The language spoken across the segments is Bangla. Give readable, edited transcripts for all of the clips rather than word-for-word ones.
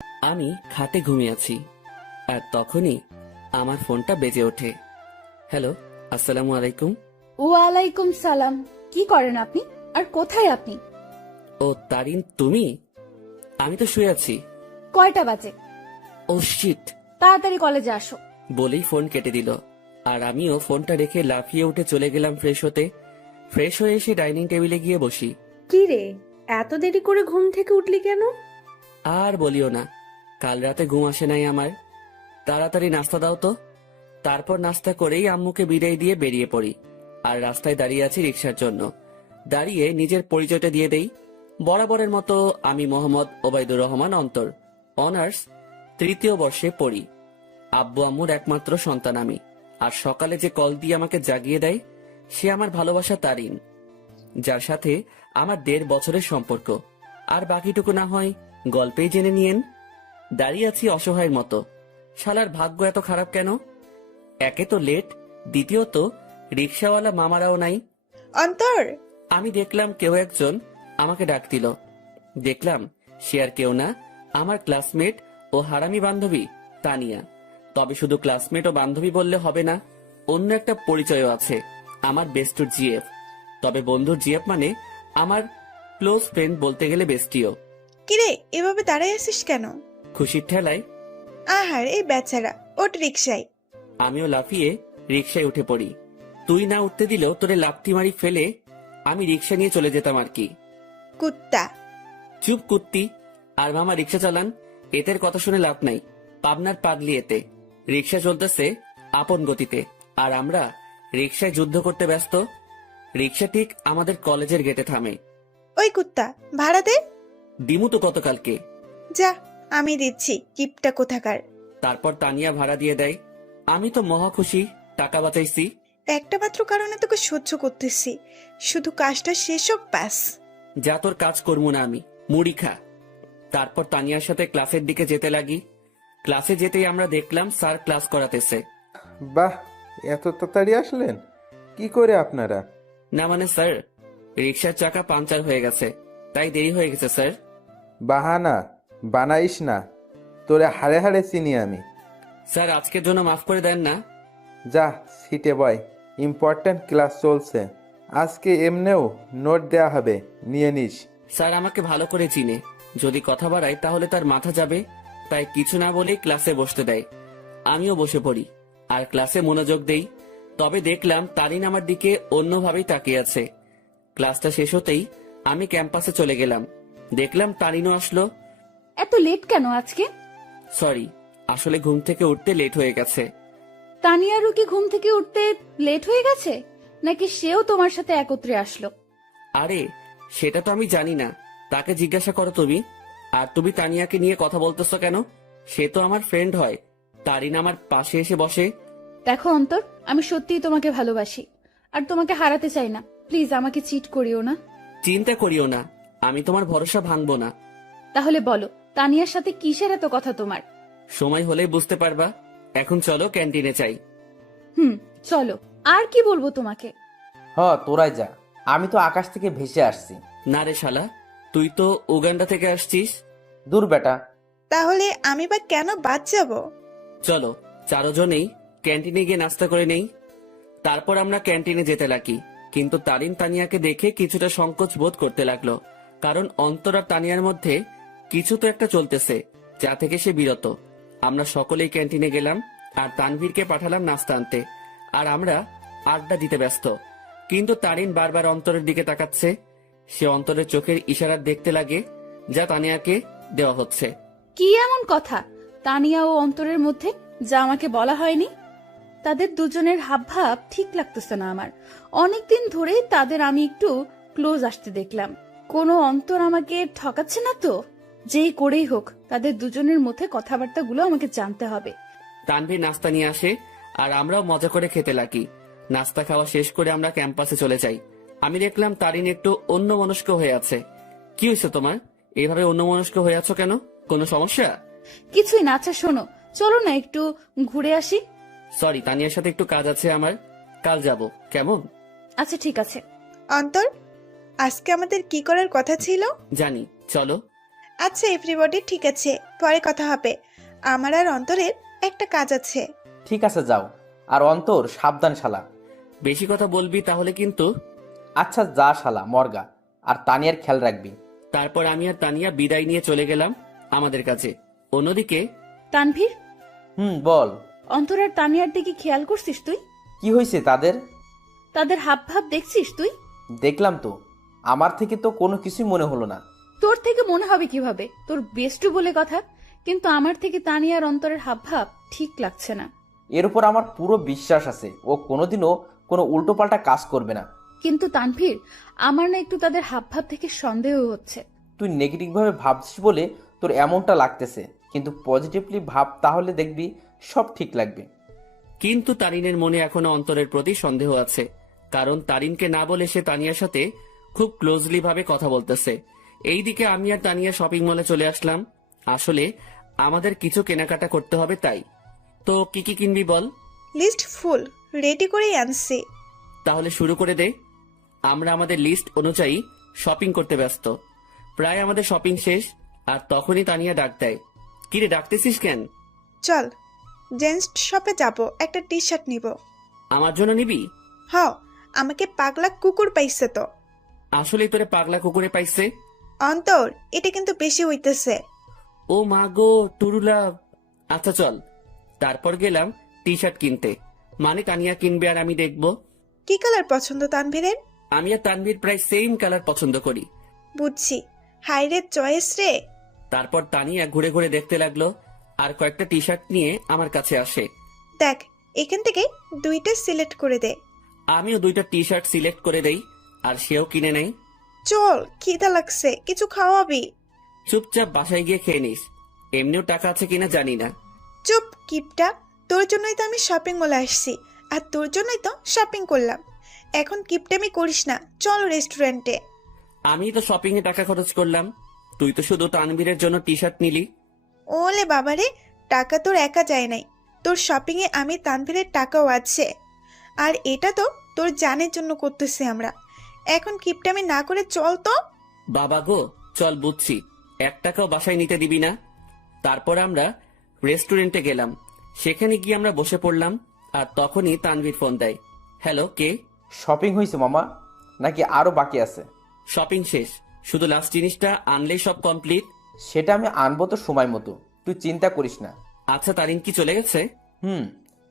আমি খাটে ঘুমিয়ে আছি, আর তখনই আমার ফোনটা বেজে ওঠে। হ্যালো, আসসালামু আলাইকুম। ওয়ালাইকুম সালাম। কি করেন আপনি, আর কোথায় আপনি? ও তারিন, তুমি? আমি তো শুয়ে আছি। কয়টা বাজে? ও শিট! তাড়াতাড়ি কলেজে আসো। বলেই ফোন কেটে দিল। আর আমিও ফোনটা রেখে লাফিয়ে উঠে চলে গেলাম ফ্রেশ হতে। ফ্রেশ হয়ে এসে ডাইনিং টেবিলে গিয়ে বসি। কি রে, এত দেরি করে ঘুম থেকে উঠলি কেন? আর বলিও না, কাল রাতে ঘুম আসে নাই আমার। তাড়াতাড়ি নাস্তা দাও তো। তারপর নাস্তা করেই আম্মুকে বিদায় দিয়ে বেরিয়ে পড়ি। আর রাস্তায় দাঁড়িয়ে আছি রিক্সার জন্য। দাঁড়িয়ে নিজের পরিচয়টা দিয়ে দেই। বরাবরের মতো আমি মোহাম্মদ ওবায়দুর রহমান অন্তর, অনার্স 3য় বর্ষে পড়ি। আব্বু আম্মুর একমাত্র সন্তান আমি। আর সকালে যে কল দিয়ে আমাকে জাগিয়ে দেয় সে আমার ভালোবাসা তারিন, যার সাথে আমার 1.5 বছরের সম্পর্ক। আর বাকিটুকু না হয় গল্পেই জেনে নিয়েন। দাঁড়িয়ে আছি অসহায়ের মতো। শালার ভাগ্য এত খারাপ কেন? একে তো লেট, দ্বিতীয়ত রিক্সাওয়ালা মামারাও নাই। অন্তর, আমি দেখলাম কেউ একজন আমাকে ডাক দিল। দেখলাম সে আর কেউ না, আমার ক্লাসমেট ও হারামি বান্ধবী তানিয়া। তবে শুধু ক্লাসমেট ও বান্ধবী বললে হবে না, অন্য একটা পরিচয়ও আছে, আমার বেস্টুর জিএফ। তবে বন্ধুর জিএফ মানে আমার ক্লোজ ফ্রেন্ড, বলতে গেলে বেস্টিও। কিরে এভাবে দাঁড়ায় আছিস কেন? খুশির ঠেলায় আহার এই বেচারা, ওঠ রিক্সায়। আমিও লাফিয়ে রিক্সায় উঠে পড়ি। তুই না উঠতে দিলেও তোরে লাফতি মারি ফেলে আমি রিক্সা নিয়ে চলে যেতাম আর কি। কুত্তা। চুপ কুত্তি। আর মামা রিক্সা চালান, এতের কথা শুনে লাভ নাই। পাবনার পাগলি এতে। রিক্সা চলতেছে আপন গতিতে, আর আমরা রিক্সায় যুদ্ধ করতে ব্যস্ত। রিক্সা ঠিক আমাদের কলেজের গেটে থামে। ওই কুত্তা, ভাড়া দে। দিমু তো গতকালকে। যা, আমি দিচ্ছি, কিপটা কোথাকার। তারপর তানিয়া ভাড়া দিয়ে দেয়। আমি তো মহা খুশি, টাকা বাঁচাইছি। একটা মাত্র কারণে তোকে সহ্য করতেছি, শুধু কাজটা শেষ হোক ব্যাস। যা, তোর কাজ করবো না আমি, মুড়ি খা। তারপর তানিয়ার সাথে ক্লাসের দিকে যেতে লাগি। ক্লাসে যেতেই আমরা দেখলাম স্যার ক্লাস করাতেছে। বাহ, এত তাড়াতাড়ি আসলেন? কি করে আপনারা? না মানে স্যার, রিক্সার চাকা পাংচার হয়ে গেছে, তাই দেরি হয়ে গেছে স্যার। বাহানা বানাইস না, তোরে হাড়ে হাড়ে চিনি আমি। স্যার আজকের জন্য মাফ করে দেন না। যা সিটে বয়, ইম্পর্ট্যান্ট ক্লাস চলছে। আজকে এমনেও নোট দেয়া হবে, নিয়ে নিস। স্যার আমাকে ভালো করে চিনে, যদি কথা বাড়াই তাহলে তার মাথা যাবে, তাই কিছু না বলেই ক্লাসে বসতে দেয়। আমিও বসে পড়ি আর ক্লাসে মনোযোগ দেই। তবে দেখলাম তারিন আমার দিকে অন্যভাবেই তাকিয়ে আছে। ক্লাসটা শেষ হতেই আমি ক্যাম্পাসে চলে গেলাম। দেখলাম তারিনও আসলো। এত লেট কেন আজকে? সরি, আসলে ঘুম থেকে উঠতে লেট হয়ে গেছে। তানিয়ারও কি ঘুম থেকে উঠতে লেট হয়ে গেছে, নাকি সেও তোমার সাথে একত্রে আসলো? আরে সেটা তো আমি জানি না, তাকে জিজ্ঞাসা করো তুমি। আর তুমি তানিয়াকে নিয়ে কথা বলতেছো কেন? সে তো আমার ফ্রেন্ড হয়। তারিন আমার পাশে এসে বসে। দেখো অন্তর, আমি সত্যিই তোমাকে ভালোবাসি, আর তোমাকে হারাতে চাই না। প্লিজ আমাকে চিট করিও না। চিন্তা করিও না, আমি তোমার ভরসা ভাঙবো না। তাহলে বলো, তানিয়ার সাথে কিসের এত কথা তোমার? সময় হলেই বুঝতে পারবা। এখন চলো ক্যান্টিনে চাই। চলো। আর কি বলবো তোমাকে? তোরাই যা, আমি তো আকাশ থেকে ভেসে আসছি। না রে শালা, তুই তো উগান্ডা থেকে আসছিস। দূর বেটা। তাহলে আমি বা কেন বাদ যাব? চলো চারজনেই ক্যান্টিনে গিয়ে নাস্তা করে নেই। তারপর আমরা ক্যান্টিনে যেতে লাগি। কিন্তু তারিন তানিয়াকে দেখে কিছুটা সংকোচ বোধ করতে লাগলো, কারণ অন্তর আর তানিয়ার মধ্যে কিছু তো একটা চলতেছে, যা থেকে সে বিরত। আমরা সকলেই ক্যান্টিনে গেলাম আর তানভীরকে পাঠালাম নাস্তা আনতে। আর আমরা আড্ডা দিতে ব্যস্ত। কিন্তু তারিন বারবার অন্তরের দিকে তাকাচ্ছে। সে অন্তরের চোখের ইশারা দেখতে লাগে, যা তানিয়াকে দেওয়া হচ্ছে। কি এমন কথা তানিয়া ও অন্তরের মধ্যে, যা আমাকে বলা হয়নি? তাদের দুজনের হাবভাব ঠিক লাগতেছে না আমার। অনেকদিন ধরেই তাদের আমি একটু ক্লোজ আসতে দেখলাম। কোনো অন্তর আমাকে ঠকাচ্ছে না তো? যেই করেই হোক, তাদের দুজনের মধ্যে কথাবার্তাগুলো আমাকে জানতে হবে। তানভীর নাস্তা নিয়ে আসে আর আমরাও মজা করে খেতে লাগি। নাস্তা খাওয়া শেষ করে আমরা ক্যাম্পাসে চলে যাই। আমি দেখলাম তারিন একটু অন্যমনস্ক হয়ে আছে। কি হয়েছে তোমার, এইভাবে অন্যমনস্ক হয়ে আছো কেন? কোনো সমস্যা? কিছুই না। আচ্ছা শোনো, চলো না একটু ঘুরে আসি। সরি, তানিয়ার সাথে একটু কাজ আছে আমার, কাল যাব কেমন? আচ্ছা ঠিক আছে। অন্তর, আজকে আমাদের কি করার কথা ছিল? জানি, চলো। আচ্ছা এভরিবডি, ঠিক আছে, পরে কথা হবে। আমার আর অন্তরের একটা কাজ আছে। ঠিক আছে যাও। আর অন্তর সাবধান শালা। বেশি কথা বলবি তাহলে কিন্তু। আচ্ছা যা শালা মর্গা। আর তানিয়ার খেয়াল রাখবি। তারপর আমি আর তানিয়া বিদায় নিয়ে চলে গেলাম আমাদের কাছে। অন্যদিকে তানভীর, বল। অন্তর আর তানিয়ার দিকে খেয়াল করছিস তুই? কি হয়েছে তাদের? তাদের হাব ভাব দেখছিস তুই? দেখলাম তো। আমার থেকে তো কোনো কিছুই মনে হলো না। তোর থেকে মনে হবে কিভাবে? তোর বেস্টু বলে কথা। কিন্তু আমার থেকে তানিয়ার অন্তরের হাব ভাব ঠিক লাগছে না। এর উপর আমার পুরো বিশ্বাস আছে ও কোনোদিনও কোনো উল্টোপাল্টা কাজ করবে না। কিন্তু তানভীর, আমার না একটু তাদের হাব ভাব থেকে সন্দেহ হচ্ছে। তুই নেগেটিভভাবে ভাবছিস বলে তোর এমনটা লাগতেছে, কিন্তু পজিটিভলি ভাব, তাহলে দেখবি সব ঠিক লাগবে। কিন্তু তারিনের মনে এখনো অন্তরের প্রতি সন্দেহ আছে, কারণ তারিনকে না বলে সে তানিয়ার সাথে খুব ক্লোজলি ভাবে কথা বলতেছে। এইদিকে আমি আর তানিয়া শপিং মলে চলে আসলাম। আসলে আমাদের কিছু কেনাকাটা করতে হবে, তাই। তো কি কি কিনবি বল? লিস্ট ফুল রেডি করেই আনছি। তাহলে শুরু করে দে। আমরা আমাদের লিস্ট অনুযায়ী শপিং করতে ব্যস্ত। প্রায় আমাদের শপিং শেষ, আর তখনই তানিয়া ডাক দেয়। কিরে, ডাকতেছিস কেন? চল জেন্টস শপে যাব, একটা টি শার্ট নিব। আমার জন্য নিবি? হ, আমাকে পাগলা কুকুর পাইছে তো। আসলে তোরে পাগলা কুকুরে পাইছে? অন্তর, এটা কিন্তু বেশি হইতেছে। ও মা গো, টুরুলা। আচ্ছা চল। তারপর গেলাম টি শার্ট কিনতে, মানে তানিয়া কিনবে আর আমি দেখবো। কি কালার পছন্দ তানভীরের? আমি আর তানভীর প্রায় সেম কালার পছন্দ করি। বুঝছি, হাইরে চয়েস রে। তারপর তানিয়া ঘুরে ঘুরে দেখতে লাগলো, আর কয়েকটা টি শার্ট নিয়ে আমার কাছে আসে। দেখ, এখান থেকে দুইটা সিলেক্ট করে দে। আমিও দুইটা টি শার্ট সিলেক্ট করে দেই, আর সেও কিনে নেই। চল, খিদা লাগছে, কিছু খাওয়াবি? চুপচাপ বাসায় গিয়ে খেয়ে নিস। এমনিও টাকা আছে কিনা জানি না। চুপ কিপটা, তোর জন্যই তো আমি শপিং মলে আসছি, আর তোর জন্যই তো শপিং করলাম। এখন কিপটামি করিস না, চল রেস্টুরেন্টে। আমি তো শপিং এ টাকা খরচ করলাম, তুই তো শুধু তানভীরের জন্য টি শার্ট নিলি। ওলে বাবারে, টাকা তোর একা যায় নাই, তোর শপিং এ আমি তানভীরের টাকাও আছে। আর এটা তো তোর জানের জন্য করতেছি আমরা। এখন কিপটামি না করে চল তো। বাবা গো, চল বুঝছি, 1 টাকাও বাসায় নিতে দিবি না। তারপর আমরা রেস্টুরেন্টে গেলাম। সেখানে গিয়ে আমরা বসে পড়লাম, আর তখনই তানভীর ফোন দেয়। হ্যালো, কে? শপিং হয়েছে মামা, নাকি আরো বাকি আছে? শপিং শেষ, শুধু লাস্ট জিনিসটা আনলেই সব কমপ্লিট। সেটা আমি আনবো তো সময় মতো, তুই চিন্তা করিস না। আচ্ছা, তারিন কি চলে গেছে?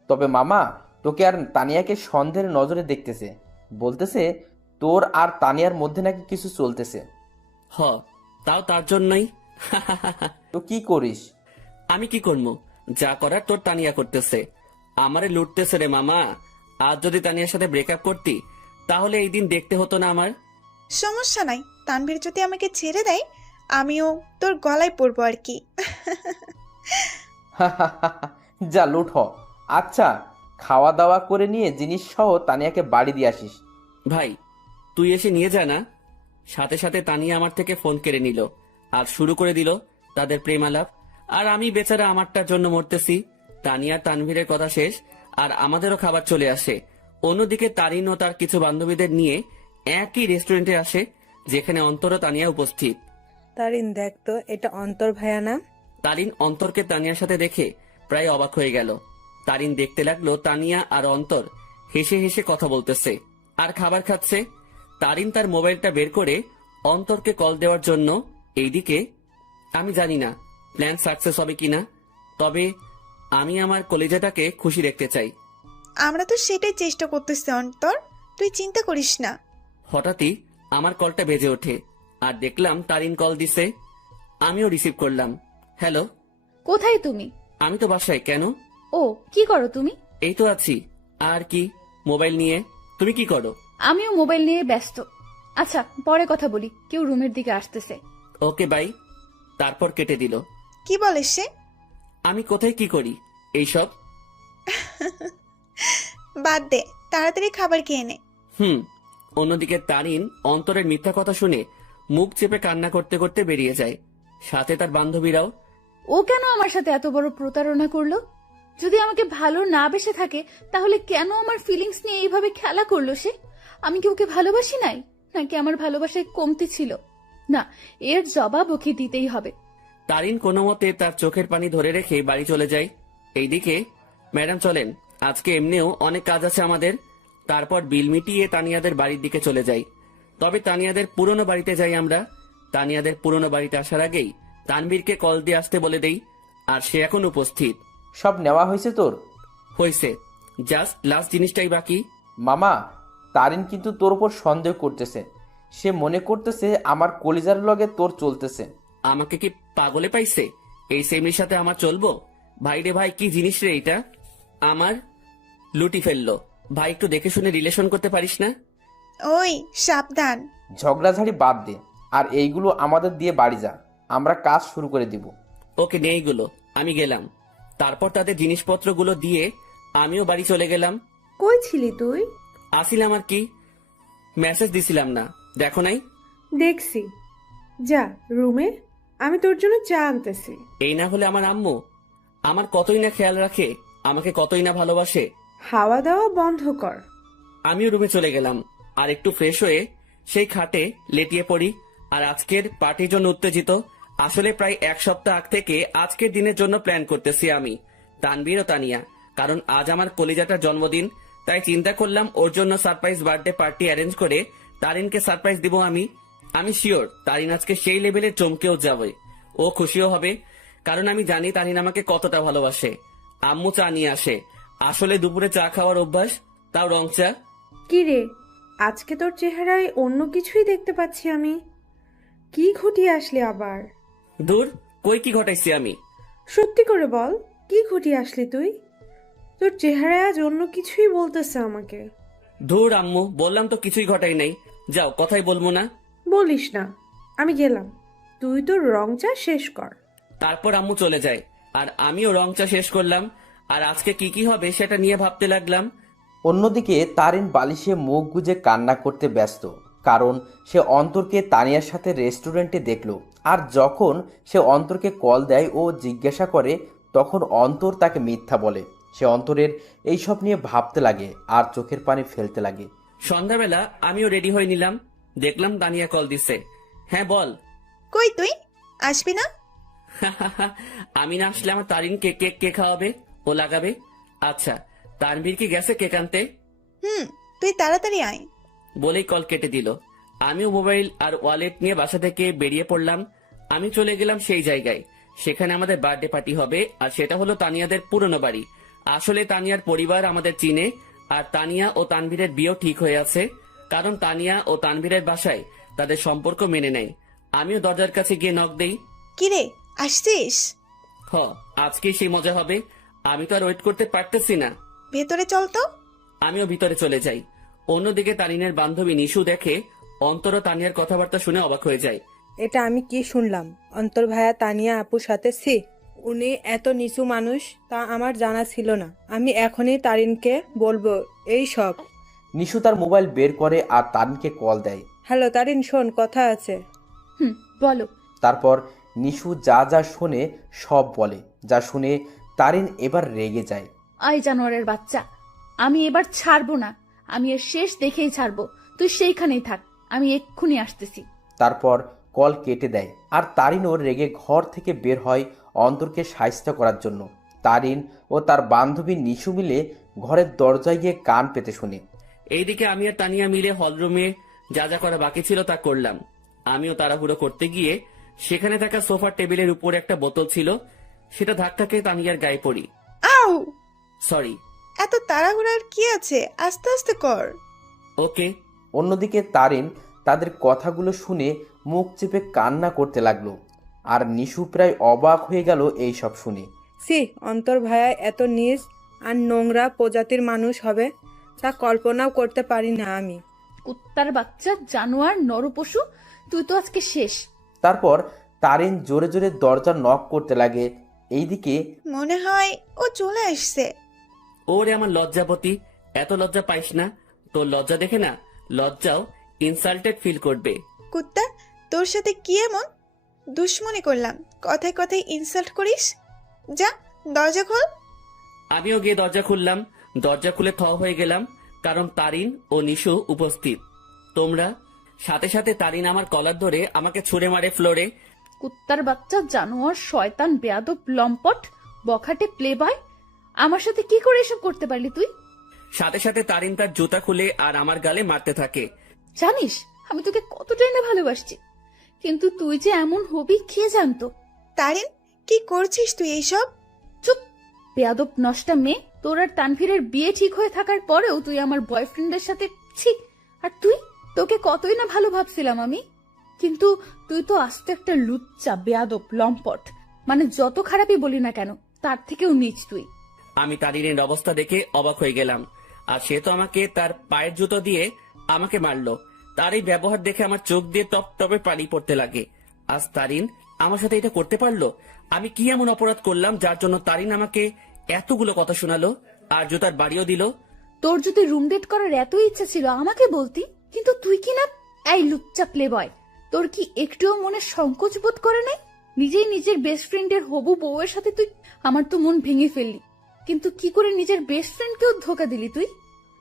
তবে মামা, তোকে আর তানিয়াকে সন্দেহের নজরে দেখতেছে। বলতেছে তোর আর তানিয়ার মধ্যে নাকি কিছু চলতেছে। হ, তাও তার জন্যই। তো কি করিস? আমি কি করবো? যা করার তোর তানিয়া করতেছে। আমারে লুটতেছে রে মামা। আজ যদি তানিয়ার সাথে ব্রেকআপ করতি, তাহলে এই দিন দেখতে হতো না আমার। সমস্যা নাই, তানভীর যদি আমাকে ছেড়ে দেয়, আমিও তোর গলায় পড়বো আর কি। যা লুট হ। আচ্ছা, খাওয়া দাওয়া করে নিয়ে জিনিস সহ তানিয়াকে বাড়ি দিয়ে আসিস। ভাই, তুই এসে নিয়ে যা না। সাথে সাথে তানিয়া আমার থেকে ফোন কেড়ে নিল, আর শুরু করে দিল তাদের প্রেম আলাপ। আর আমি বেচারা আমারটার জন্য মরতেছি। তানিয়া তানভীরের কথা শেষ, আর আমাদেরও খাবার চলে আসে। অন্যদিকে তারিন ও তার কিছু বান্ধবীদের নিয়ে একই রেস্টুরেন্টে আসে, যেখানে অন্তর ও তানিয়া উপস্থিত। তারিন, দেখ তো, এটা অন্তর ভাইয়া না? তারিন অন্তরকে তানিয়ার সাথে দেখে প্রায় অবাক হয়ে গেল। তারিন দেখতে লাগলো তানিয়া আর অন্তর হেসে হেসে কথা বলতেছে আর খাবার খাচ্ছে। তারিন তার মোবাইলটা বের করে অন্তরকে কল দেওয়ার জন্য। এইদিকে আমি জানি না প্ল্যান সাকসেস হবে কিনা, তবে আমি আমার কলেজাটাকে খুশি রাখতে চাই। আমরা তো সেটাই চেষ্টা করতেছি অন্তর, তুই চিন্তা করিস না। হঠাৎই আমার কলটা বেজে ওঠে, আর দেখলাম তারিন কল দিছে। আমিও রিসিভ করলাম। হ্যালো। কোথায় তুমি? আমি তো বাসায়। কেন? ও, কি করো তুমি? এই তো আছি। আর কি, মোবাইল নিয়ে। তুমি কি করো? আমিও মোবাইল নিয়ে ব্যস্ত। আচ্ছা, পরে কথা বলি, কেউ রুমের দিকে আসতেছে। Okay bye. তারপর কেটে দিল। কি বলে সে? আমি কোথায় কি করি এইসব? বাদ দে, তাড়াতাড়ি খাবার খেয়ে নে। অন্যদিকে তারিন অন্তরের মিথ্যা কথা শুনে মুখ চেপে কান্না করতে করতে বেরিয়ে যায়, সাথে তার বান্ধবীরাও। ও কেন আমার সাথে এত বড় প্রতারণা করলো? যদি আমাকে ভালো না বেসে থাকে, তাহলে কেন আমার ফিলিংস নিয়ে এইভাবে খেলা করলো সে? আমি কি ওকে ভালোবাসি নাই, নাকি আমার ভালোবাসায় কমতি ছিল? না, এর জবাব ওকে দিতেই হবে। তারিন কোনো মতে তার চোখের পানি ধরে রেখে বাড়ি চলে যায়। এইদিকে, ম্যাডাম চলেন, আজকে এমনিও অনেক কাজ আছে আমাদের। তারপর বিল মিটিয়ে তানিয়াদের বাড়ির দিকে চলে যাই। তবে তানিয়াদের পুরনো বাড়িতে যাই আমরা। তানিয়াদের পুরনো বাড়িতে আসার আগেই তানবীরকে কল দিয়ে আসতে বলে দেই, আর সে এখন উপস্থিত। সব নেওয়া হয়েছে তোর? হয়েছে, জাস্ট লাস্ট জিনিসটাই বাকি। মামা, তারিন কিন্তু তোর উপর সন্দেহ করতেছে। সে মনে করতেছে আমার কলিজার লগে তোর চলতেছে। আমাকে কি পাগলে পাইছে? এই সেমনির সাথে আমার চলবো? ভাই রে ভাই, কি জিনিস রে এইটা? আমার লুটি ফেললো। ভাই, একটু দেখে শুনে রিলেশন করতে পারিস না? ওই সাবধান। ঝগড়াঝাড়ি বাদ দে, আর এইগুলো আমাদের দিয়ে বাড়ি যা, আমরা কাজ শুরু করে দিব। ওকে, নে এইগুলো, আমি গেলাম। তারপর তাদের জিনিসপত্রগুলো দিয়ে আমিও বাড়ি চলে গেলাম। কই ছিলি তুই? আসিলাম আর কি, মেসেজ দিছিলাম না, দেখো নাই? দেখছি। যা রুমে, আমি তোর জন্য চা আনতেছি। এই না হলে আমার আম্মু আমার কতই না খেয়াল রাখে, আমাকে কতই না ভালোবাসে। হাওয়া দাওয়া বন্ধ কর। আমিও রুমে চলে গেলাম, আর একটু ফ্রেশ হয়ে সেই খাটে লেটিয়ে পড়ি। আর আজকের পার্টির জন্য উত্তেজিত। আসলে প্রায় এক সপ্তাহ আগ থেকে আজকের দিনের জন্য প্ল্যান করতেছি আমি, তানবীর ও তানিয়া। কারণ আজ আমার কলিজাটার জন্মদিন, তাই চিন্তা করলাম ওর জন্য সারপ্রাইজ বার্থডে পার্টি অ্যারেঞ্জ করে তারিনকে সারপ্রাইজ দিব আমি। আমি শিওর তারিন আজকে সেই লেভেলে চমকেও যাবে, ও খুশিও হবে। কারণ আমি জানি তারিন আমাকে কতটা ভালোবাসে। আম্মু চা নিয়ে আসে। আসলে দুপুরে চা খাওয়ার অভ্যাস, তাও রং চা। কি রে, আজকে তোর চেহারায় অন্য কিছুই দেখতে পাচ্ছি আমি। কি ঘটিয়ে আসলি আবার? দূর, কই কি ঘটাইছি আমি? সত্যি করে বল, কি ঘটিয়ে আসলি তুই? তোর চেহারায় আজ অন্য কিছুই বলতেছে আমাকে। ধুর আম্মু, বললাম তো কিছুই ঘটাই নাই। যাও, কথাই বলবো না। বলিস না, আমি গেলাম। তুই তোর রং চা শেষ কর। তারপর আম্মু চলে যায়, আর আমিও রং চা শেষ করলাম। আর আজকে কি কি হবে সেটা নিয়ে ভাবতে লাগলাম। অন্যদিকে তারিন বালিশে মুখ গুজে কান্না করতে ব্যস্ত, কারণ সে অন্তরকে তানিয়ার সাথে রেস্টুরেন্টে দেখল। আর যখন সে অন্তরকে কল দেয় ও জিজ্ঞাসা করে, তখন অন্তর তাকে মিথ্যা বলে। সে অন্তরের এইসব নিয়ে ভাবতে লাগে আর চোখের পানি ফেলতে লাগে। সন্ধ্যাবেলা আমিও রেডি হয়ে নিলাম, দেখলাম তানিয়া কল দিছে। হ্যাঁ বল। কই তুই আসবি না? আমি না আসলে আমার তারিনকে কেক কে খাওয়াবে, ও লাগাবে? আচ্ছা, তানভীর কি গেছে কেক আনতে? তুই তাড়াতাড়ি আয়। বলেই কল কেটে দিল। আমিও মোবাইল আর ওয়ালেট নিয়ে বাসা থেকে বেরিয়ে পড়লাম। আমি চলে গেলাম সেই জায়গায়, সেখানে আমাদের বার্থডে পার্টি হবে। আর সেটা হলো তানিয়াদের পুরনো বাড়ি। আসলে তানিয়ার পরিবার আমাদের চিনে, আর তানিয়া ও তানভীরের বিয়েও ঠিক হয়ে আছে। কারণ তানিয়া ও তানভীরের বাসায় তাদের সম্পর্ক মেনে নেয়। আমিও দরজার কাছে গিয়ে নক দেই। কিরে, আসছিস? হ, আজকে সেই মজা হবে। আমি তো আর ওয়েট করতে পারতেছি না। ভেতরে চল তো। আমিও ভিতরে চলে যাই। অন্যদিকে তানিনের বান্ধবী নিশু দেখে অন্তর ও তানিয়ার কথাবার্তা শুনে অবাক হয়ে যায়। এটা আমি কি শুনলাম? অন্তর ভাইয়া তানিয়া আপুর সাথে উনি এত নিচু মানুষ তা আমার জানা ছিল না। আমি এখনই তারিনকে বলবো এই সব। নিশু তার মোবাইল বের করে আর তারিনকে কল দেয়। হ্যালো তারিন, শোন, কথা আছে। বলো। তারপর নিশু যা যা শোনে সব বলে। যা শুনে তারিন এবার রেগে যায়। আই জানোয়ারের বাচ্চা, আমি এবার ছাড়বো না। আমি এর শেষ দেখেই ছাড়বো। তুই সেইখানেই থাক, আমি এক্ষুনি আসতেছি। তারপর কল কেটে দেয়। আর তারিনও রেগে ঘর থেকে বের হয় অন্তরকে সাহায্য করার জন্য। তারিন ও তার বান্ধবী নিশু মিলে ঘরের দরজায় গিয়ে কান পেতে শুনে। এইদিকে আমি আর তানিয়া মিলে হলরুমে যা যা করা বাকি ছিল তা করলাম। আমিও তাড়াহুড়ো করতে গিয়ে সেখানে থাকা সোফার টেবিলের উপরে একটা বোতল ছিল, সেটা ধাক্কা খেয়ে তানিয়ার গায়ে পড়ি। আউ! সরি। এত তাড়াহুড়ার কি আছে, আস্তে আস্তে কর। ওকে। অন্যদিকে তারিন তাদের কথাগুলো শুনে মুখ চেপে কান্না করতে লাগলো। আর নিশু প্রায় অবাক হয়ে গেল এই সব শুনে। অন্তর ভাইয়া এত নিজ আর নোংরা প্রজাতির মানুষ হবে তা কল্পনাও করতে পারি না আমি। কুত্তার বাচ্চা, জানোয়ার, নরপশু, তুই তো আজকে শেষ। তারপর তারিন জোরে জোরে দরজা নক করতে লাগে। এইদিকে মনে হয় ও চলে আসছে। ওরে আমার লজ্জাপতি, এত লজ্জা পাইস না। তোর লজ্জা দেখে না লজ্জাও ইনসাল্টেড ফিল করবে। কুত্তা, তোর সাথে কি এমন দুশ্মনী করলাম, কথায় কথায় ইনসাল্ট করিস? যা, দরজা খোল। আমিও গিয়ে দরজা খুললাম। দরজা খুলে থ হয়ে গেলাম, কারণ তারিন ও নিশু উপস্থিত। তোমরা সাথে সাথে তারিন আমার কলার ধরে আমাকে ছুঁড়ে মারে ফ্লোরে। কুত্তার বাচ্চা, জানোয়ার, শয়তান, বেয়াদব, লম্পট, বখাটে, প্লে বয়। আমার সাথে কি করে এসব করতে পারলি তুই? সাথে সাথে তারিন তার জুতা খুলে আর আমার গালে মারতে থাকে। জানিস আমি তোকে কতটাই না ভালোবাসছি, কিন্তু তুই যে এমন হবি কে জানতো। তারিন, কি করছিস তুই এইসব? চুপ, বেয়াদব নষ্টা মেয়ে। তোর আর তানভীরের বিয়ে ঠিক হয়ে থাকার পরেও তুই আমার বয়ফ্রেন্ডের সাথে ছি। আর তুই, তোকে কতই না ভালো ভাবছিলাম আমি, কিন্তু তুই তো আস্ত একটা লুচ্চা, বেয়াদব, লম্পট। মানে যত খারাপই বলি না কেন, তার থেকেও নিচ তুই। আমি তারিনের অবস্থা দেখে অবাক হয়ে গেলাম। আর সে তো আমাকে তার পায়ের জুতো দিয়ে আমাকে মারলো। তার এই ব্যবহার দেখে আমার চোখ দিয়ে টপ টপে পানি পড়তে লাগে। আজ তারিন আমার সাথে এটা করতে পারলো? আমি কি এমন অপরাধ করলাম যার জন্য তারিন আমাকে এতগুলো কথা শোনালো আর জুতার বাড়িও দিল? তোর যদি রুম ডেট করার এত ইচ্ছা ছিল আমাকে বলতি, কিন্তু তুই কি না। এই লুচ্চা প্লে বয়, তোর কি একটুও মনে সংকোচ বোধ করে নাই? নিজেই নিজের বেস্ট ফ্রেন্ডের হবু বউয়ের সাথে তুই। আমার তো মন ভেঙে ফেললি, কিন্তু কি করে নিজের বেস্ট ফ্রেন্ডকেও ধোকা দিলি তুই?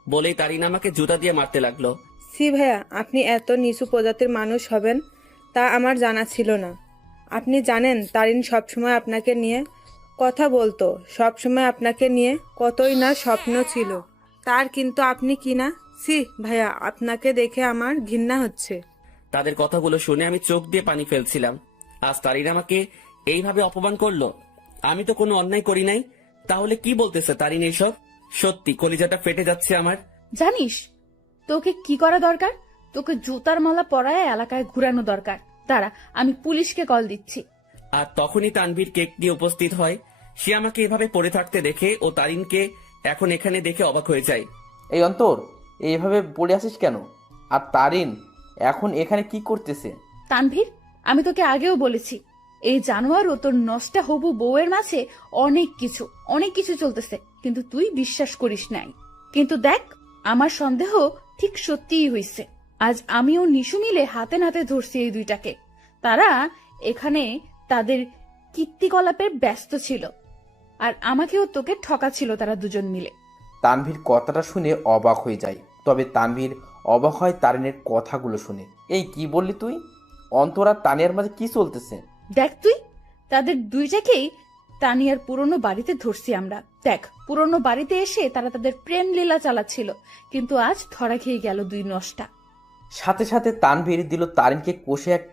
বলেই তারিন আমাকে জুতা দিয়ে মারতে লাগলো। সি ভাইয়া, আপনি এত নিচু প্রজাতির মানুষ হবেন তা আমার জানা ছিল না। আপনি জানেন তারিন সবসময় আপনাকে নিয়ে কথা বলতো, সবসময় আপনাকে নিয়ে কতই না স্বপ্ন ছিল তার, কিন্তু আপনি কি না। সি ভাইয়া, আপনাকে দেখে আমার ঘৃণা হচ্ছে। তাদের কথাগুলো শুনে আমি চোখ দিয়ে পানি ফেলছিলাম। আজ তারিন আমাকে এইভাবে অপমান করলো। আমি তো কোনো অন্যায় করি নাই, তাহলে কি বলতেছে তারিন এইসব? সত্যি কলিজাটা ফেটে যাচ্ছে আমার। জানিস তোকে কি করা দরকার? তোকে জুতার মালা পরায় এলাকায় ঘুরানো দরকার। দাঁড়া, আমি পুলিশকে কল দিচ্ছি। আর তখনই তানভীর কেক নিয়ে উপস্থিত হয়। সে আমাকে এভাবে পড়ে থাকতে দেখে ও তারিনকে এখন এখানে দেখে অবাক হয়ে যায়। এই অন্তর, এইভাবে পড়ে আসিস কেন? আর তারিন এখন এখানে কি করতেছে? তানভীর, আমি তোকে আগেও বলেছি, এই জানোয়ার ও তোর নষ্টা হবু বউয়ের মাঝে অনেক কিছু চলতেছে, কিন্তু তুই বিশ্বাস করিস নাই। কিন্তু দেখ, আমার সন্দেহ ঠিক সত্যিই হইছে। আজ আমি ও নিশু মিলে হাতে নাতে ধরছি এই দুইটাকে। তারা এখানে তাদের কীর্তিকলাপে ব্যস্ত ছিল, আর আমাকেও তোকে ঠকাচ্ছিল তারা দুজন মিলে। তানভীর কথাটা শুনে অবাক হয়ে যায়, তবে তানভীর অবাক হয় তারিনের কথাগুলো শুনে। এই কি বললি তুই? অন্তর আর তানিয়ার মাঝে কি চলতেছে? দেখ তুই, তাদের দুইটাকেই তানিয়ার পুরনো বাড়িতে ধরছি আমরা। দেখ, পুরনো বাড়িতে এসে তারা তাদের প্রেম লীলা চালাচ্ছিল, কিন্তু আজ ধরা খেয়ে গেল দুই নষ্টা। সাথে সাথে তানভীর দিল তারিনকে কষে এক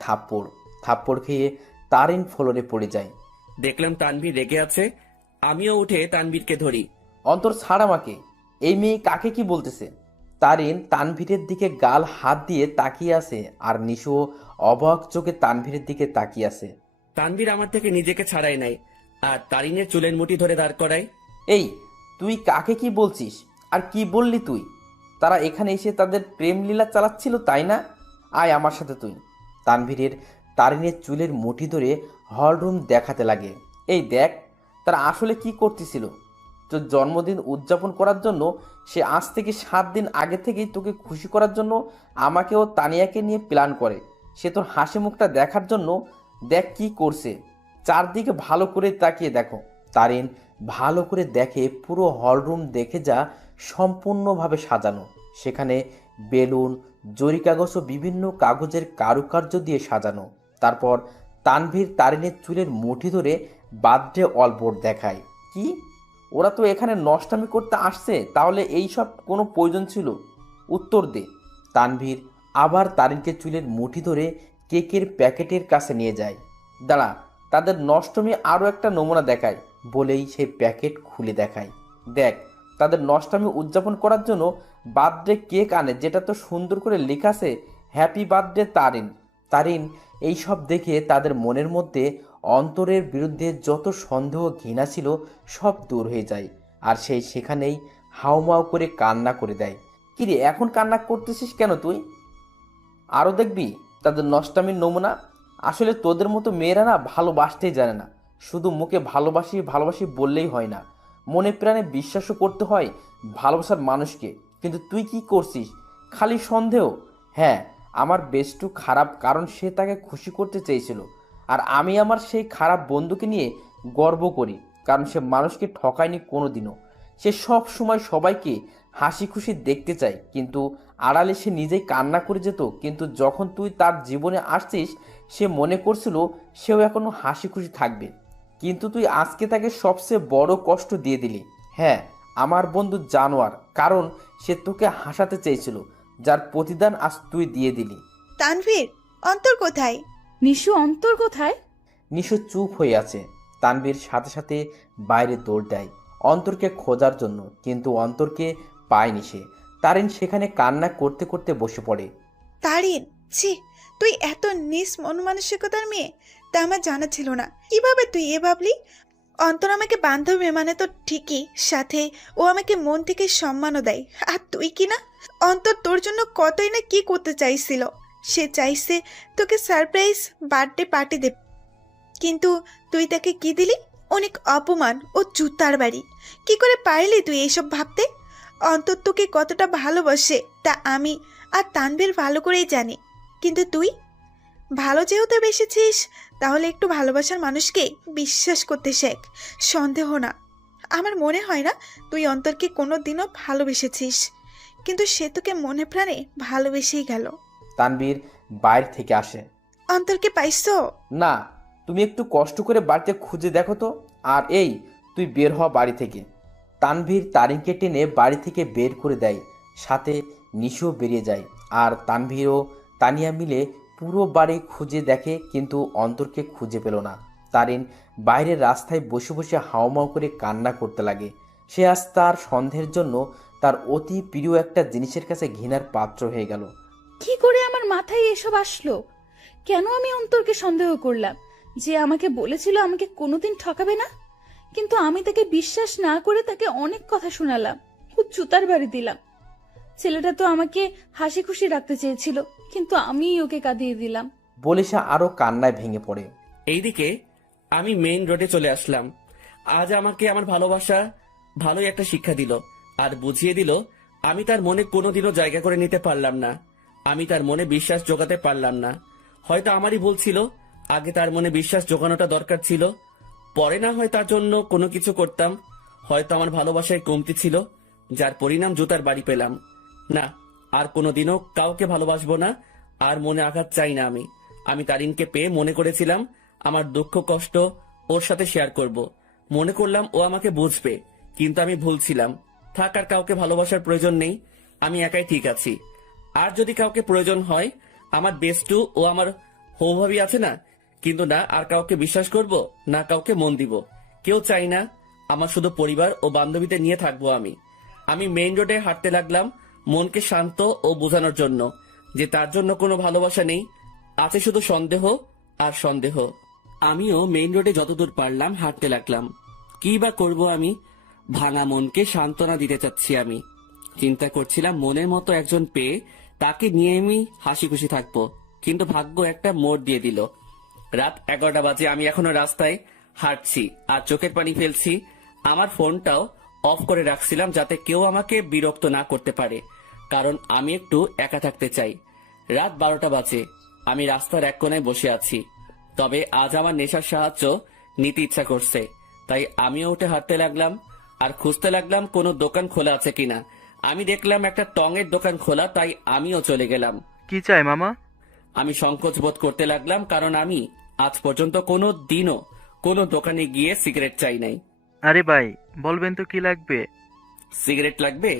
থাপ্পড় খেয়ে তারিন ফ্লোরে পড়ে যায়। দেখলাম তানভীর রেগে আছে। আমিও উঠে তানভীরকে ধরি। অন্তর, ছাড় আমাকে। এই মেয়ে কাকে কি বলতেছে? তারিন তানভীরের দিকে গাল হাত দিয়ে তাকিয়ে আছে, আর নিশো অবাক চোখে তানভীরের দিকে তাকিয়ে আছে। তানভীর আমার থেকে নিজেকে ছাড়াই নাই আর তারিনের চুলের মুঠি ধরে দাঁড় করায়। এই, তুই কাকে কি বলছিস? আর কি বললি তুই? তারা এখানে এসে তাদের প্রেম লীলা চালাচ্ছিল, তাই না? আয় আমার সাথে তুই। তারিনের চুলের মুঠি ধরে হলরুম দেখাতে লাগে। এই দেখ, তারা আসলে কি করতেছিল। তোর জন্মদিন উদযাপন করার জন্য সে আজ থেকে 7 দিন আগে থেকেই তোকে খুশি করার জন্য আমাকে ও তানিয়াকে নিয়ে প্ল্যান করে। সে তোর হাসি মুখটা দেখার জন্য দেখ কি করছে। চারদিকে ভালো করে তাকিয়ে দেখো। তারিন ভালো করে দেখে পুরো হলরুম দেখে যা সম্পূর্ণভাবে সাজানো। সেখানে বেলুন, জরি কাগজ ও বিভিন্ন কাগজের কারুকার্য দিয়ে সাজানো। তারপর তানভীর তারিনের চুলের মুঠি ধরে বার্থডে অলবোর্ড দেখায়। কি, ওরা তো এখানে নষ্টামি করতে আসছে, তাহলে এই সব কোনো প্রয়োজন ছিল? উত্তর দে। তানভীর আবার তারিনকে চুলের মুঠি ধরে কেকের প্যাকেটের কাছে নিয়ে যায়। দাঁড়া, তাদের নষ্টমী আরও একটা নমুনা দেখায় বলেই সেই প্যাকেট খুলে দেখায়। দেখ, তাদের নষ্টামি উদযাপন করার জন্য বার্থডে কেক আনে, যেটা তো সুন্দর করে লেখা আছে হ্যাপি বার্থডে তারিন। তারিন এই সব দেখে তাদের মনের মধ্যে অন্তরের বিরুদ্ধে যত সন্দেহ ঘৃণা ছিল সব দূর হয়ে যায়, আর সেই সেখানেই হাউমাউ করে কান্না করে দেয়। কিরে, এখন কান্না করতেছিস কেন তুই? আরও দেখবি তাদের নষ্টামির নমুনা। আসলে তোদের মতো মেয়েরা না ভালোবাসতেই জানে না। শুধু মুখে ভালোবাসি ভালোবাসি বললেই হয় না, মনে প্রাণে বিশ্বাসও করতে হয় ভালোবাসার মানুষকে। কিন্তু তুই কি করছিস? খালি সন্দেহ। হ্যাঁ, আমার বেস্টু খারাপ, কারণ সে তাকে খুশি করতে চেয়েছিল, আর আমি আমার সেই খারাপ বন্ধুকে নিয়ে গর্ব করি, কারণ সে মানুষকে ঠকায়নি কোনো দিনও। সে সব সময় সবাইকে হাসি খুশি দেখতে চায়, কিন্তু আড়ালে সে নিজেই কান্না করে যেত। কিন্তু যখন তুই তার জীবনে আসছিস, সে মনে করছিল সেও এখনো হাসি খুশি থাকবে, কিন্তু তুই আজকে তাকে সবচেয়ে বড় কষ্ট দিয়ে দিলি। হ্যাঁ, আমার বন্ধু জানোয়ার, কারণ সে তোকে হাসাতে চেয়েছিল, যার প্রতিদান আজ তুই দিয়ে দিলি। তানভীর, অন্তর কোথায়? নিশু, অন্তর কোথায়? নিশু চুপ হয়ে আছে। তানভীর সাথে সাথে বাইরে দৌড় দেয় অন্তরকে খোঁজার জন্য, কিন্তু অন্তরকে পায়নি সে। তারিন সেখানে কান্না করতে করতে বসে পড়ে। তারিন, ছি, তুই এত নিস মন মানসিকতার মেয়ে, তা আমার জানা ছিল না। কিভাবে তুই এ ভাবলি? অন্তর আমাকে বান্ধবী মানে তো ঠিকই, সাথে ও আমাকে মন থেকে সম্মানও দেয়। আর তুই কি না, অন্তর তোর জন্য কতই না কি করতে চাইছিল। সে চাইছে তোকে সারপ্রাইজ বার্থডে পার্টি দেবে, কিন্তু তুই তাকে কি দিলি? অনেক অপমান ও জুতার বাড়ি। কি করে পারলি তুই এইসব ভাবতে? অন্তর তোকে কতটা ভালোবাসে তা আমি আর তানভীর ভালো করেই জানি, কিন্তু তুই ভালো যেহেতু বেসেছিস, তাহলে একটু ভালোবাসার মানুষকে বিশ্বাস করতে শেখ, সন্দেহ না। আমার মনে হয় না তুই অন্তরকে কোনো দিনও ভালোবেসেছিস, কিন্তু সে তোকে মনে প্রাণে ভালোবেসেই গেল। তানভীর বাইরে থেকে আসে। অন্তরকে পাইছো? না, তুমি একটু কষ্ট করে বাড়িতে খুঁজে দেখো তো। আর এই, তুই বের হ বাড়ি থেকে। তানভীর তারিনকে টেনে বাড়ি থেকে বের করে দেয়, সাথে নিশিও বেরিয়ে যায়। আর তানভীর ও তানিয়া মিলে পুরো বাড়ি খুঁজে দেখে, কিন্তু অন্তরকে খুঁজে পেল না। তারিন বাইরের রাস্তায় বসে বসে হাউমাউ করে কান্না করতে লাগে। সে আজ তার সন্দেহের জন্য তার অতি প্রিয় একটা জিনিসের কাছে ঘৃণার পাত্র হয়ে গেল। কি করে আমার মাথায় এসব আসলো? কেন আমি অন্তরকে সন্দেহ করলাম? যে আমাকে বলেছিল আমাকে কোনোদিন ঠকাবে না, কিন্তু আমি তাকে বিশ্বাস না করে তাকে অনেক কথা শোনালাম, খুব জুতার বাড়ি দিলাম। ছেলেটা তো আমাকে হাসি খুশি রাখতে চেয়েছিল, কিন্তু আমিই ওকে কাঁদিয়ে দিলাম। বলে সে আরো কান্নায় ভেঙে পড়ে। এইদিকে আমি মেইন রোডে চলে আসলাম। আজ আমাকে আমার ভালোবাসা ভালোই একটা শিক্ষা দিল, আর বুঝিয়ে দিল আমি তার মনে কোনোদিনও জায়গা করে নিতে পারলাম না। আমি তার মনে বিশ্বাস জোগাতে পারলাম না। হয়তো আমারই ভুল ছিল, আগে তার মনে বিশ্বাস জোগানোটা দরকার ছিল। পরে না হয় তার জন্য কোনো কিছু করতাম। হয়তো আমার ভালোবাসায় কমতি ছিল, যার পরিণাম জুতার বাড়ি পেলাম। না, আর কোনোদিনও কাউকে ভালোবাসবো না, আর মনে আঘাত চাই না। আমি তারিনকে পেয়ে মনে করেছিলাম আমার দুঃখ কষ্ট ওর সাথে শেয়ার করব। মনে করলাম ও আমাকে বুঝবে, কিন্তু আমি ভুল ছিলাম। থাক, আর কাউকে ভালোবাসার প্রয়োজন নেই, আমি একাই ঠিক আছি। আর যদি কাউকে প্রয়োজন হয়, আমার বেস্টু ও আমার হৌভাবি আছে না, কিন্তু না আর কাউকে বিশ্বাস করব, না কাউকে মন দিব। কেউ চাই না, আমার শুধু পরিবার ও বান্ধবীদের নিয়ে থাকবো আমি মেইন রোডে হাঁটতে লাগলাম, মনকে শান্ত ও বোঝানোর জন্য যে তার জন্য কোনো ভালোবাসা নেই, আছে শুধু সন্দেহ আর সন্দেহ। আমিও মেইন রোডে যতদূর পারলাম হাঁটতে লাগলাম। কি বা করব আমি? ভাঙা মনকে সান্ত্বনা দিতে চাচ্ছি আমি। চিন্তা করছিলাম মনের মতো একজন পেয়ে তাকে নিয়ে আমি হাসি খুশি থাকবো, কিন্তু ভাগ্য একটা মোড় দিয়ে দিল। রাত 11টা বাজে, আমি এখনো রাস্তায় হাঁটছি আর চোখের পানি ফেলছি। আমার ফোনটাও অফ করে রাখছিলাম যাতে কেউ আমাকে বিরক্ত না করতে পারে, কারণ আমি একটু একা থাকতে চাই। রাত 12টা বাজে, আমি রাস্তার এক কোণায় বসে আছি। তবে আজ আমার নেশার সাহায্য নিতে ইচ্ছা করছে, তাই আমিও উঠে হাঁটতে লাগলাম আর খুঁজতে লাগলাম কোনো দোকান খোলা আছে কিনা। আমি দেখলাম একটা টঙের দোকান খোলা, তাই আমিও চলে গেলাম। কি চাই মামা? আমি সংকোচ বোধ করতে লাগলাম, কারণ আমি আজ পর্যন্ত কোনো দিনও কোনো দোকানে গিয়ে সিগারেট চাই নাই। আরে ভাই, বলবেন তো কি লাগবে? সিগারেট লাগবে?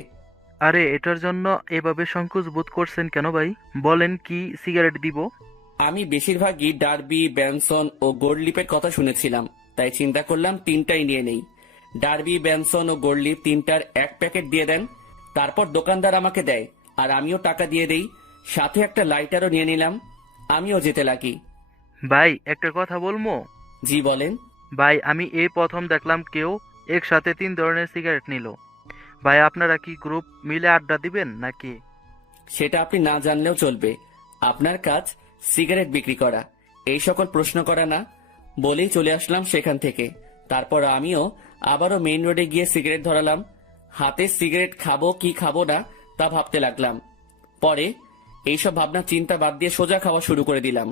আরে এটার জন্য এভাবে সংকোচ বোধ করছেন কেন ভাই? বলেন কি সিগারেট দিব? আমি বেশিরভাগই ডার্বি, ব্যানসন ও গোল্ডলিপের কথা শুনেছিলাম, তাই চিন্তা করলাম তিনটাই নিয়ে নেই। ডার্বি, ব্যানসন ও গোল্ডলিপ তিনটার এক প্যাকেট দিয়ে দেন। তারপর দোকানদার আমাকে দেয় আর আমিও টাকা দিয়ে দেই, সাথে একটা লাইটারও নিয়ে নিলাম। আমিও যেতে লাগি। ভাই একটা কথা বলবো? জি বলেন। ভাই আমি এই প্রথম দেখলাম কেউ একসাথে 3 ধরনের সিগারেট নিল। ভাই আপনারা কি গ্রুপ মিলে আড্ডা দিবেন নাকি? সেটা আপনি না জানলেও চলবে, আপনার কাজ সিগারেট বিক্রি করা, এই সকল প্রশ্ন করা না। বলেই চলে আসলাম সেখান থেকে। তারপর আমিও আবারও মেইন রোডে গিয়ে সিগারেট ধরালাম। হাতে সিগারেট খাবো কি খাবো না তা ভাবতে লাগলাম। পরে এইসব ভাবনা চিন্তা বাদ দিয়ে সোজা খাওয়া শুরু করে দিলাম।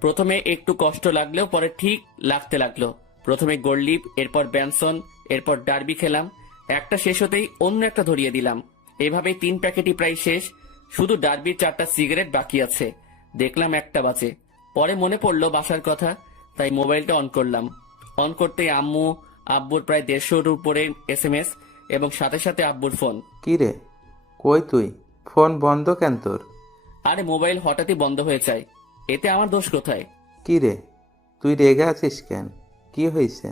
প্রথমে একটু কষ্ট লাগলেও পরে ঠিক লাগতে লাগলো। প্রথমে গোল্ডলিপ, এরপর ব্যানসন, এরপর ডার্বি খেলাম। একটা শেষ হতেই অন্য একটা ধরিয়ে দিলাম। এভাবে 3 প্যাকেটই প্রায় শেষ, শুধু ডার্বির 4টা সিগারেট বাকি আছে। দেখলাম 1টা বাজে। পরে মনে পড়লো বাসার কথা, তাই মোবাইলটা অন করলাম। অন করতেই আম্মু আব্বুর প্রায় 150-র উপরে SMS এবং সাথে সাথে আব্বুর ফোন। কি রে, কই তুই? ফোন বন্ধ কেন তোর? আরে মোবাইল হঠাৎই বন্ধ হয়ে যায়, এতে আমার দোষ কোথায়? কি রে, তুই রেগে আছিস কেন? কি হয়েছে?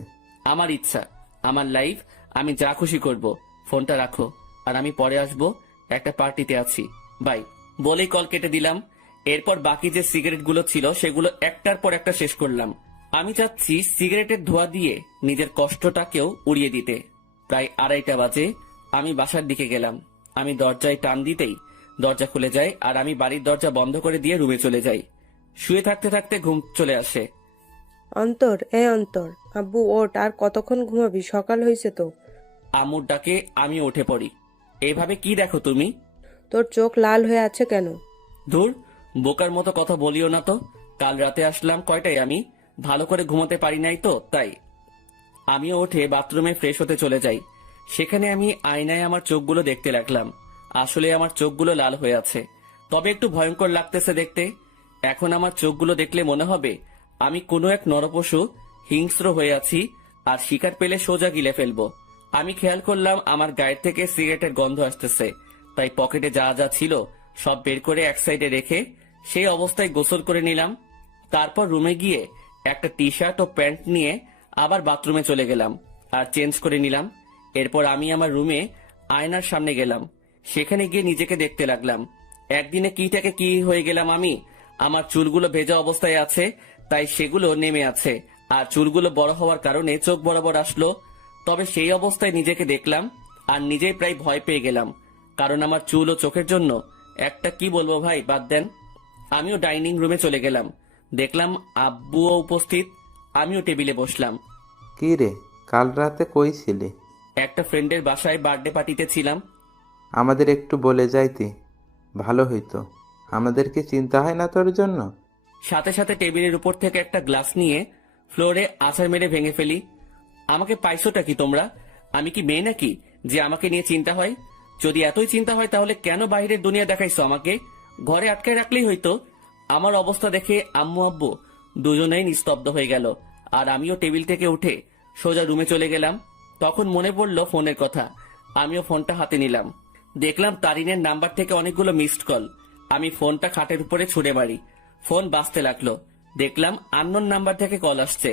আমার ইচ্ছা, আমার লাইফ, আমি যা খুশি করব। ফোনটা রাখো, আর আমি পরে আসবো, একটা পার্টিতে আছি, বাই। বলেই কল কেটে দিলাম। এরপর বাকি যে সিগারেটগুলো ছিল সেগুলো একটার পর একটা শেষ করলাম। আমি চাচ্ছি সিগারেটের ধোঁয়া দিয়ে নিজের কষ্টটাকেও উড়িয়ে দিতে। প্রায় 2:30 বাজে আমি বাসার দিকে গেলাম। আমি দরজায় টান দিতেই দরজা খুলে যায়, আর আমি বাড়ির দরজা বন্ধ করে দিয়ে রুমে চলে যাই। শুয়ে থাকতে থাকতে ঘুম চলে আসে। অন্তর, অন্তর, আব্বু ওঠ, আর কতক্ষণ ঘুমাবি? সকাল হয়েছে তো। আম্মুর ডাকে আমি উঠে পড়ি। এইভাবে কি দেখো তুমি? তোর চোখ লাল হয়ে আছে কেন? ধুর, বোকার মতো কথা বলিও না তো। কাল রাতে আসলাম কয়টায়, আমি ভালো করে ঘুমাতে পারি নাই তো, তাই। আমিও উঠে বাথরুমে ফ্রেশ হতে চলে যাই। সেখানে আমি আয়নায় আমার চোখগুলো দেখতে লাগলাম। আসলে আমার চোখগুলো লাল হয়ে আছে, তবে একটু ভয়ঙ্কর লাগতেছে দেখতে। এখন আমার চোখগুলো দেখলে মনে হবে আমি কোনো এক নরপশু হিংস্র হয়ে আছি, আর শিকার পেলে সোজা গিলে ফেলবো। আমি খেয়াল করলাম আমার গায়ের থেকে সিগারেটের গন্ধ আসতেছে, তাই পকেটে যা যা ছিল সব বের করে এক সাইডে রেখে সেই অবস্থায় গোসল করে নিলাম। তারপর রুমে গিয়ে একটা টি শার্ট ও প্যান্ট নিয়ে আবার বাথরুমে চলে গেলাম আর চেঞ্জ করে নিলাম। এরপর আমি আমার রুমে আয়নার সামনে গেলাম। সেখানে গিয়ে নিজেকে দেখতে লাগলাম। একদিনে কি থেকে কি হয়ে গেলাম আমি। আমার চুলগুলো ভেজা অবস্থায় আছে, তাই সেগুলো নেমে আছে, আর চুলগুলো বড় হওয়ার কারণে চোখ বরাবর আসলো। তবে সেই অবস্থায় নিজেকে দেখলাম আর নিজেই প্রায় ভয় পেয়ে গেলাম, কারণ আমার চুল ও চোখের জন্য একটা কি বলবো ভাই, বাদ দেন। আমিও ডাইনিং রুমে চলে গেলাম। দেখলাম আব্বুও উপস্থিত। আমিও টেবিলে বসলাম। কি রে, কাল রাতে কই ছিলি? একটা ফ্রেন্ডের বাসায় বার্থডে পার্টিতে ছিলাম। আমাদের একটু বলে যাইতি, ভালো হইতো। আমাদের কি চিন্তা হয় না তোর জন্য? সাথে সাথে টেবিলের উপর থেকে একটা গ্লাস নিয়ে ফ্লোরে আছাড় মেরে ভেঙে ফেলি। আমাকে পাইছোটা কি তোমরা? আমি কি মেয়ে নাকি যে আমাকে নিয়ে চিন্তা হয়? যদি এতই চিন্তা হয় তাহলে কেন বাইরের দুনিয়া দেখাইছো আমাকে? ঘরে আটকায় রাখলেই হইতো। আমার অবস্থা দেখে আম্মু আব্বু দুজনেই নিস্তব্ধ হয়ে গেল, আর আমিও টেবিল থেকে উঠে সোজা রুমে চলে গেলাম। তখন মনে পড়লো ফোনের কথা। আমিও ফোনটা হাতে নিলাম। দেখলাম তারিনের নাম্বার থেকে অনেকগুলো মিসড কল। আমি ফোনটা খাটের উপরে ছুঁড়ে মারি। ফোন বাজতে লাগলো। দেখলাম আননোন নাম্বার থেকে কল আসছে।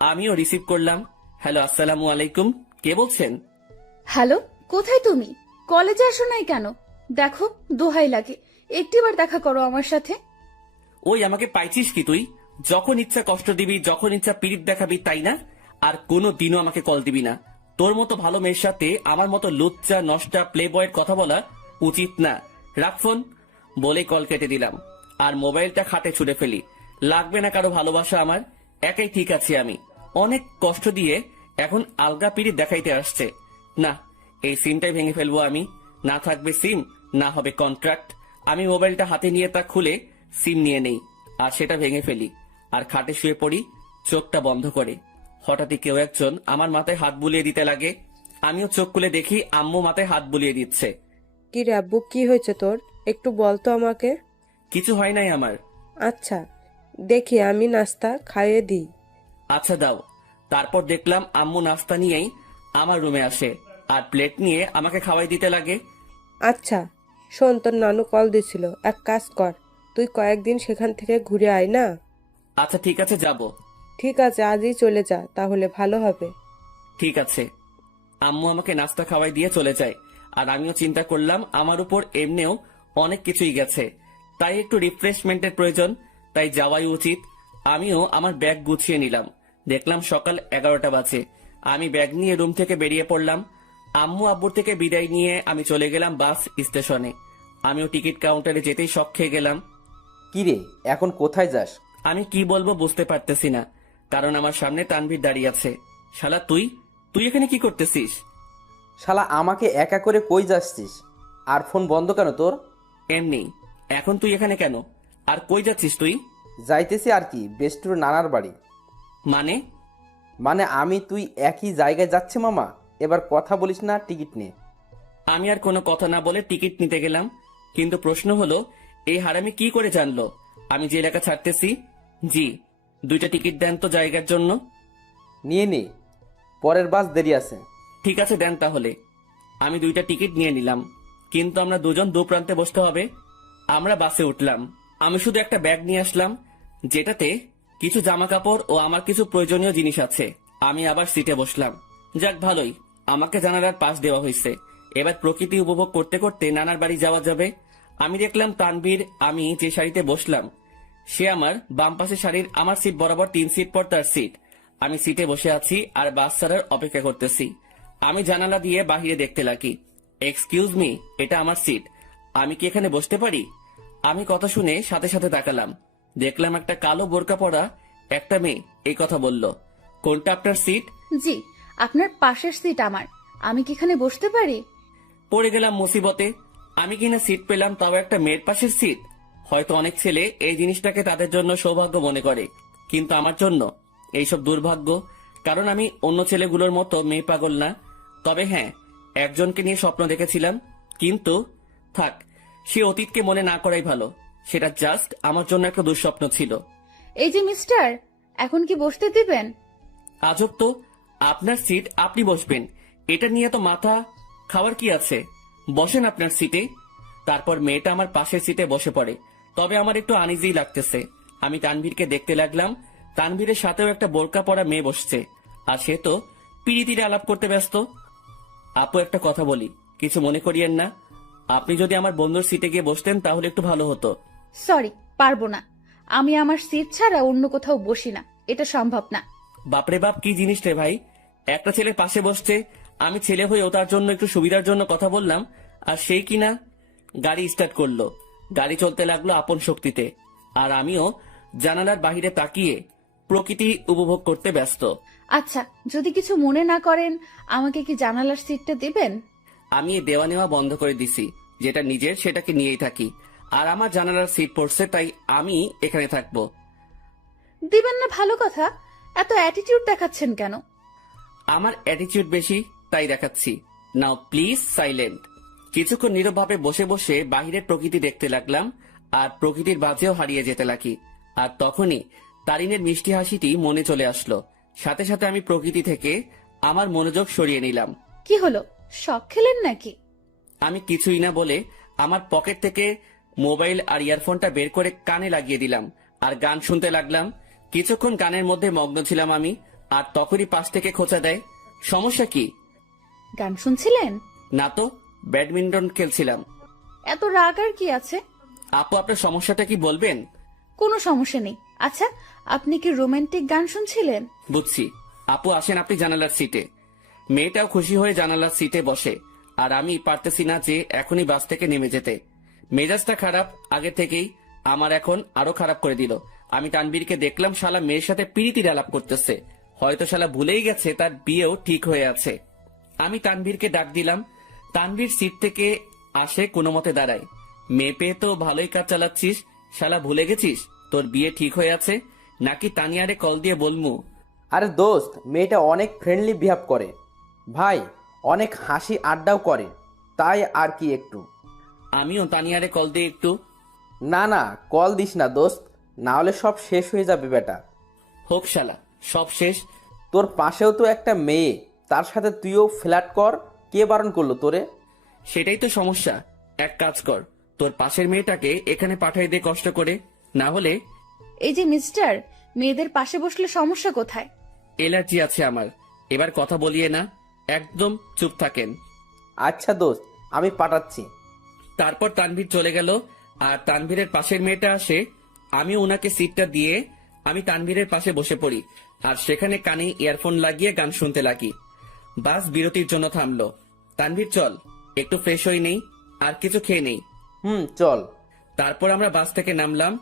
আমিও রিসিভ করলাম। হ্যালো, আসসালামু আলাইকুম, কে বলছেন? হ্যালো, কোথায় তুমি? কলেজে আসো নাই কেন? দেখো, দোহাই লাগে, একটিবার দেখা করো আমার সাথে। ওই আমাকে পাইছিস কি তুই? যখন ইচ্ছা কষ্ট দিবি, যখন ইচ্ছা পিরিত দেখাবি, তাই না? আর কোনো দিনও আমাকে কল দিবি না। তোর মতো ভালো মেয়ের সাথে আমার মতো লুচ্চা নষ্টা প্লে বয়ের কথা বলা উচিত না। রাখ ফোন। বলে কল কেটে দিলাম আর মোবাইলটা খাটে ছুঁড়ে ফেলি। লাগবে না কারো ভালোবাসা আমার, একাই ঠিক আছি আমি। অনেক কষ্ট দিয়ে এখন আলগা পিরিত দেখাইতে আসছে। না, এই সিমটাই ভেঙে ফেলবো আমি। না থাকবে সিম, না হবে কন্ট্রাক্ট। আমি মোবাইলটা হাতে নিয়ে তা খুলে সিম নিয়ে নেই আর সেটা ভেঙে ফেলি, আর খাটে শুয়ে পড়ি চোখটা বন্ধ করে। হঠাৎই কেউ একজন আমার মাথায় হাত বুলিয়ে দিতে লাগে। আমিও চোখ খুলে দেখি আম্মু মাথায় হাত বুলিয়ে দিচ্ছে। কি রে আব্বু, কি হয়েছে তোর? একটু বলতো আমাকে। কিছু হয় নাই আমার। আচ্ছা, দেখি আমি নাস্তা খাইয়ে দিই। আচ্ছা দাও। তারপর দেখলাম আম্মু নাস্তা নিয়েই আমার রুমে আসে আর প্লেট নিয়ে আমাকে খাওয়াই দিতে লাগে। আচ্ছা শোন, তোর নানু কল দিছিল, এক কাজ কর, তুই কয়েকদিন সেখান থেকে ঘুরে আয় না। আচ্ছা ঠিক আছে, যাব। ঠিক আছে, আজই চলে যা, তাহলে ভালো হবে। ঠিক আছে। আম্মু আমাকে নাস্তা খাওয়াই দিয়ে চলে যায়, আর আমিও চিন্তা করলাম আমার উপর এমনিও অনেক কিছুই গেছে, তাই একটু রিফ্রেশমেন্টের প্রয়োজন, তাই যাওয়াই উচিত। আমিও আমার ব্যাগ গুছিয়ে নিলাম। দেখলাম সকাল 11টা বাজে। আমি ব্যাগ নিয়ে রুম থেকে বেরিয়ে পড়লাম। আম্মু আব্বুর থেকে বিদায় নিয়ে আমি চলে গেলাম বাস স্টেশনে। আমিও টিকিট কাউন্টারে যেতেই শক খেয়ে গেলাম। কি রে, এখন কোথায় যাস? আমি কি বলবো বুঝতে পারতেছি না, কারণ আমার সামনে তানভীর দাঁড়িয়ে আছে। শালা তুই তুই এখানে কি করতেছিস? শালা আমাকে একা করে কই যাচ্ছিস? আর ফোন বন্ধ কেন তোর? এমনি। এখন তুই এখানে কেন? আর কই যাচ্ছিস তুই? যাইতেছি আর কি, বেস্টুর নানার বাড়ি। মানে আমি তুই একই জায়গায় যাচ্ছে মামা। এবার কথা বলিস না, টিকিট নে। আমি আর কোনো কথা না বলে টিকিট নিতে গেলাম, কিন্তু প্রশ্ন হলো এই হারামি কি করে জানলো আমি যে এলাকা ছাড়তেছি? জি, 2টা টিকিট দেন তো জায়গার জন্য। নিয়ে নি, পরের বাস দেরি আছে। ঠিক আছে, দেন তাহলে। আমি 2টা টিকিট নিয়ে নিলাম, কিন্তু আমরা দুজন দু প্রান্তে বসতে হবে। আমরা বাসে উঠলাম। আমি শুধু একটা ব্যাগ নিয়ে আসলাম, যেটাতে কিছু জামা কাপড় ও আমার কিছু প্রয়োজনীয় জিনিস আছে। আমি আবার সিটে বসলাম। যাক ভালোই, আমাকে জানালার পাশ দেওয়া হয়েছে। এবার প্রকৃতি উপভোগ করতে করতে নানার বাড়ি যাওয়া যাবে। আমি দেখলাম তানভীর, আমি যে শাড়িতে বসলাম সে আমার বাম পাশের শাড়ির আমার সিট বরাবর 3 সিট পর তার সিট। আমি সিটে বসে আছি আর বাস ছাড়ার অপেক্ষা করতেছি। আমি জানালা দিয়ে বাহিরে দেখতে লাগি। এক্সকিউজ মি, এটা আমার সিট, আমি কি এখানে বসতে পারি? আমি কথা শুনে সাথে সাথে তাকালাম। দেখলাম একটা কালো বোরকা পরা একটা মেয়ে এই কথা বলল। কোনটা আপনার সিট? জি, আপনার পাশের সিট আমার। আমি কি এখানে বসতে পারি? পড়ে গেলাম মুসিবতে। আমি কিনা সিট পেলাম, তাও একটা মেয়ের পাশের সিট। হয়তো অনেক ছেলে এই জিনিসটাকে তাদের জন্য সৌভাগ্য মনে করে, কিন্তু আমার জন্য এইসব দুর্ভাগ্য। কারণ আমি অন্য ছেলেগুলোর মতো মেয়ে পাগল না। তবে হ্যাঁ, একজনকে নিয়ে স্বপ্ন দেখেছিলাম, কিন্তু থাক, সে অতীতকে মনে না করাই ভালো। সেটা জাস্ট আমার জন্য একটা দুঃস্বপ্ন ছিল। এই যে মিস্টার, এখন কি বসতে দিবেন? আজব তো, আপনার সিট, আপনি বসবেন, এটা নিয়ে তো মাথা খাওয়ার কি আছে? বসেন আপনার সিটে। তারপর মেয়েটা আমার পাশের সিটে বসে পড়ে। তবে আমার একটু আনইজি লাগতেছে। আমি তানভীরকে দেখতে লাগলাম। তানভীরের সাথেও একটা বোরকা পরা মেয়ে বসছে, আর সে তো পিড়িতিরে আলাপ করতে ব্যস্ত। আপু, একটা কথা বলি, কিছু মনে করিয়েন না। আপনি যদি আমার বন্ধুর সিটে গিয়ে বসতেন তাহলে একটু ভালো হতো। সরি, পারবো না। আমি আমার সিট ছাড়া অন্য কোথাও বসি না, এটা সম্ভব না। বাপরে বাপ, কি জিনিস রে ভাই! একটা ছেলের পাশে বসছে, আমি ছেলে হয়েও তার জন্য একটু সুবিধার জন্য কথা বললাম, আর সেই কিনা গাড়ি স্টার্ট করলো। গাড়ি চলতে লাগলো আপন শক্তিতে, আর আমিও জানালার বাহিরে তাকিয়ে প্রকৃতি উপভোগ করতে ব্যস্ত। আচ্ছা, যদি কিছু মনে না করেন, আমাকে কি জানালার সিটটা দিবেন? আমি এই দেওয়া নেওয়া বন্ধ করে দিছি। যেটা নিজের সেটাকে নিয়েই থাকি, আর আমার জানালার সিট পড়ছে, তাই আমি এখানে থাকবো। দিবেন না ভালো কথা, এত অ্যাটিটিউড দেখাচ্ছেন কেন? আমার অ্যাটিটিউড বেশি, তাই দেখাচ্ছি। নাও প্লিজ সাইলেন্ট। কিছুক্ষণ নীরবভাবে বসে বসে বাহিরের প্রকৃতি দেখতে লাগলাম, আর প্রকৃতির বাজেও হারিয়ে যেতে লাগি। আর তখনই তারিনের মিষ্টি হাসিটি মনে চলে আসলো। সাথে সাথে আমি প্রকৃতি থেকে আমার মনোযোগ সরিয়ে নিলাম। কি হলো, শখ খেলেন নাকি? আমি কিছুই না বলে আমার পকেট থেকে মোবাইল আর ইয়ারফোনটা বের করে কানে লাগিয়ে দিলাম, আর গান শুনতে লাগলাম। কিছুক্ষণ গানের মধ্যে মগ্ন ছিলাম আমি, আর তখনই পাশ থেকে খোঁচা দেয়। সমস্যা কি? গান শুনছিলেন? না তো, ব্যাডমিন্টন খেলছিলাম। এত রাগ আর কি আছে? আপু, আপনার সমস্যাটা কি বলবেন? কোনো সমস্যা নেই। আচ্ছা, আপনি কি রোমান্টিক গান শুনছিলেন? বুঝছি। আপু আসেন আপনি জানালার সিটে। মেয়েটাও খুশি হয়ে জানালার সিটে বসে, আর আমি পারতেছি না যে এখনই বাস থেকে নেমে যেতে। মেজাজটা খারাপ আগে থেকেই, আমার এখন আরো খারাপ করে দিল। আমি তানবীরকে দেখলাম শালা মেয়ের সাথে পিরিতির আলাপ করতেছে। হয়তো শালা ভুলেই গেছে তার বিয়েও ঠিক হয়ে আছে। আমি তানভীরকে ডাক দিলাম। তানভীর সিট থেকে আসে, কোনো মতে দাঁড়ায়। মেয়ে পেয়ে তো ভালোই কাজ চালাচ্ছিস, শালা ভুলে গেছিস তোর বিয়ে ঠিক হয়ে আছে? নাকি তানিয়ারে কল দিয়ে বলমু? আরে দোস্ত, মেয়েটা অনেক ফ্রেন্ডলি বিহেভ করে ভাই, অনেক হাসি আড্ডাও করে, তাই আর কি একটু। আমিও তানিয়ারে কল দিয়ে একটু। না না, কল দিস না দোস্ত, না হলে সব শেষ হয়ে যাবে বেটা। হোক শালা, সব শেষ। তোর পাশেও তো একটা মেয়ে, তার সাথে তুইও ফ্ল্যাট কর, কে বারণ করলো তোরে? সেটাই তো সমস্যা। এক কাজ কর, তোর পাশের মেয়েটাকে এখানে পাঠাই দে কষ্ট করে, না হলে। এই যে মিস্টার, মেয়েদের পাশে বসলে সমস্যা কোথায়? এলার্জি আছে আমার। এবার কথা বলিয়ে না, একদম চুপ থাকেন। আচ্ছা দোস্ত, আমি পাঠাচ্ছি। তারপর তানভীর চলে গেল, আর তানভীরের পাশের মেয়েটা আসে। আমি ওনাকে সিটটা দিয়ে আমি তানভীরের পাশে বসে পড়ি, আর সেখানে কানে ইয়ারফোন লাগিয়ে গান শুনতে লাগি। বাস বিরতির জন্য থামলো। তানভীর চল, একটু ফ্রেশ হয়ে নেই, আর কিছু খেয়ে নেই। চল। তারপর আমরা বাস থেকে নামলাম,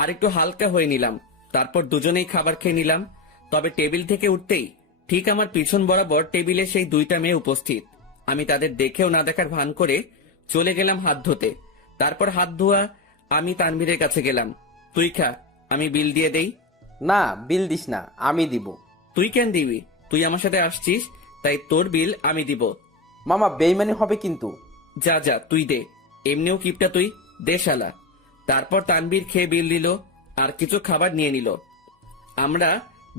আর একটু হালকা হয়ে নিলাম। তারপর দুজনেই খাবার খেয়ে নিলাম। তবে টেবিল থেকে উঠতেই ঠিক আমার পিছন বরাবর টেবিলে সেই 2টা মেয়ে উপস্থিত। আমি তাদের দেখেও না দেখার ভান করে চলে গেলাম হাত ধুতে। তারপর হাত ধোয়া আমি তানভীরের কাছে গেলাম। তুই খা, আমি বিল দিয়ে দেই। না, বিল দিস না, আমি দিব। তুই কেন দিবি? তুই আমার সাথে আসছিস, তাই তোর বিল আমি দিব। মামা, বেইমানি হবে কিন্তু। যা যা, তুই দে, এমনিও কিপটা তুই, দে শালা। তারপর তানভীর খেয়ে বিল দিল। আর কিছু খাবার নিয়ে নিল। আমরা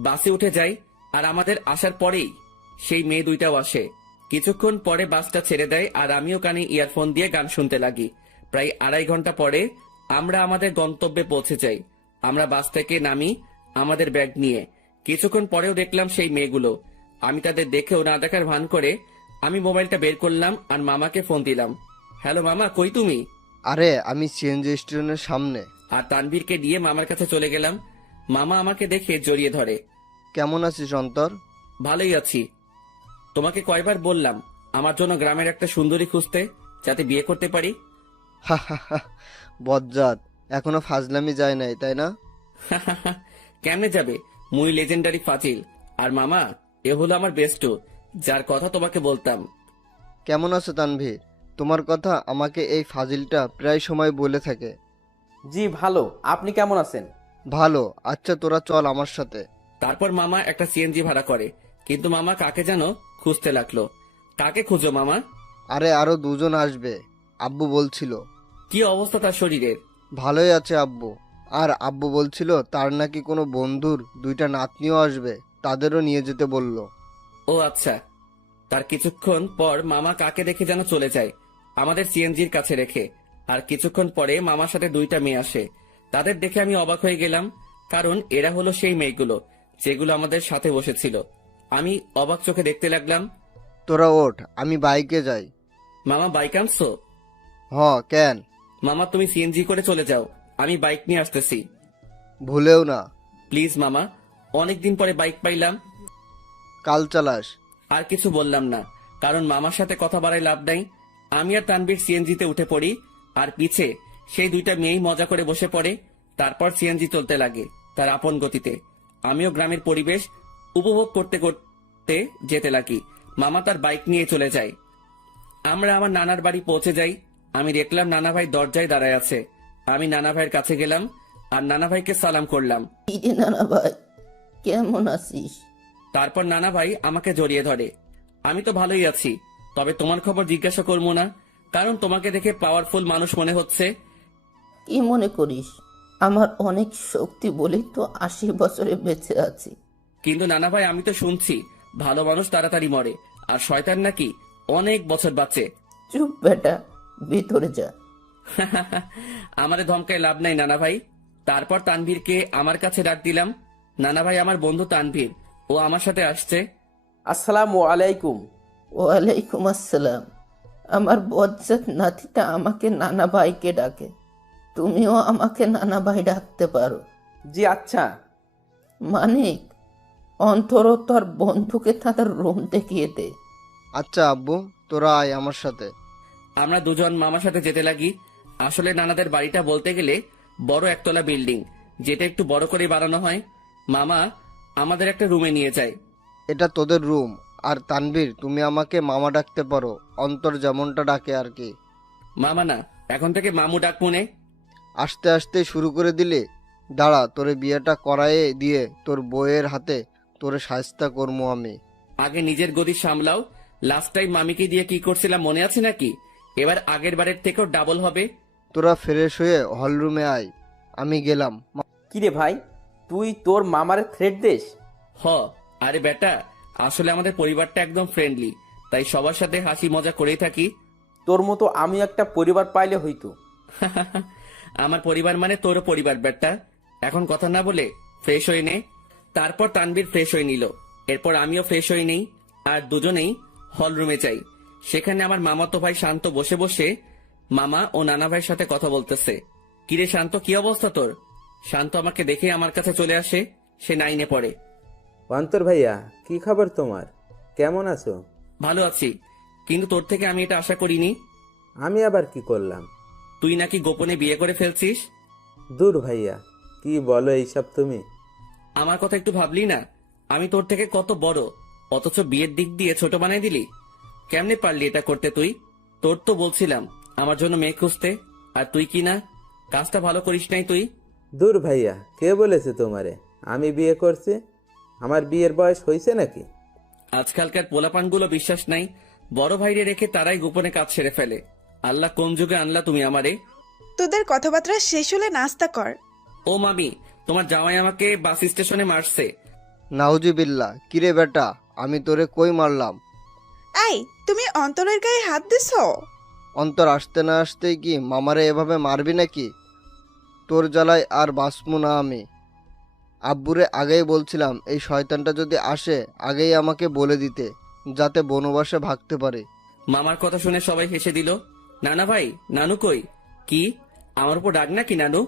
বাসে উঠে যাই আর আমাদের আসার পরেই সেই মেয়ে দুইটাও আসে। কিছুক্ষণ পরে বাসটা ছেড়ে দেয় আর আমিও কানে ইয়ারফোন দিয়ে গান শুনতে লাগি। প্রায় 2.5 ঘন্টা পরে আমরা আমাদের গন্তব্যে পৌঁছে যাই। আমরা বাস থেকে নামি আমাদের ব্যাগ নিয়ে। কিছুক্ষণ পরেও দেখলাম সেই মেয়েগুলো। আমি তাদের দেখেও না দেখার ভান করে আমি মোবাইলটা বের করলাম আর মামাকে ফোন দিলাম। হ্যালো মামা, কই তুমি? আরে আমি সিএনজি স্টেশনের সামনে। আর তানভীরকে দিয়ে মামার কাছে চলে গেলাম। মামা আমাকে দেখে জড়িয়ে ধরে। কেমন আছিস অন্তর? ভালোই আছি। তোমাকে কয়বার বললাম আমার জন্য গ্রামের একটা সুন্দরী খুঁজতে, যাতে বিয়ে করতে পারি? হা হা হা, বজ্জাত, এখনো ফাজলামি যায় নাই তাই না? কেমনে যাবে? মুই লেজেন্ডারি ফাজিল। আর মামা, এ হলো আমার বেস্টু, যার কথা তোমাকে বলতাম। কেমন আছো তানভীর? তোমার কথা আমাকে এই ফাজিলটা প্রায় সময় বলে থাকে। জি ভালো, আপনি কেমন আছেন? ভালো। আচ্ছা তোরা চল আমার সাথে। তারপর মামা একটা সিএনজি ভাড়া করে, কিন্তু মামা কাকে যেন খুঁজতে লাগলো। কাকে খুঁজো মামা? আরে আরো 2 জন আসবে, আব্বু বলছিল। কি অবস্থা তার শরীরের? ভালোই আছে আব্বু। আর আব্বু বলছিল তার নাকি কোনো বন্ধুর 2টা নাতনিও আসবে, তাদেরও নিয়ে যেতে বলল। ও আচ্ছা। তার কিছুক্ষণ পর মামা কাকে দেখে যেন চলে যায় আমাদের সিএনজির কাছে রেখে। আর কিছুক্ষণ পরে মামার সাথে 2টা মেয়ে আসে। তাদের দেখে আমি অবাক হয়ে গেলাম, কারণ এরা হলো সেই মেয়েগুলো যেগুলো আমাদের সাথে বসেছিল। আমি অবাক চোখে দেখতে লাগলাম। তোরা ওঠ, আমি বাইকে যাই। মামা বাইক আনছো? কেন? মামা তুমি সিএনজি করে চলে যাও, আমি বাইক নিয়ে আসতেছি। ভুলেও না। প্লিজ মামা, অনেকদিন পরে বাইক পাইলাম। কাল চালাস। আর কিছু বললাম না, কারণ মামার সাথে কথা বাড়াই লাভ নাই। আমি আর তানভীর সিএনজিতে উঠে পড়ি, আর পিছে সেই 2টা মেয়েই মজা করে বসে পড়ে। তারপর সিএনজি চলতে লাগে তার আপন গতিতে। আমিও গ্রামের পরিবেশ উপভোগ করতে করতে যেতে লাগি। মামা তার বাইক নিয়ে চলে যায়। আমরা আমার নানার বাড়ি পৌঁছে যাই। আমি দেখলাম নানা ভাই দরজায় দাঁড়ায় আছে। আমি নানা ভাইয়ের কাছে গেলাম আর নানা ভাইকে সালাম করলাম। নানা ভাই, কেমন আছিস? তারপর নানা ভাই আমাকে জড়িয়ে ধরে। আমি তো ভালোই আছি, তবে তোমার খবর জিজ্ঞাসা করবো না, কারণ তোমাকে দেখে পাওয়ারফুল মানুষ মনে হচ্ছে। কি মনে করিস? আমার অনেক শক্তি বলেই তো 80 বছরে বেঁচে আছি। কিন্তু নানা ভাই, আমি তো শুনছি ভালো মানুষ তাড়াতাড়ি মরে, আর শয়তান নাকি অনেক বছর বাঁচে। চুপ বেটা, ভিতরে যা। আমারে ধমকায় লাভ নাই নানা ভাই। তারপর তানভীরকে আমার কাছে ডাক দিলাম। নানা ভাই, আমার বন্ধু তানভীর, ও আমার সাথে আসছে। আসসালামু আলাইকুম। ওয়ালাইকুম আসসালাম। আমার বজ্জাত নাতিটা আমাকে নানা ভাইকে ডাকে, তুমিও আমাকে নানা ভাই ডাকতে পারো। জি আচ্ছা। মানিক, অন্তর তোর বন্ধুকে তাদের রুম দেখিয়ে দে। আচ্ছা আব্বু, তোরা আয় আমার সাথে। আমরা 2 জন মামার সাথে যেতে লাগি। আসলে নানাদের বাড়িটা বলতে গেলে বড় একতলা বিল্ডিং, যেটা একটু বড় করে বানানো হয়। মামা আমাদের একটা রুমে নিয়ে যায়। এটা তোদের রুম। আর তানভীর, তুমি আমাকে মামা ডাকতে পারো, অন্তর যেমনটা ডাকে আর কি। মামা না, এখন থেকে মামু ডাক মনে। আস্তে আস্তে শুরু করে দিলে। দাঁড়া, তোরে বিয়েটা করায়ে দিয়ে তোর বউয়ের হাতে তোরে শায়েস্তা করবো আমি। আগে নিজের গদি সামলাও। লাস্ট টাইম মামিকে দিয়ে কি করছিলাম মনে আছে নাকি? এবার আগের বারের থেকেও ডাবল হবে। তোরা ফ্রেশ হয়ে হলরুমে আয়, আমি গেলাম। কিরে ভাই, তুই তোর মামারে থ্রেট দিস? আরে বেটা, আসলে আমাদের পরিবারটা একদম ফ্রেন্ডলি, তাই সবার সাথে হাসি মজা করেই থাকি। তোর মতো আমি একটা পরিবার পাইলে হইতো। আমার পরিবার মানে তোরও পরিবার বেটা। এখন কথা না বলে ফ্রেশ হয়ে নে। তারপর তানভীর ফ্রেশ হয়ে নিল। এরপর আমিও ফ্রেশ হয়ে নেই, আর দুজনেই হল রুমে যাই। সেখানে আমার মামাতো ভাই শান্ত বসে বসে মামা ও নানা ভাইয়ের সাথে কথা বলতেছে। কিরে শান্ত, কি অবস্থা তোর? শান্ত আমাকে দেখে আমার কাছে চলে আসে। সে 9-এ পড়ে। অন্তর ভাইয়া, কি খবর তোমার? কেমন আছো? ভালো আছি, কিন্তু তোর থেকে আমি এটা আশা করিনি। আমি আবার কি করলাম? তুই নাকি গোপনে বিয়ে করে ফেলছিস। দূর ভাইয়া, কি বলো এইসব তুমি? আমার কথা একটু ভাবলি না? আমি তোর থেকে কত বড়, অথচ বিয়ের দিক দিয়ে ছোট বানাই দিলি। কেমনে পারলি এটা করতে তুই? তোর তো বলছিলাম আমার জন্য মেয়ে খুঁজতে, আর তুই কি না, কাজটা ভালো করিস নাই তুই। দূর ভাইয়া, কে বলেছে তোমারে আমি বিয়ে করছি? আমার বিয়ের বয়স হয়েছে নাকি? আজকালকার পোলাপানগুলো বিশ্বাস নাই, বড় ভাইরে রেখে তারাই গোপনে কাজ সেরে ফেলে। আল্লাহ কোন যুগে আনলা তুমি আমারে? তোদের কথাবার্তা শেষ হলে নাস্তা কর। ও মামি, তোমার জামাই আমাকে বাস স্টেশনে মারছে। নাউজুবিল্লা, কিরে বেটা, আমি তোরে কই মারলাম? এই, তুমি অন্তরের গায়ে হাত দিছো? অন্তর আসতে না আসতেই কি মামারে এভাবে মারবি নাকি? তোর জ্বালায় আর বাঁচবো না আমি। আব্বুরে আগেই বলছিলাম এই শয়তানটা যদি আসে আগেই আমাকে বলে দিতে, যাতে বনবাসে ভাগতে পারে। মামার কথা শুনে সবাই হেসে দিল। নানা ভাই, নানু কই? কি আমার উপর রাগ নাকি নানু?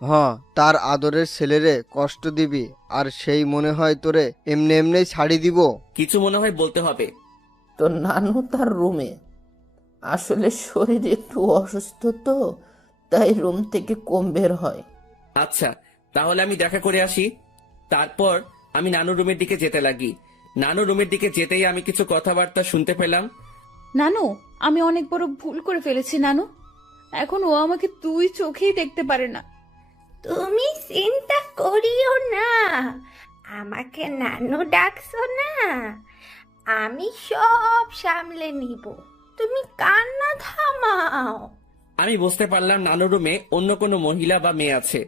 হ্যাঁ, তার আদরের ছেলেরে কষ্ট দিবি আর সেই মনে হয় তোরে এমনি এমনি ছাড়ি দিব? কিছু মনে হয় বলতে হবে। তো নানু তার রুমে, আসলে শরীর একটু অসুস্থ তো, তাই রুম থেকে কম বের হয়। আচ্ছা, তাহলে আমি দেখা করে আসি। তারপর আমি নানুর রুমের দিকে যেতে লাগি। নানুর রুমের দিকে যেতেই আমি কিছু কথাবার্তা শুনতে পেলাম। নানু, আমি অনেক বড় ভুল করে ফেলেছি নানু। এখন ও আমাকে দুই চোখেই দেখতে পারে না। তুমি চিন্তা করিও না, আমাকে নানু ডাকছো না, আমি সব সামলে নিব, তুমি কান্না থামাও। আমি বুঝতে পারলাম নানুর রুমে অন্য কোনো মহিলা বা মেয়ে আছে,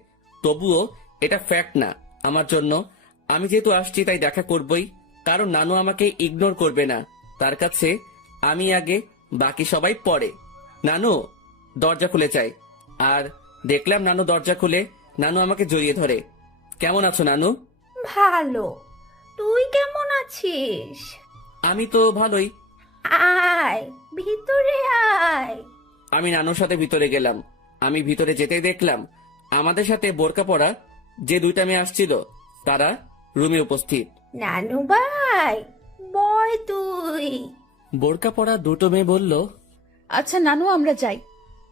তবুও এটা ফ্যাক্ট না আমার জন্য। আমি যেহেতু আসছি তাই দেখা করবই, কারণ নানু আমাকে ইগনোর করবে না। তার কাছে আমি আগে, বাকি সবাই পরে। নানু, দরজা খুলে চাই। আর দেখলাম নানু দরজা খুলে নানু আমাকে জড়িয়ে ধরে। কেমন আছো নানু? ভালো, তুই কেমন আছিস? আমি তো ভালোই। আয় ভিতরে আয়। আমি নানুর সাথে ভিতরে গেলাম। আমি ভিতরে যেতেই দেখলাম আমাদের সাথে বোরকা পরা যে দুইটা মেয়ে আসছিল তারা রুমে উপস্থিত। নানু ভাই, বয় তুই। বোরকা পরা দুটো মেয়ে বলল, আচ্ছা নানু, আমরা যাই,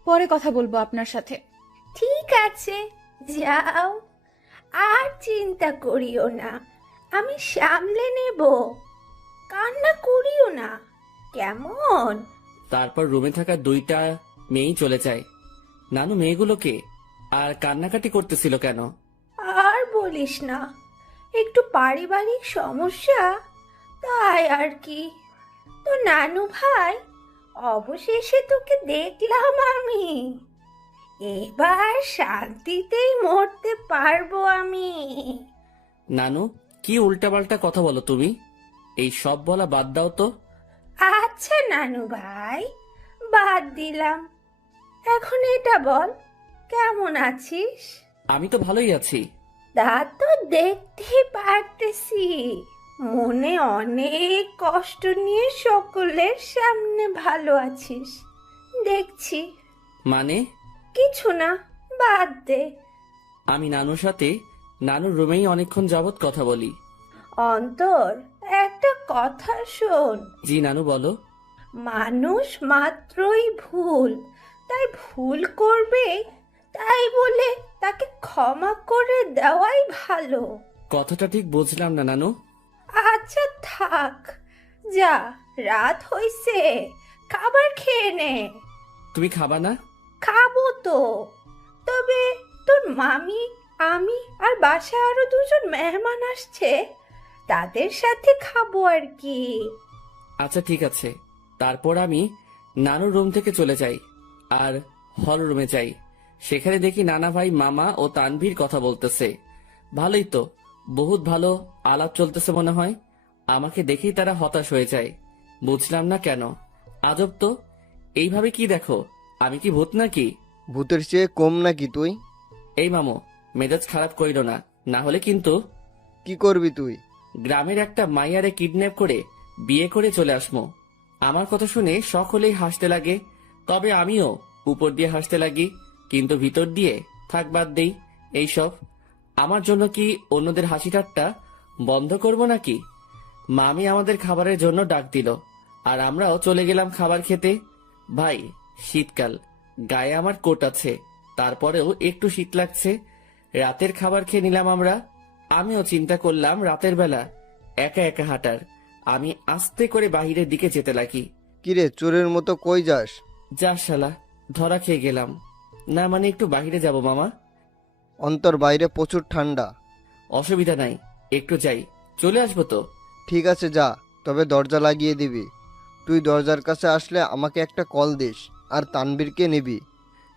পরে কথা বলবো আপনার সাথে। ঠিক আছে, যাও, আর চিন্তা করিও না, আমি সামলে নেব, কান্না করিও না, কেমন? তারপর রুমে থাকা দুইটা মেয়েই চলে যায়। নানু মেয়েগুলোকে আর কান্নাকাটি করতেছিল কেন? আর বলিস না, একটু পারিবারিক সমস্যা, তাই আর কি। তো নানু ভাই, অবশেষে তোকে দেখলাম আমি, এবার শান্তিতেই মরতে পারবো আমি। নানু, কি উল্টাপাল্টা কথা বলো তুমি? এই সব বলা বাদ দাও তো। আচ্ছা নানু ভাই, বাদ দিলাম, এখন এটা বল, কেমন আছিস? আমি তো ভালোই আছি। তা তো দেখতেই পারতেছি, মনে অনেক কষ্ট নিয়ে সকলের সামনে ভালো আছিস দেখছি। মানে? কিছু না, বাদ দে। আমি নানুর সাথে নানুর রুমেই অনেকক্ষণ যাবৎ কথা বলি। অন্তর, একটা কথা শোন। জি নানু, বলো। মানুষ মাত্রই ভুল, তাই ভুল করবে, তাই বলে তাকে ক্ষমা করে দেওয়াই ভালো। কথাটা ঠিক বুঝলাম না নানু। আচ্ছা থাক, যা, রাত হইছে, খাবার খেয়ে নে। তুমি খাবা না? খাবো তো, তবে তোর মামি, আমি আর বাসায় আরো দুজন মেহমান আসছে, তাদের সাথে খাবো আর কি। আচ্ছা ঠিক আছে। তারপর আমি নানুর রুম থেকে চলে যাই আর হল রুমে যাই। সেখানে দেখি নানা ভাই, মামা ও তানভীর কথা বলতেছে। ভালোই তো, বহুত ভালো আলাপ চলতেছে মনে হয়। আমাকে দেখেই তারা হতাশ হয়ে যায়। বুঝলাম না কেন। আজব তো, এইভাবে কি দেখো? আমি কি ভূত নাকি? ভূতের চেয়ে কম নাকি তুই? এই মামু, মেজাজ খারাপ কইরো না, না হলে কিন্তু। কি করবি তুই? গ্রামের একটা মাইয়ারে কিডন্যাপ করে বিয়ে করে চলে আসমো। আমার কথা শুনে সকলেই হাসতে লাগে, তবে আমিও উপর দিয়ে হাসতে লাগি, কিন্তু ভিতর দিয়ে থাক বাদ দেই এইসব। আমার জন্য কি অন্যদের হাসি ঠাট্টা বন্ধ করব নাকি? মামি আমাদের খাবারের জন্য ডাক দিল আর আমরাও চলে গেলাম খাবার খেতে। ভাই, শীতকাল, গায়ে আমার কোট আছে, তারপরেও একটু শীত লাগছে। রাতের খাবার খেয়ে নিলাম আমরা। আমিও চিন্তা করলাম রাতের বেলা একা একা হাঁটার। আমি আস্তে করে বাহিরের দিকে যেতে লাগি। কিরে, চোরের মতো কই যাস? যা শালা, ধরা খেয়ে গেলাম। না মানে একটু বাহিরে যাব মামা। অন্তর, বাইরে প্রচুর ঠান্ডা। অসুবিধা নাই, একটু যাই, চলে আসবো তো। ঠিক আছে যা, তবে দরজা লাগিয়ে দিবি। তুই দরজার কাছে আসলে আমাকে একটা কল দিস, আর তানবীরকে নিবি।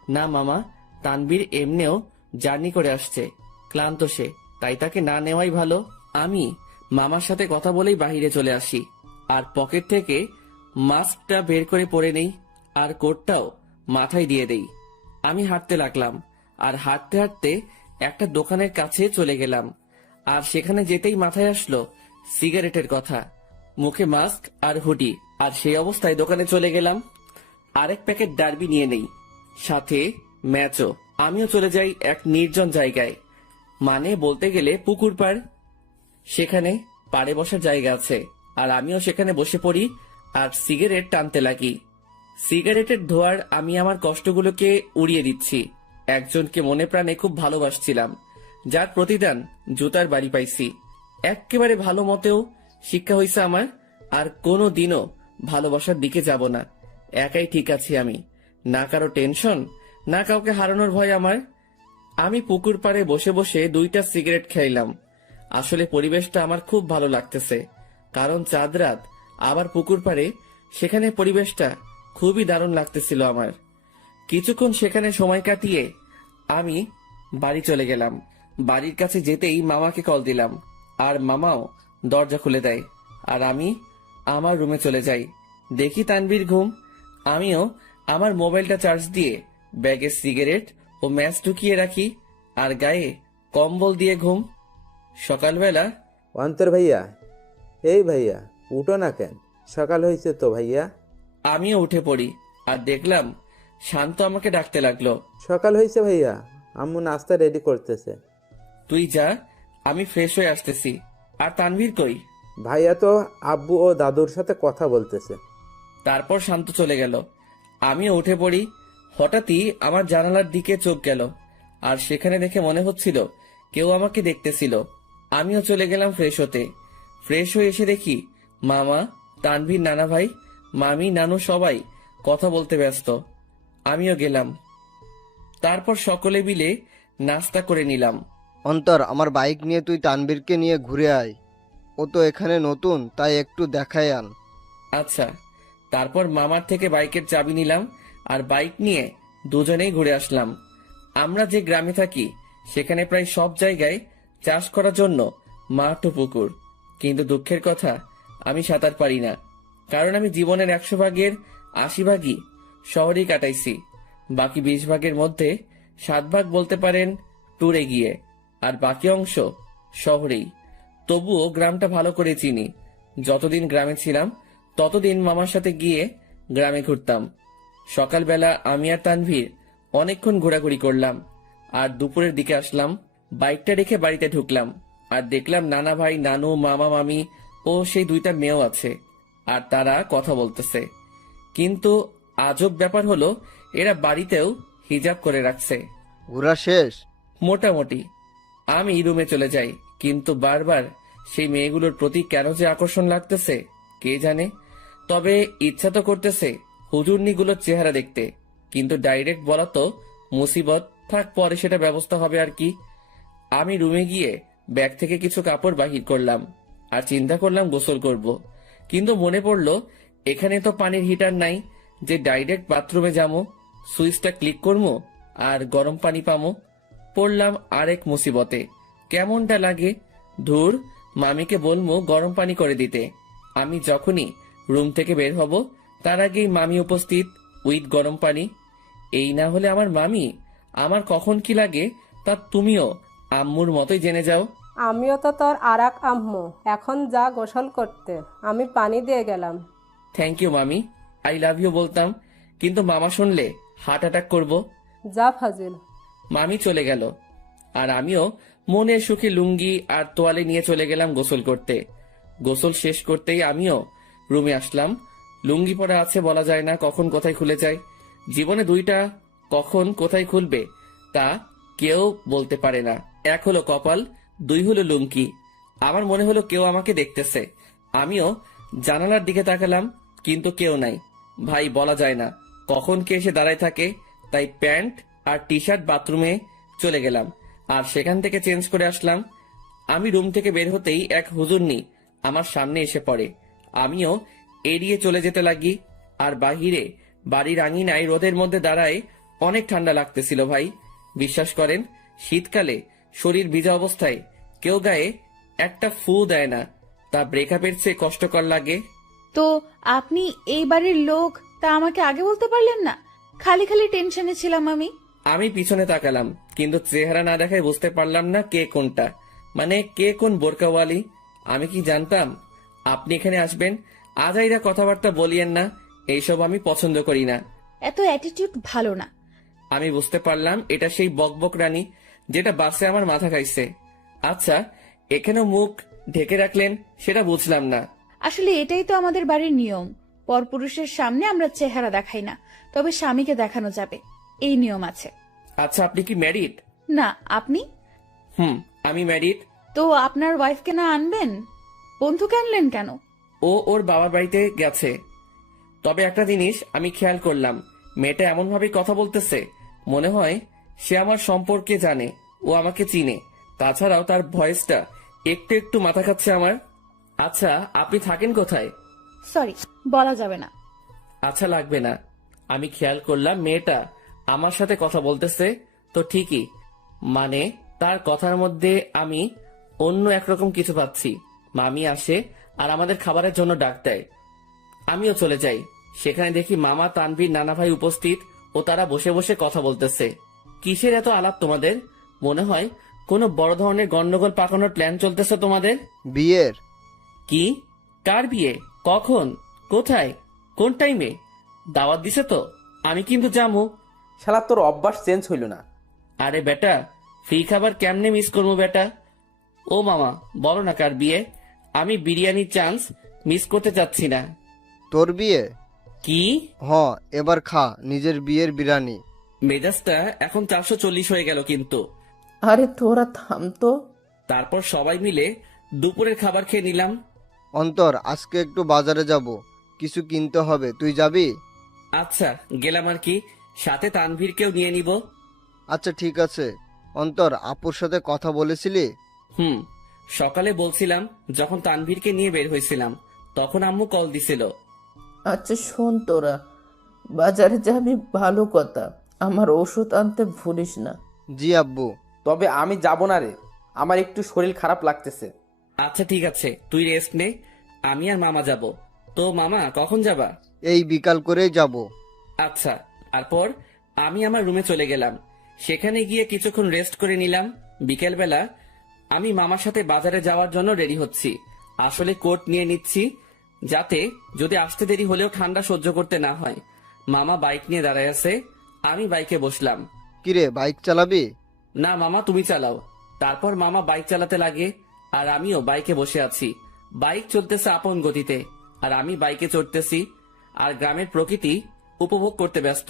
না মামা, তানবীর এমনিও জার্নি করে আসছে, ক্লান্ত সে, তাই তাকে না নেওয়াই ভালো। আমি মামার সাথে কথা বলেই বাইরে চলে আসি আর পকেট থেকে মাস্কটা বের করে পরে নেই আর কোটটাও মাথায় দিয়ে দেই। আমি হাঁটতে লাগলাম আর হাঁটতে হাঁটতে একটা দোকানের কাছে চলে গেলাম। আর সেখানে যেতেই মাথায় আসলো সিগারেটের কথা। মুখে মাস্ক আর হুডি, আর সেই অবস্থায় দোকানে চলে গেলাম। আরেক প্যাকেট ডার্বি নিয়ে নেই, সাথে ম্যাচও। আমিও চলে যাই এক নির্জন জায়গায়, মানে বলতে গেলে পুকুর পাড়। সেখানে পাড়ে বসার জায়গা আছে আর আমিও সেখানে বসে পড়ি আর সিগারেট টানতে লাগি। সিগারেটের ধোঁয়ার আমি আমার কষ্টগুলোকে উড়িয়ে দিচ্ছি। একজনকে মনে প্রাণে খুব ভালোবাসছিলাম, যার প্রতিদান জুতার বাড়ি পাইছি। একেবারে ভালো মতেও শিক্ষা হয়েছে আমার, আর কোনো দিনও ভালোবাসার দিকে যাব না। একাই ঠিক আছি আমি, না কারো টেনশন, না কাউকে হারানোর ভয় আমার। আমি পুকুর পাড়ে বসে বসে 2টা সিগারেট খাইলাম। আসলে পরিবেশটা আমার খুব ভালো লাগতেছে, কারণ চাঁদ রাত, আবার পুকুর পাড়ে, সেখানে পরিবেশটা খুবই দারুণ লাগতেছিল আমার। কিছুক্ষণ সেখানে সময় কাটিয়ে আমি বাড়ি চলে গেলাম। বাড়ির কাছে যেতেই মামাকে কল দিলাম আর মামাও দরজা খুলে দেয় আর আমি আমার রুমে চলে যাই। দেখি তানভীর ঘুম। আমিও আমার মোবাইলটা চার্জ দিয়ে ব্যাগে সিগারেট ও ম্যাচ ঢুকিয়ে রাখি আর গায়ে কম্বল দিয়ে ঘুম। সকালবেলা অন্তর ভাইয়া, এই ভাইয়া উঠো না কেন? সকাল হয়েছে তো ভাইয়া। আমিও উঠে পড়ি আর দেখলাম শান্ত আমাকে ডাকতে লাগলো। সকাল হয়েছে ভাইয়া, আম্মু নাস্তা রেডি করতেছে। তুই যা, আমি ফ্রেশ হয়ে আসতেছি। আর তানভীর কই? ভাইয়া তো আব্বু ও দাদুর সাথে কথা বলতেছে। তারপর শান্ত চলে গেল। আমিও উঠে পড়ি। হঠাৎই আমার জানালার দিকে চোখ গেল আর সেখানে দেখে মনে হচ্ছিল কেউ আমাকে দেখতেছিল। আমিও চলে গেলাম ফ্রেশ হতে। ফ্রেশ হয়ে এসে দেখি মামা, তানভীর, নানা ভাই, মামি, নানু সবাই কথা বলতে ব্যস্ত। আমিও গেলাম। তারপর সকলে মিলে নাস্তা করে নিলাম। অন্তর, আমার বাইক নিয়ে তুই তানবীরকে নিয়ে ঘুরে আয়। ও তো এখানে নতুন, তাই একটু দেখায় আন। আচ্ছা। তারপর মামার থেকে বাইকের চাবি নিলাম আর বাইক নিয়ে দুজনেই ঘুরে আসলাম। আমরা যে গ্রামে থাকি সেখানে প্রায় সব জায়গায় চাষ করার জন্য মাঠ ও পুকুর, কিন্তু দুঃখের কথা আমি সাঁতার পারি না, কারণ আমি জীবনের 100 ভাগের 80 ভাগই শহরেই কাটাইছি। বাকি 20 ভাগের মধ্যে 7 ভাগ বলতে পারেন ট্যুরে গিয়ে, আর বাকি অংশ শহরেই। তবুও গ্রামটা ভালো করে চিনি। যতদিন গ্রামে ছিলাম ততদিন মামার সাথে গিয়ে গ্রামে ঘুরতাম। সকালবেলা আমি আর তানভীর অনেকক্ষণ ঘোরাঘুরি করলাম আর দুপুরের দিকে আসলাম। বাইকটা রেখে বাড়িতে ঢুকলাম আর দেখলাম নানা ভাই, নানু, মামা, মামি ও সেই 2টা মেয়েও আছে আর তারা কথা বলতেছে। কিন্তু আজব ব্যাপার হলো এরা বাড়িতেও হিজাব করে রাখছে। ঘোরা শেষ? মোটামুটি। আমি রুমে চলে যাই, কিন্তু বারবার সেই মেয়েগুলোর প্রতি কেন যে আকর্ষণ লাগতেছে কে জানে। তবে ইচ্ছা তো করতেছে হুজুরনিগুলোর চেহারা দেখতে, কিন্তু ডাইরেক্ট বলা তো মুসিবত। থাক, পরে সেটা ব্যবস্থা হবে আর কি। আমি রুমে গিয়ে ব্যাগ থেকে কিছু কাপড় বাহির করলাম আর চিন্তা করলাম গোসল করব, কিন্তু মনে পড়লো এখানে তো পানির হিটার নাই যে ডাইরেক্ট বাথরুমে যাবো, সুইচটা ক্লিক করবো আর গরম পানি পামো। পড়লাম আরেক মুসিবতে। কেমনটা লাগে, ধুর, মামিকে বলবো গরম পানি করে দিতে। আমি যখনই রুম থেকে বের হব তার আগেই মামি উপস্থিত উইথ গরম পানি। এই না হলে আমার মামি আমার কখন কি লাগে তা তুমিও আম্মুর মতোই জেনে যাও। আমিও তো তোর আরাক আম্মু, এখন যা গোসল করতে, আমি পানি দিয়ে গেলাম। থ্যাংক ইউ মামি, আই লাভ ইউ বলতাম, কিন্তু মামা শুনলে হার্ট অ্যাটাক করবো। যা ফাজিল। মামি চলে গেল আর আমিও মনের সুখে লুঙ্গি আর তোয়ালে নিয়ে চলে গেলাম গোসল করতে। গোসল শেষ করতেই আমিও রুমে আসলাম। লুঙ্গি পরা আছে, বলা যায় না কখন কোথায় খুলে যায়। জীবনে 2টা কখন কোথায় খুলবে তা কেউ বলতে পারে না। 1 হলো কপাল, 2 হলো লুঙ্গি। আমার মনে হলো কেউ আমাকে দেখতেছে। আমিও জানালার দিকে তাকালাম, কিন্তু কেউ নাই। ভাই, বলা যায় না কখন কে এসে দাঁড়ায় থাকে, তাই প্যান্ট আর টি শার্ট বাথরুমে চলে গেলাম আর সেখান থেকে চেঞ্জ করে আসলাম। আমি রুম থেকে বের হতেই এক হুজুরনি আমার সামনে এসে পড়ে। আমিও এড়িয়ে চলে যেতে লাগি আর বাহিরে বাড়ির আঙিনায় রোদের মধ্যে দাঁড়ায় অনেক ঠান্ডা লাগতেছিল ভাই। বিশ্বাস করেন, শীতকালে শরীর ভিজা অবস্থায় কেউ গায়ে একটা ফু দেয় না, তা ব্রেকআপের চেয়ে কষ্টকর লাগে। তো আপনি এই বাড়ির লোক, তা আমাকে আগে বলতে পারলেন না? খালি খালি টেনশনে ছিলাম আমি। আমি পিছনে তাকালাম, কিন্তু চেহারা না দেখায় বুঝতে পারলাম না কে কোনটা, মানে কে কোন বোরকাওয়ালি। আমি কি জানতাম আপনি এখানে আসবেন? আজাইরা কথাবার্তা বলিয়েন না, এইসব আমি পছন্দ করি না। এত অ্যাটিটিউড ভালো না। আমি বুঝতে পারলাম এটা সেই বকবক রানী যেটা বাসে আমার মাথা খাইছে। আচ্ছা, এখানেও মুখ ঢেকে রাখলেন সেটা বুঝলাম না। আসলে এটাই তো আমাদের বাড়ির নিয়ম। পরপুরুষের সামনে আমরা চেহারা দেখাই না, তবে স্বামীকে দেখানো যাবে, এই নিয়ম আছে। আচ্ছা, আপনি কি ম্যারিড? না, আপনি? আমি ম্যারিড। তো আপনার ওয়াইফকে না আনবেন? বন্ধুকে আনলেন কেন? ও ওর বাবার বাড়িতে গেছে। তবে একটা জিনিস আমি খেয়াল করলাম, মেয়েটা এমন ভাবে কথা বলতেছে মনে হয় সে আমার সম্পর্কে জানে, ও আমাকে চিনে। তাছাড়াও তার ভয়েসটা একটু একটু মাথা খাচ্ছে আমার। আচ্ছা, আপনি থাকেন কোথায়? সরি, বলা যাবে না। আচ্ছা, লাগবে না। আমি খেয়াল করলাম মেয়েটা আমার সাথে কথা বলতেছে তো ঠিকই, মানে তার কথার মধ্যে আমি অন্য একরকম কিছু পাচ্ছি। মামি আসে আর আমাদের খাবারের জন্য ডাক দেয়। আমিও চলে যাই। সেখানে দেখি মামা, তানভীর, নানা ভাই উপস্থিত ও তারা বসে বসে কথা বলতেছে। কিসের এত আলাপ তোমাদের? মনে হয় কোনো বড় ধরনের গন্ডগোল পাকানোর প্ল্যান চলতেছে তোমাদের। বিয়ের? কি? কার বিয়ে? কখন? কোথায়? কোন টাইমে? দাওয়াত দিছে তো? আমি কিন্তু যাবো। শালা তোর অভ্যাস চেঞ্জ হইল না। আরে বেটা, ফ্রি খাবার কেমনে মিস করবো বেটা? ও মামা, বলো না কার বিয়ে? আমি বিরিয়ানির চান্স মিস করতে চাচ্ছি না। তোর বিয়ে? কি? এবার খা নিজের বিয়ের বিরিয়ানি। মেজাজটা এখন 440 হয়ে গেল কিন্তু। আরে তোরা থাম তো। তারপর সবাই মিলে দুপুরের খাবার খেয়ে নিলাম। অন্তর, আজকে একটু বাজারে যাব, কিছু কিনতে হবে, তুই যাবি? আচ্ছা, গেলাম আর কি, সাথে তানভীরকেও নিয়ে নিব। আচ্ছা ঠিক আছে। অন্তর, আপুর সাথে কথা বলেছিলি? সকালে বলছিলাম, যখন তানভীরকে নিয়ে বের হয়েছিলাম তখন আম্মু কল দিছিল। আচ্ছা শোন, তোরা বাজারে যাবি ভালো কথা, আমার ওষুধ আনতে ভুলিস না। জি আব্বু। তবে আমি যাব না রে, আমার একটু শরীর খারাপ লাগতেছে। আচ্ছা ঠিক আছে, তুই রেস্ট নে, আমি আর মামা যাব। তো মামা, কখন যাবা? এই বিকাল করেই যাব। আচ্ছা। তারপর আমি আমার রুমে চলে গেলাম। সেখানে গিয়ে কিছুক্ষণ রেস্ট করে নিলাম। বিকেলবেলা আমি মামার সাথে বাজারে যাওয়ার জন্য রেডি হচ্ছি। আসলে কোট নিয়ে নিচ্ছি, যাতে যদি আসতে দেরি হলেও ঠান্ডা সহ্য করতে না হয়। মামা বাইক নিয়ে দাঁড়ায় আছে, আমি বাইকে বসলাম। কিরে, বাইক চালাবি? না মামা, তুমি চালাও। তারপর মামা বাইক চালাতে লাগে আর আমিও বাইকে বসে আছি। বাইক চলতেছে আপন গতিতে আর আমি বাইকে চড়তেছি আর গ্রামের প্রকৃতি উপভোগ করতে ব্যস্ত।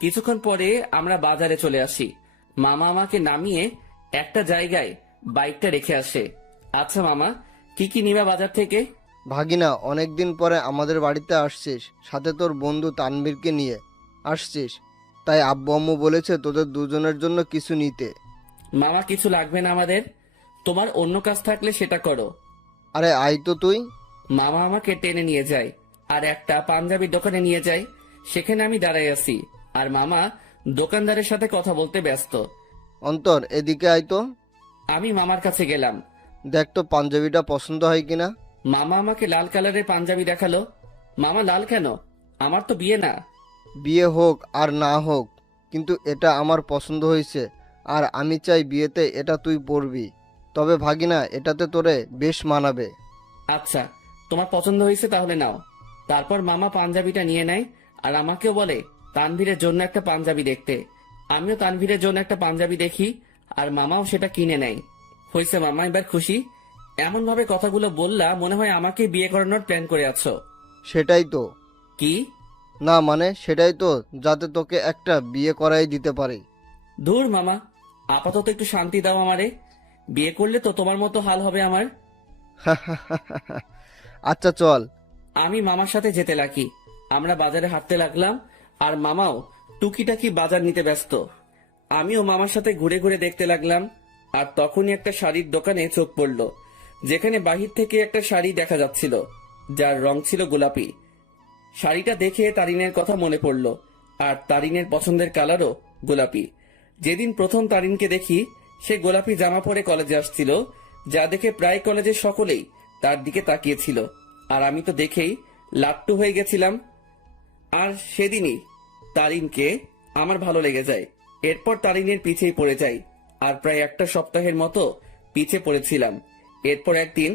কিছুক্ষণ পরে আমরা বাজারে চলে আসি। মামা আমাকে নামিয়ে একটা জায়গায় বাইকটা রেখে আসে। আচ্ছা মামা, কি কি নিবা বাজার থেকে? ভাগিনা, অনেকদিন পরে আমাদের বাড়িতে আসছিস, সাথে তোর বন্ধু তানভীরকে নিয়ে আসছিস, তাই আব্বু আম্মু বলেছে তোদের দুজনের জন্য কিছু নিতে। মামা, কিছু লাগবে না আমাদের, তোমার অন্য কাজ থাকলে সেটা করো। আরে আয় তো তুই। মামা আমাকে টেনে নিয়ে যায় আর একটা পাঞ্জাবির দোকানে নিয়ে যায়। সেখানে আমি দাঁড়াই আছি আর মামা দোকানদারের সাথে কথা বলতে ব্যস্ত। অন্তর, এদিকে আয় তো। আমি মামার কাছে গেলাম। দেখ তো পাঞ্জাবিটা পছন্দ হয় কিনা। মামা আমাকে লাল কালারের পাঞ্জাবি দেখালো। মামা, লাল কেন? আমার তো বিয়ে না। বিয়ে হোক আর না হোক, কিন্তু এটা আমার পছন্দ হয়েছে আর আমি চাই বিয়েতে এটা তুই পরবি। তবে ভাগিনা, এটাতে তোরে বেশ মানাবে। আচ্ছা, তোমার পছন্দ হয়েছে তাহলে নাও। তারপর মামা পাঞ্জাবিটা নিয়ে নেয় আর আমাকেও বলে তানভীরের জন্য একটা পাঞ্জাবি দেখতে। আমিও তানভীরের জন্য একটা পাঞ্জাবি দেখি আর মামাও সেটা কিনে নেয়। হয়েছে মামা, এবার খুশি? এমন ভাবে কথাগুলো বললা মনে হয় আমাকে বিয়ে করানোর প্ল্যান করে আছো। সেটাই তো। কি? না মানে সেটাই তো, যাতে তোকে একটা বিয়ে করাই দিতে পারি। ধুর মামা, আপাতত একটু শান্তি দাও আমারে। বিয়ে করলে তো তোমার মতো হাল হবে আমার। আচ্ছা চল। আমি মামার সাথে যেতে লাগি। আমরা বাজারে হাঁটতে লাগলাম আর মামাও টুকিটাকি বাজার নিতে ব্যস্ত। আমিও মামার সাথে ঘুরে ঘুরে দেখতে লাগলাম। আর তখনই একটা শাড়ির দোকানে চোখ পড়ল, যেখানে বাহির থেকে একটা শাড়ি দেখা যাচ্ছিল যার রং ছিল গোলাপি। শাড়িটা দেখে তারিনের কথা মনে পড়ল আর তারিনের পছন্দের কালারও গোলাপি। যেদিন প্রথম তারিনকে দেখি সে গোলাপি জামা পরে কলেজে আসছিল, যা দেখে প্রায় কলেজের সকলেই তার দিকে তাকিয়েছিল। আর আমি তো দেখেই লাট্টু হয়ে গেছিলাম। আর সেদিনই তারিনকে আমার ভালো লেগে যায়। এরপর তারিনের পিছেই পড়ে যাই, আর প্রায় একটা সপ্তাহের মতো পিছে পড়েছিলাম। এরপর একদিন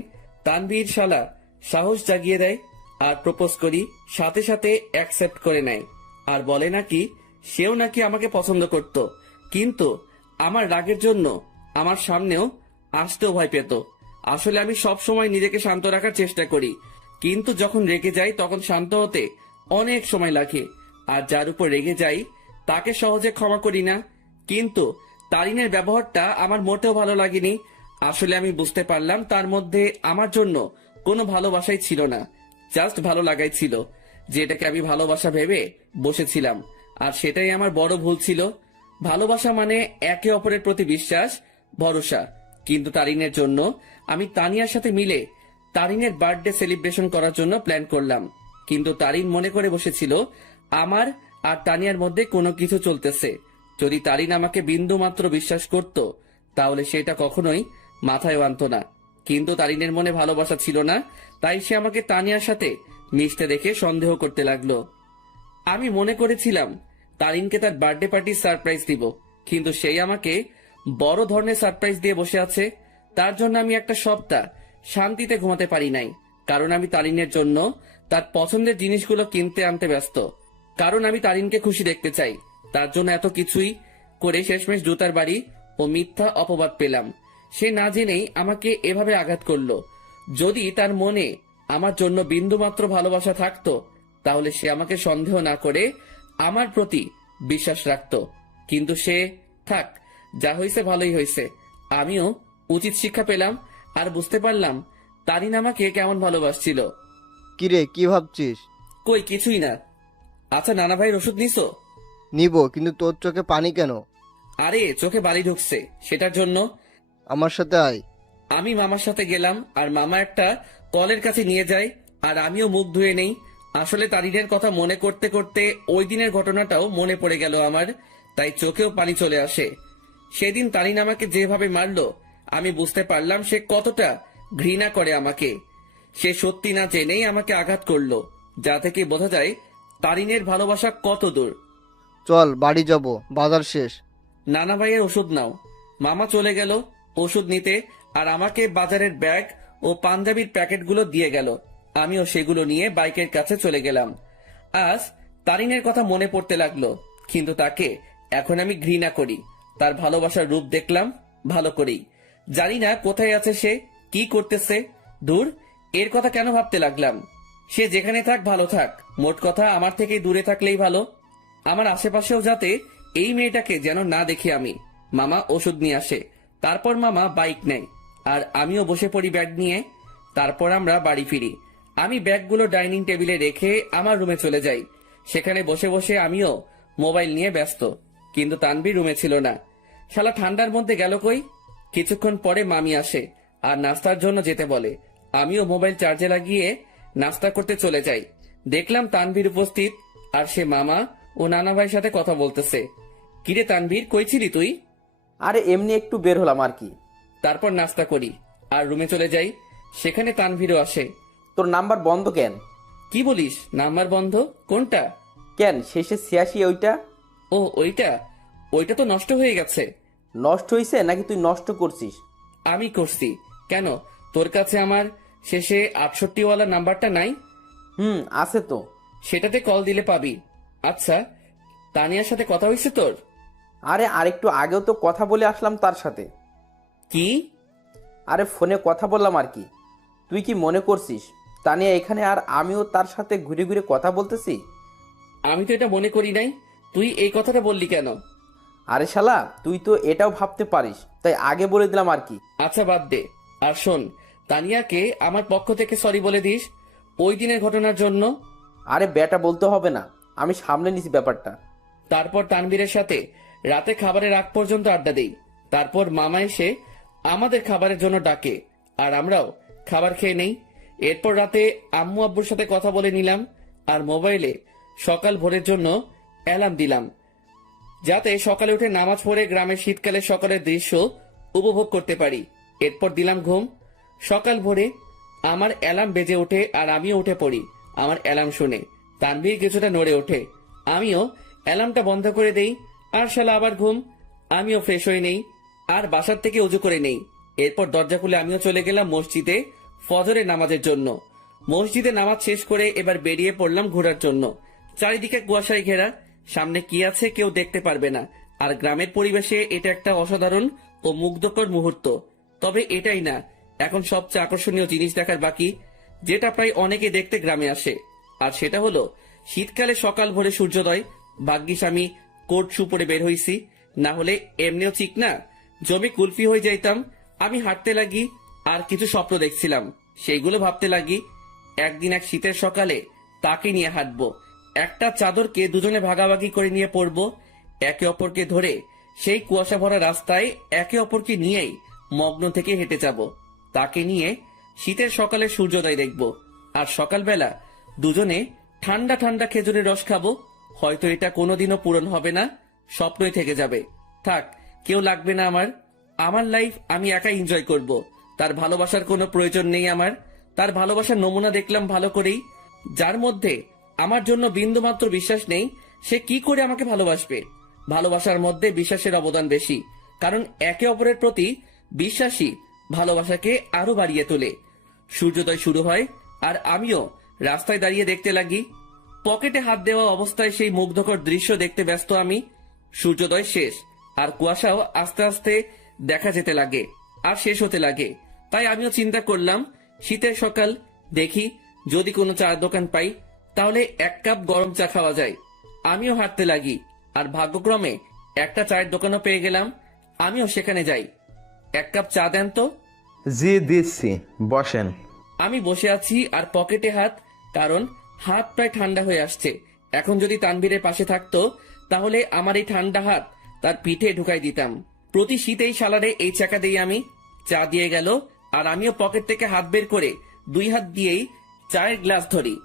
তানভীর শালা সাহস জাগিয়ে দেয় আর প্রপোজ করি, সাথে সাথে অ্যাকসেপ্ট করে নেয় আর বলে নাকি সেও নাকি আমাকে পছন্দ করত, কিন্তু আমার রাগের জন্য আমার সামনেও আসতেও ভয় পেত। আসলে আমি সব সময় নিজেকে শান্ত রাখার চেষ্টা করি, কিন্তু যখন রেগে যাই তখন শান্ত হতে অনেক সময় লাগে। আর যার উপর রেগে যাই তাকে সহজে ক্ষমা করি না। কিন্তু তারিনের ব্যবহারটা আমার মোটেও ভালো লাগেনি। আসলে আমি বুঝতে পারলাম তার মধ্যে আমার জন্য কোনো ভালোবাসাই ছিল না, জাস্ট ভালো লাগাই ছিল, যেটাকে আমি ভালোবাসা ভেবে বসেছিলাম। আর সেটাই আমার বড় ভুল ছিল। ভালোবাসা মানে একে অপরের প্রতি বিশ্বাস, ভরসা। কিন্তু তারিনের জন্য আমি তানিয়ার সাথে মিলে তারিনের বার্থডে সেলিব্রেশন করার জন্য প্ল্যান করলাম। কিন্তু তারিন মনে করে বসেছিল আমার আর তানিয়ার মধ্যে কোনো কিছু চলতেছে। যদি তারিন আমাকে বিন্দু মাত্র বিশ্বাস করত তাহলে সেটা কখনোই মাথায় আনতো না। কিন্তু তারিনের মনে ভালোবাসা ছিল না, তাই সে আমাকে তানিয়ার সাথে মিশতে দেখে সন্দেহ করতে লাগলো। আমি মনে করেছিলাম তারিনকে তার বার্থডে পার্টির সারপ্রাইজ দিব, কিন্তু সেই আমাকে বড় ধরনের সারপ্রাইজ দিয়ে বসে আছে। তার জন্য আমি একটা সপ্তাহ শান্তিতে ঘুমাতে পারি নাই, কারণ আমি তারিনের জন্য তার পছন্দের জিনিসগুলো কিনতে আনতে ব্যস্ত। কারণ আমি তারিনকে খুশি দেখতে চাই। তার জন্য এত কিছুই করে শেষমেশ জুতার বাড়ি ও মিথ্যা অপবাদ পেলাম। সে না জেনেই আমাকে এভাবে আঘাত করলো। যদি তার মনে আমার জন্য বিন্দুমাত্র ভালোবাসা থাকতো তাহলে সে আমাকে সন্দেহ না করে আমার প্রতি বিশ্বাস রাখতো। কিন্তু সে থাক, যা হয়েছে ভালোই হয়েছে। আমিও উচিত শিক্ষা পেলাম আর বুঝতে পারলাম তারিন আমাকে কেমন ভালোবাসছিল। কিরে, কি ভাবছিস? কই কিছুই না। আচ্ছা নানা ভাইয়ের ওষুধ নিছো? নিব, কিন্তু তোর চোখে পানি কেন? আরে চোখে বালি ঢুকছে, সেটার জন্য। আমার সাথে আয়। আমি মামার সাথে গেলাম আর মামা একটা কলের কাছে নিয়ে যায় আর আমিও মুখ ধুয়ে নেই। আসলে তারিনের কথা মনে করতে করতে ওই দিনের ঘটনাটাও মনে পড়ে গেল আমার, তাই চোখেও পানি চলে আসে। সেদিন তারিন আমাকে যেভাবে মারলো আমি বুঝতে পারলাম সে কতটা ঘৃণা করে আমাকে। সে সত্যি না জেনেই আমাকে আঘাত করলো, যা থেকে বোঝা যায় তারিনের ভালোবাসা কত দূর। চল বাড়ি যাব, বাজার শেষ। নানা ভাইয়ের ওষুধ নাও। মামা চলে গেল ওষুধ নিতে আর আমাকে বাজারের ব্যাগ ও পাঞ্জাবির প্যাকেটগুলো দিয়ে গেল। আমিও সেগুলো নিয়ে বাইকের কাছে চলে গেলাম। আজ তারিনের কথা মনে পড়তে লাগলো, কিন্তু তাকে এখন আমি ঘৃণা করি। তার ভালোবাসার রূপ দেখলাম ভালো করেই। জানি না কোথায় আছে সে, কি করতেছে। দূর, এর কথা কেন ভাবতে লাগলাম? সে যেখানে থাক ভালো থাক, মোট কথা আমার থেকে দূরে থাকলেই ভালো। আমার আশেপাশেও যাতে এই মেয়েটাকে যেন না দেখি আমি। মামা ওষুধ নিয়ে আসে, তারপর মামা বাইক নেয় আর আমিও বসে পড়ি ব্যাগ নিয়ে। তারপর আমরা বাড়ি ফিরি। আমি ব্যাগগুলো ডাইনিং টেবিলে রেখে আমার রুমে চলে যাই। সেখানে বসে বসে আমিও মোবাইল নিয়ে ব্যস্ত, কিন্তু তানভীর রুমে ছিল না। শালা ঠান্ডার মধ্যে গেল কই? কিছুক্ষণ পরে মামি আসে আর নাস্তার জন্য যেতে বলে। আমিও মোবাইল চার্জে লাগিয়ে নাস্তা করতে চলে যাই। দেখলাম তানভীর উপস্থিত আর সে মামা ও নানা ভাইয়ের সাথে কথা বলতেছে। কিরে তানভীর, কই ছিলি তুই? আরে এমনি একটু বের হলাম আর কি। তারপর নাস্তা করি আর রুমে চলে যাই। সেখানে তানভীরও আসে। তোর নাম্বার বন্ধ কেন? কি বলিস? নাম্বার বন্ধ? কোনটা? কেন, শেষে 86 ওইটা? ও ওইটা? ওইটা তো নষ্ট হয়ে গেছে। নষ্ট হয়েছে নাকি তুই নষ্ট করছিস? আমি করছি। কেন, তোর কাছে আমার শেষে 68 ওয়ালা নাম্বারটা নাই? আছে তো। সেটাতে কল দিলে পাবি। আচ্ছা, তানিয়ার সাথে কথা হয়েছে তোর? আরে আরেকটু আগেও তো কথা বলে আসলাম তার সাথে। কি? আরে ফোনে কথা বললাম আর কি। তুই কি মনে করছিস তানিয়া এখানে আর আমিও তার সাথে ঘুরে ঘুরে কথা বলতেছি? আমি তো এটা মনে করি নাই। তুই এই কথাটা বললি কেন? আরে শালা, তুই তো এটাও ভাবতে পারিস, তাই আগে বলে দিলাম আর কি। আচ্ছা বাদ দে। আর শোন, তানিয়াকে আমার পক্ষ থেকে সরি বলে দিস ওই দিনের ঘটনার জন্য। আরে বেটা বলতে হবে না, আমি সামলে নিছি ব্যাপারটা। তারপর তানভীরের সাথে রাতে খাবারের আগ পর্যন্ত আড্ডা দেই। তারপর মামা এসে আমাদের খাবারের জন্য ডাকে আর আমরাও খাবার খেয়ে নেই। এরপর রাতে আম্মু আব্বুর সাথে কথা বলে নিলাম আর মোবাইলে সকাল ভোরের জন্য অ্যালার্ম দিলাম, যাতে সকালে উঠে নামাজ পড়ে গ্রামের শীতকালে সকালের দৃশ্য উপভোগ করতে পারি। এরপর দিলাম ঘুম। সকাল ভোরে আমার অ্যালার্ম বেজে ওঠে আর আমিও উঠে পড়ি আমার অ্যালার্ম শুনে। তানভীর কিছুটা নড়ে ওঠে, আমিও অ্যালার্মটা বন্ধ করে দেই। আর শালা আবার ঘুম। আমিও ফ্রেশ হয়ে নেই আর বাসার থেকে উজু করে নেই। এরপর দরজা খুলে আমিও চলে গেলাম মসজিদে ফজরের নামাজের জন্য। মসজিদে নামাজ শেষ করে এবার বেরিয়ে পড়লাম ঘোরার জন্য। চারিদিকে কুয়াশায় ঘেরা, সামনে কি আছে কেউ দেখতে পারবে না। আর গ্রামের পরিবেশে এটা একটা অসাধারণ ও মুগ্ধকর মুহূর্ত। তবে এটাই না, এখন সবচেয়ে আকর্ষণীয় জিনিস দেখার বাকি, যেটা প্রায় অনেকে দেখতে গ্রামে আসে। আর সেটা হলো শীতকালে সকাল ভোরে সূর্যোদয়। ভাগ্যিস আমি কোট শু পরে বের হইছি, না হলে এমনিও ঠিক না জমি কুলফি হয়ে যাইতাম। আমি হাঁটতে লাগি আর কিছু স্বপ্ন দেখছিলাম, সেইগুলো ভাবতে লাগি। একদিন এক শীতের সকালে তাকে নিয়ে হাঁটবো, একটা চাদরকে দুজনে ভাগাভাগি করে নিয়ে পড়বো, একে অপরকে ধরে সেই কুয়াশা ভরা রাস্তায় একে অপরকে নিয়েই মগ্ন থেকে হেঁটে যাব। তাকে নিয়ে শীতের সকালে সূর্যোদয় দেখব, আর সকালবেলা দুজনে ঠান্ডা ঠান্ডা খেজুরের রস খাবো। হয়তো এটা কোনোদিনও পূরণ হবে না, স্বপ্নই থেকে যাবে। থাক, কেউ লাগবে না আমার। আমার লাইফ আমি একাই এনজয় করব। তার ভালোবাসার কোনো প্রয়োজন নেই আমার। তার ভালোবাসার নমুনা দেখলাম ভালো করেই। যার মধ্যে আমার জন্য বিন্দুমাত্র বিশ্বাস নেই, সে কি করে আমাকে ভালোবাসবে? ভালোবাসার মধ্যে বিশ্বাসের অবদান বেশি, কারণ একে অপরের প্রতি বিশ্বাসী ভালোবাসাকে আরো বাড়িয়ে তোলে। সূর্যোদয় শুরু হয় আর আমিও রাস্তায় দাঁড়িয়ে দেখতে লাগি। পকেটে হাত দেওয়া অবস্থায় সেই মুগ্ধকর দৃশ্য দেখতে ব্যস্ত আমি। সূর্যোদয় শেষ আর কুয়াশাও আস্তে আস্তে দেখা যেতে লাগে আর শেষ হতে লাগে। তাই আমিও চিন্তা করলাম, শীতের সকাল, দেখি যদি কোনো চায়ের দোকান পাই তাহলে এক কাপ গরম চা খাওয়া যায়। আমিও হাঁটতে লাগি আর ভাগ্যক্রমে একটা চায়ের দোকানও পেয়ে গেলাম। আমিও সেখানে যাই। এক কাপ চা দেন তো। জি দিচ্ছি, বসেন। আমি বসে আছি আর পকেটে হাত, কারণ হাত প্রায় ঠান্ডা হয়ে আসছে। এখন যদি তানভীরের পাশে থাকতো তাহলে আমার এই ঠান্ডা হাত তার পিঠে ঢুকাই দিতাম। প্রতি শীতেই সালারে এই চাকা দিই আমি। চা দিয়ে গেল আর আমিও পকেট থেকে হাত বের করে দুই হাত দিয়েই চায়ের গ্লাস ধরি।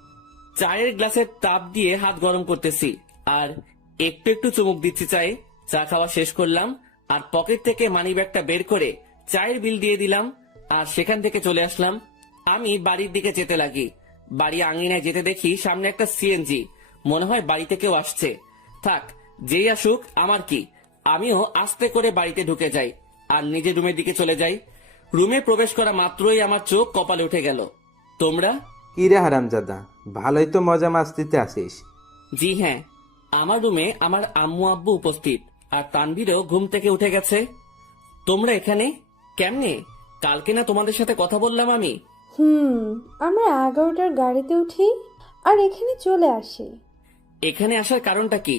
চায়ের গ্লাসের তাপ দিয়ে হাত গরম করতেছি আর একটু একটু চুমুক দিচ্ছি চায়ে। চা খাওয়া শেষ করলাম আর পকেট থেকে মানি ব্যাগটা বের করে চায়ের বিল দিয়ে দিলাম আর সেখান থেকে চলে আসলাম। আমি বাড়ির দিকে যেতে লাগি। বাড়ি আঙিনায় যেতে দেখি সামনে একটা সিএনজি। মনে হয় বাড়িতে কেউ আসছে। থাক, যেই আসুক আমার কি। আমিও আস্তে করে বাড়িতে ঢুকে যাই আর নিজের রুমের দিকে চলে যাই। রুমে প্রবেশ করা মাত্রই আমার চোখ কপালে উঠে গেল। তোমরা? কি রে হারামজাদা, ভালোই তো মজা মাস্তিতে আসিস। জি হ্যাঁ, আমার রুমে আমার আম্মু আব্বু উপস্থিত আর তানভীরও ঘুম থেকে উঠে গেছে। তোমরা এখানে কেমনে? কালকে না তোমাদের সাথে কথা বললাম আমি? আমরা 11টার গাড়িতে উঠি আর এখানে চলে আসি। এখানে আসার কারণটা কি?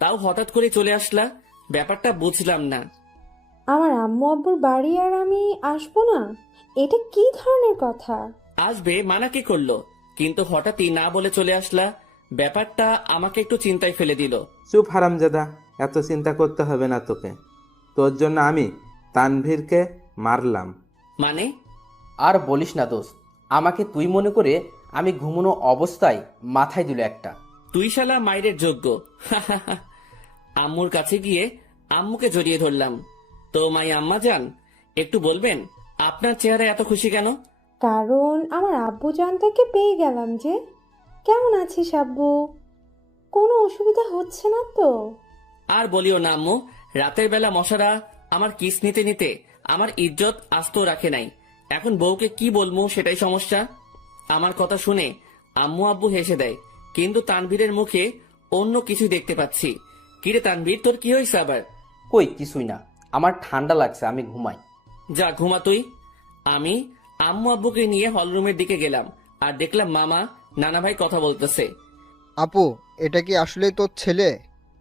তাও হঠাৎ করে চলে আসলা, ব্যাপারটা বুঝলাম না। আমার আম্মু আব্বুর বাড়ি আর আমি আসবো না, এটা কি ধরনের কথা? আসবে মানা কে করলো? কিন্তু হঠাৎই না বলে চলে আসলা, ব্যাপারটা আমাকে একটু চিন্তায় ফেলে দিল। চুপ হারামজাদা, এত চিন্তা করতে হবে না তোকে। তোর জন্য আমি তানভীরকে মারলাম। মানে? আর বলিস না দোস্ত, আমাকে তুই মনে করে আমি ঘুমানো অবস্থায় মাথায় দিল একটা। তুই শালা মাইরের যোগ্য। আম্মুর কাছে গিয়ে আম্মুকে জড়িয়ে ধরলাম। তো মাই আম্মা যান, একটু বলবেন আপনার চেহারা এত খুশি কেন? কারণ আমার আব্বু জানটাকে পেয়ে গেলাম যে। কেমন আছিস আব্বু? কোনো অসুবিধা হচ্ছে না তো? আর বলিও না আম্মু, রাতের বেলা মশারা আমার কিস নিতে নিতে আমার ইজ্জত আস্ত রাখে নাই। এখন বউকে কি বলবো সেটাই সমস্যা। আমার কথা শুনে আম্মু আব্বু হেসে দেয়, কিন্তু তানভীরের মুখে অন্য কিছু দেখতে পাচ্ছি। কিরে তানভীর, তোর কি হয়েছে আবার? কই কিছুই না, আমার ঠান্ডা লাগছে, আমি ঘুমাই। যা ঘুমা তুই। আমি আম্মু আব্বুকে নিয়ে হলরুমের দিকে গেলাম আর দেখলাম মামা নানা ভাই কথা বলতেছে। আপু, এটা কি আসলেই তোর ছেলে?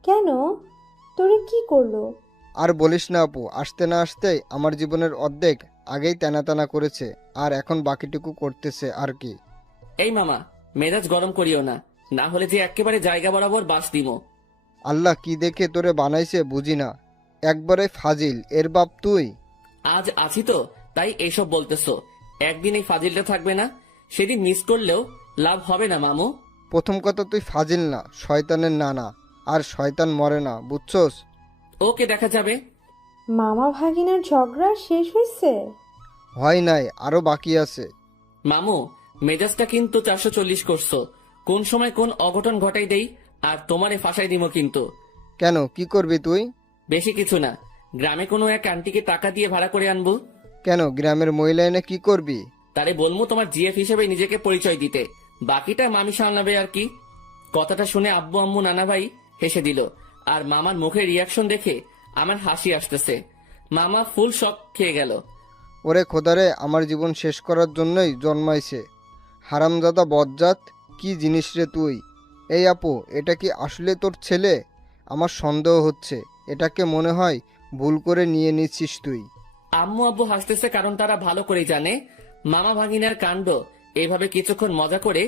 কেন? তোরে কি করলো? আর বলিস না আপু, আসতে না আসতেই আমার জীবনের অর্ধেক আগেই টানা করেছে, আর এখন বাকিটুকু করতেছে আর কি। এই মামা, মেজাজ গরম করিও না, না হলে যে একেবারে জায়গা বরাবর বাস দিমো। আল্লাহ কি দেখে তোরে বানাইছে বুঝি না, একবারে ফাজিল এর বাপ তুই। আজ আছি তো তাই এসব বলতেছো, একদিন এই ফাজিলটা থাকবে না, সেদিন মিস করলেও লাভ হবে না মামু। প্রথম কথা, তুই ফাজিল না, শয়তানের নানা, আর শয়তান মরে না, বুঝছস? ওকে দেখা যাবে। মামা ভাগিনার ঝগড়া শেষ হয়েছে? হয় নাই, আরো বাকি আছে। মামু, মেজাজটা কিন্তু 440 করছো। কোন সময় কোন অঘটন ঘটাই দেই আর তোমারে ফাঁসাই দিমো কিন্তু। কেন, কি করবি তুই? বেশি কিছু না, গ্রামে কোনো এক আন্টিকে টাকা দিয়ে ভাড়া করে আনবো। কেন, গ্রামের মহিলা এনে কি করবি? তারে বলবো তোমার জিএফ হিসেবে নিজেকে পরিচয় দিতে, বাকিটা মামি সামলাবে আর কি। কথাটা শুনে আব্বু আম্মু নানা ভাই হেসে দিল, আর মামার মুখের রিয়াকশন দেখে আমার হাসি আসতেছে। মামা ফুল শক খেয়ে গেল। ওরে খোদারে, আমার জীবন শেষ করার জন্যই জন্মাইছে। হারামজাদা বজ্জাত, কি জিনিস রে তুই? এই আপু, এটা কি আসলে তোর ছেলে? আমার সন্দেহ হচ্ছে, এটাকে মনে হয় ভুল করে নিয়ে নিচ্ছিস তুই। আম্মু আব্বু হাসতেছে কারণ তারা ভালো করে জানে মামা ভাগিনার কাণ্ড। এইভাবে কিছুক্ষণ মজা করে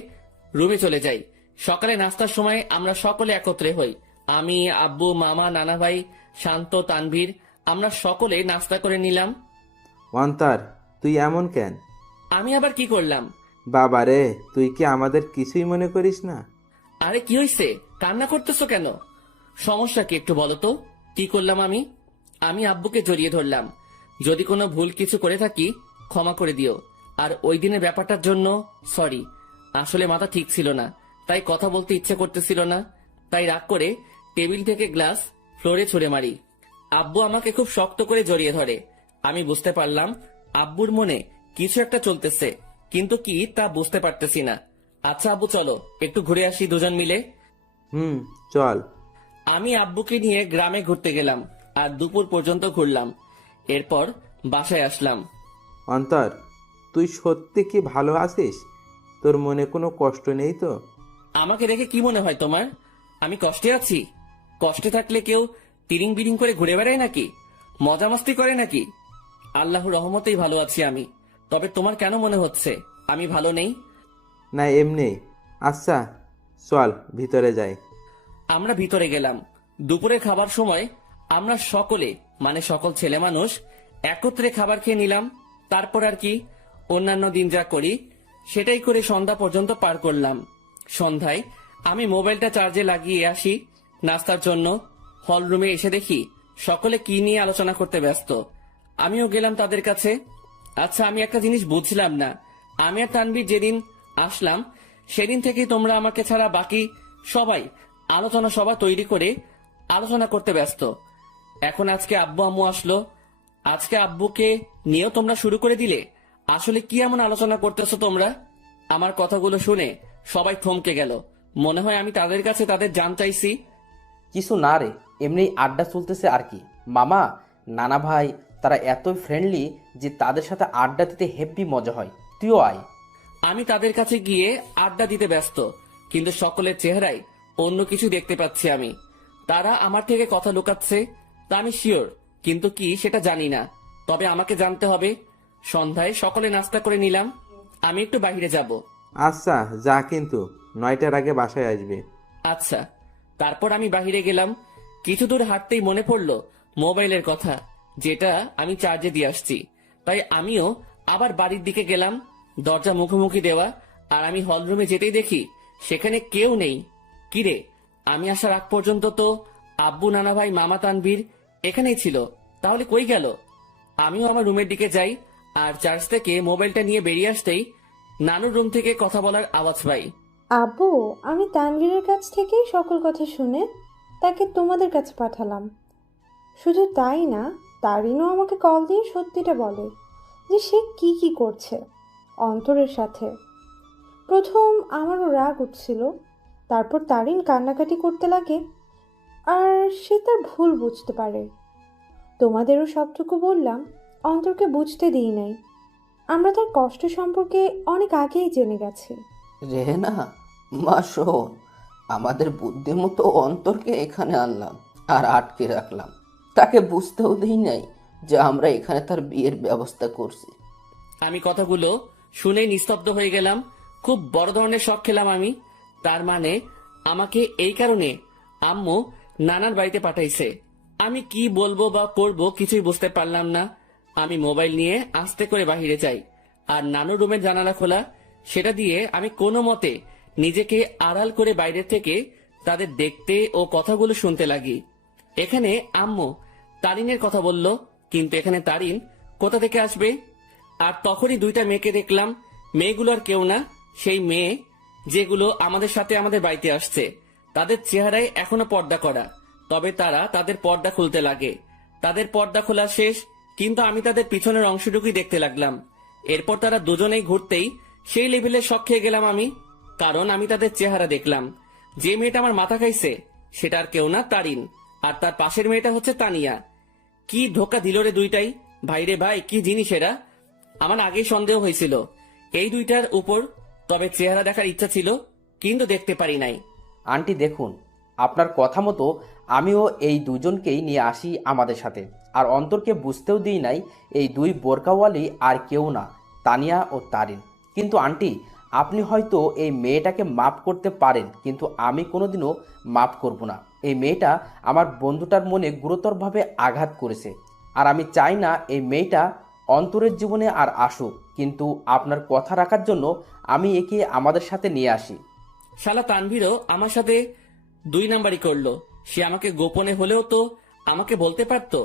রুমে চলে যাই। সকালে নাস্তার সময় আমরা সকলে একত্রে হই। আমি, আব্বু, মামা, নানা ভাই, শান্ত, তানভীর, আমরা সকলে নাস্তা করে নিলাম। অন্তর, তুই এমন কেন? আমি আবার কি করলাম? বাবারে, তুই কি আমাদের কিছুই মনে করিস না? আরে কি হইছে, কান্না করতেছো কেন? সমস্যা কি একটু বলো তো, কি করলাম আমি? আমি আব্বুকে জড়িয়ে ধরলাম। যদি কোনো ভুল কিছু করে থাকি ক্ষমা করে দিও। আর ওই দিনের ব্যাপারটার জন্য সরি। আসলে মাথা ঠিক ছিল না, তাই কথা বলতে ইচ্ছে করতেছিল না। তাই রাগ করে টেবিল থেকে গ্লাস ফ্লোরে ছুঁড়ে মারি। আব্বু আমাকে খুব শক্ত করে জড়িয়ে ধরে। আমি বুঝতে পারলাম আব্বুর মনে কিছু একটা চলতেছে, কিন্তু কি তা বুঝতে পারতেছি না। আচ্ছা আব্বু, চলো একটু ঘুরে আসি দুজন মিলে। চল। আমি আব্বুকে নিয়ে গ্রামে ঘুরতে গেলাম আর দুপুর পর্যন্ত ঘুরলাম। এরপর বাসায় আসলাম। অন্তর, তুই সত্যি কি ভালো আছিস? তোর মনে কোনো কষ্ট নেই তো? আমাকে দেখে কি মনে হয় তোমার আমি কষ্টে আছি? কষ্টে থাকলে কেউ তিরিং বিরিং করে ঘুরে বেড়ায় নাকি? মজা মস্তি করে নাকি? আল্লাহর রহমতেই ভালো আছি আমি। তবে তোমার কেন মনে হচ্ছে আমি ভালো নেই? না, এমনি। আচ্ছা চল ভিতরে যাই। আমরা ভিতরে গেলাম। দুপুরে খাবার সময় আমরা সকলে মানে সকল ছেলে মানুষ একত্রে খাবার খেয়ে নিলাম। তারপর আর কি, অন্যান্য দিন যা করি সেটাই করে সন্ধ্যা পর্যন্ত পার করলাম। সন্ধ্যায় আমি মোবাইলটা চার্জে লাগিয়ে আসি নাস্তার জন্য। হল রুমে এসে দেখি সকলে কি নিয়ে আলোচনা করতে ব্যস্ত। আমিও গেলাম তাদের কাছে। আচ্ছা, আমি একটা জিনিস বুঝলাম না। আমি আর তানভীর যেদিন আসলাম সেদিন থেকেই তোমরা আমাকে ছাড়া বাকি সবাই আলোচনা সভা তৈরি করে আলোচনা করতে ব্যস্ত। এখন আজকে আব্বু আম্মু আসলো, আজকে আব্বুকে নিয়েও তোমরা শুরু করে দিলে। আসলে কি এমন আলোচনা করতেছো তোমরা? আমার কথাগুলো শুনে সবাই থমকে গেল। মনে হয় আমি তাদের কাছে তাদের জান চাইছি। কিছু না রে, এমনি আড্ডা চলতেছে আর কি। মামা, নানা ভাই তারা এতই ফ্রেন্ডলি যে তাদের সাথে আড্ডা দিতে হেব্বি মজা হয়। তুইও আয়। আমি তাদের কাছে গিয়ে আড্ডা দিতে ব্যস্ত, কিন্তু সকলের চেহারায় অন্য কিছু দেখতে পাচ্ছি আমি। তারা আমার থেকে কথা লুকাচ্ছে তা আমি শিওর, কিন্তু কি সেটা জানি না। তবে আমাকে জানতে হবে। সন্ধ্যায় সকলে নাস্তা করে নিলাম। আমি একটু বাইরে যাব। আচ্ছা যা, কিন্তু 9টার আগে বাসায় আসবি। আচ্ছা। তারপর আমি বাইরে গেলাম। কিছু দূর হাঁটতেই মনে পড়লো মোবাইলের কথা, যেটা আমি চার্জে দিয়ে আসছি। তাই আমিও আবার বাড়ির দিকে গেলাম। দরজা মুখোমুখি দেওয়া, আর আমি হলরুমে যেতেই দেখি সেখানে কেউ নেই। কিরে, আমি আসার আগ পর্যন্ত তো আব্বু, নানা ভাই, মামা, তানভীর এখানেই ছিল, তাহলে কই গেল? আমিও আমার রুমের দিকে যাই, আর চার্জ থেকে মোবাইলটা নিয়ে বেরিয়ে আসতেই নানুর রুম থেকে কথা বলার আওয়াজ পাই। আব্বু, আমি তানভীরের কাছ থেকেই সকল কথা শুনে তাকে তোমাদের কাছে পাঠালাম। শুধু তাই না, তারিনও আমাকে কল দিয়ে সত্যিটা বলে যে সে কি কি করছে অন্তরের সাথে। প্রথম আমারও রাগ উঠছিল, তারপর তারিন কান্নাকাটি করতে লাগে আর সে তার ভুল বুঝতে পারে। তোমাদেরও সবটুকু বললাম, অন্তরকে বুঝতে দিই নাই। আমরা তার কষ্ট সম্পর্কে অনেক আগেই জেনে গেছি। রেহেনা, মা শোন, আমাদের বুদ্ধিমতো অন্তরকে এখানে আনলাম আর আটকে রাখলাম। তাকে বুঝতেও দিই নাই যে আমরা এখানে তার বিয়ের ব্যবস্থা করছি। আমি কথাগুলো শুনে নিস্তব্ধ হয়ে গেলাম। খুব বড় ধরনের শখ খেলাম আমি। তার মানে আমাকে এই কারণে আম্মু নানার বাড়িতে পাঠাইছে। আমি কি বলবো বা করবো কিছুই বুঝতে পারলাম না। আমি মোবাইল নিয়ে আস্তে করে বাহিরে যাই, আর নানুর রুমের জানালা খোলা, সেটা দিয়ে আমি কোনো মতে নিজেকে আড়াল করে বাইরে থেকে তাদের দেখতে ও কথাগুলো শুনতে লাগি। এখানে আম্মু তারিনের কথা বলল, কিন্তু এখানে তারিন কোথা থেকে আসবে? আর তখনই দুইটা মেয়েকে দেখলাম। মেয়েগুলো আর কেউ না, সেই মেয়ে যেগুলো আমাদের সাথে আমাদের বাড়িতে আসছে। তাদের চেহারায় এখনো পর্দা করা, তবে তারা তাদের পর্দা খুলতে লাগে। তাদের পর্দা খোলা শেষ, কিন্তু আমি তাদের পিছনের অংশটুকুই দেখতে লাগলাম। এরপর তারা দুজনেই ঘুরতেই সেই লেভেলে শক খেয়ে গেলাম আমি, কারণ আমি তাদের চেহারা দেখলাম। যে মেয়েটা আমার মাথা খাইছে সেটা আর কেউ না, তারিন। আর তার পাশের মেয়েটা হচ্ছে তানিয়া। কি ধোকা দিল রে দুইটাই! ভাইরে ভাই, কি জিনিস এরা! আমার আগেই সন্দেহ হয়েছিল এই দুইটার উপর, তবে চেহারা দেখার ইচ্ছা ছিল, কিন্তু দেখতে পারি নাই। আন্টি দেখুন, আপনার কথা মতো আমিও এই দুজনকেই নিয়ে আসি আমাদের সাথে, আর অন্তরকে বুঝতেও দিই নাই এই দুই বোরকাওয়ালি আর কেউ না, তানিয়া ও তারিন। কিন্তু আন্টি, আপনি হয়তো এই মেয়েটাকে মাফ করতে পারেন, কিন্তু আমি কোনোদিনও মাফ করব না। এই মেয়েটা আমার বন্ধুটার মনে গুরুতরভাবে আঘাত করেছে, আর আমি চাই না এই মেয়েটা অন্তরের জীবনে আর আসুক। কিন্তু আপনার কথা রাখার জন্য আমি একে আমাদের সাথে নিয়ে আসি। শালা তানভীরও আমার সাথে 2 নাম্বারই করলো। সে আমাকে গোপনে হলেও তো আমাকে বলতে পারতো,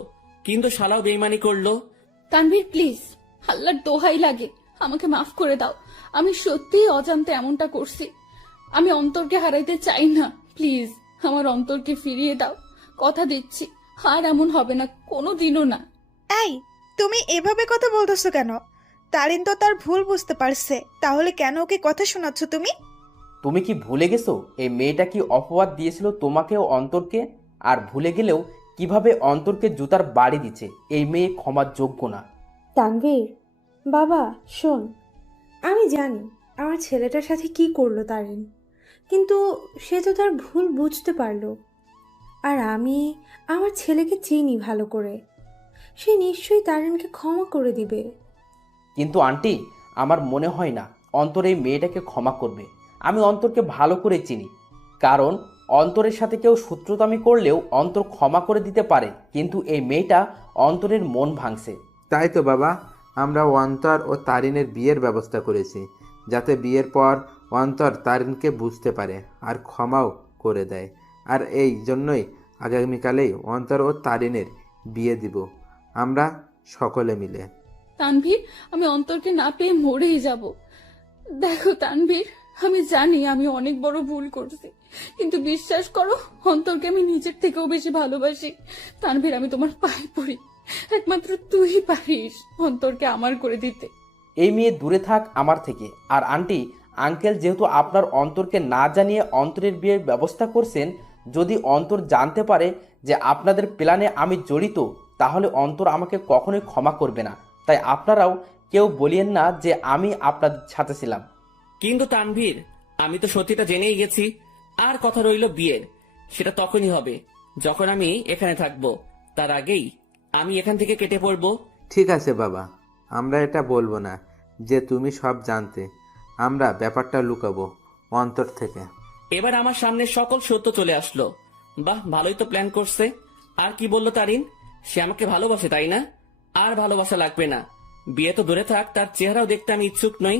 কিন্তু শালাও বেইমানি করলো। তানভীর প্লিজ, আল্লাহর দোহাই লাগে, আমাকে মাফ করে দাও। আমি সত্যিই অজান্তে এমনটা করছি। আমি অন্তরকে হারাইতে চাই না। প্লিজ আমার অন্তরকে ফিরিয়ে দাও। কথা দিচ্ছি আর এমন হবে না, কোনোদিনও না। এই, তুমি এভাবে কথা বলতেছো কেন? তারিন তো তার ভুল বুঝতে পারছে, তাহলে কেন ওকে কথা শোনাচ্ছ তুমি? তুমি কি ভুলে গেছো এই মেয়েটা কি অপবাদ দিয়েছিল তোমাকে ও অন্তরকে? আর ভুলে গেলেও কিভাবে অন্তরকে জুতার বাড়ি দিচ্ছে? এই মেয়ে ক্ষমার যোগ্য না। তানভীর বাবা শোন, আমি জানি আমার ছেলেটার সাথে কি করলো তারিন, কিন্তু সে তো তার ভুল বুঝতে পারলো। আর আমি আমার ছেলেকে চিনি ভালো করে, সে নিশ্চয়ই তারিনকে ক্ষমা করে দিবে। কিন্তু আন্টি, আমার মনে হয় না অন্তর এই মেয়েটাকে ক্ষমা করবে। আমি অন্তরকে ভালো করে চিনি, কারণ অন্তরের সাথে কেউ শত্রুতামি করলেও অন্তর ক্ষমা করে দিতে পারে, কিন্তু এই মেয়েটা অন্তরের মন ভাঙছে। তাই তো বাবা, আমরা অন্তর ও তারিনের বিয়ের ব্যবস্থা করেছি, যাতে বিয়ের পর অন্তর তারিনকে বুঝতে পারে আর ক্ষমাও করে দেয়। আর এই জন্যই আগামীকালেই অন্তর ও তারিনের বিয়ে দিব আমরা সকলে মিলে। তানভীর, আমি অন্তরকে না পেয়ে মরেই যাব। দেখো তানভীর, আমি জানি আমি অনেক বড় ভুল করছি, কিন্তু বিশ্বাস করো অন্তরকে আমি নিজের থেকেও বেশি ভালোবাসি। তানভীর, আমি তোমার পায়ে পড়ি, একমাত্র তুই পারিস অন্তরকে আমার করে দিতে। এই মেয়ে দূরে থাক আমার থেকে। আর আন্টি, আঙ্কেল যেহেতু আপনার অন্তরকে না জানিয়ে অন্তরের বিয়ের ব্যবস্থা করছেন, যদি অন্তর জানতে পারে যে আপনাদের প্ল্যানে আমি জড়িত, তাহলে অন্তর আমাকে কখনোই ক্ষমা করবে না। তাই আপনারাও কেউ বলিয়েন না যে আমি আপনার সাথে ছিলাম। কিন্তু তানভীর, আমি তো সত্যিটা জেনেই গেছি। আর কথা রইল বিয়ের, সেটা তখনই হবে যখন আমি এখানে থাকবো। তার আগেই আমি এখান থেকে কেটে পড়বো। ঠিক আছে বাবা, আমরা এটা বলবো না যে তুমি সব জানতে। আমরা ব্যাপারটা লুকাবো অন্তর থেকে। এবার আমার সামনে সকল সত্য চলে আসলো। বাহ, ভালোই তো প্ল্যান করছে। আর কি বললো তারিন? সে আমাকে ভালোবাসে, তাই না? আর ভালোবাসা লাগবে না, বিয়ে তো দূরে থাক, তার চেহারাও দেখতে আমি ইচ্ছুক নই।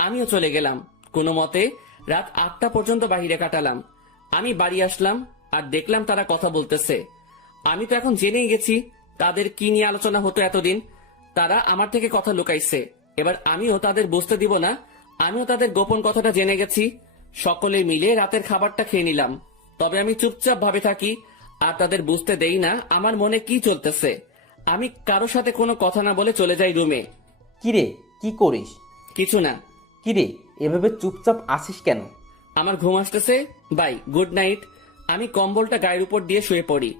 আমিও চলে গেলাম। কোনো মতে রাত 8টা পর্যন্ত বাইরে কাটালাম। আমি বাড়ি আসলাম আর দেখলাম তারা কথা বলতেছে। আমি তো এখন জেনেই গেছি তাদের কি নিয়ে আলোচনা হতো এতদিন। তারা আমার থেকে কথা লুকাইছে, এবার আমিও তাদের বুঝতে দিব না আমিও তাদের গোপন কথাটা জেনে গেছি। সকলে মিলে রাতের খাবারটা খেয়ে নিলাম, তবে আমি চুপচাপ ভাবে থাকি আর তাদের বুঝতে দেই না আমার মনে কি চলতেছে। আমি কারো সাথে কোনো কথা না বলে চলে যাই রুমে। কিরে, কি করিস? কিছু না। কিরে, এভাবে চুপচাপ আসিস কেন? আমার ঘুম আসতেছে। Bye, good night. আমি কম্বলটা গায়ের উপর দিয়ে শুয়ে পড়ি।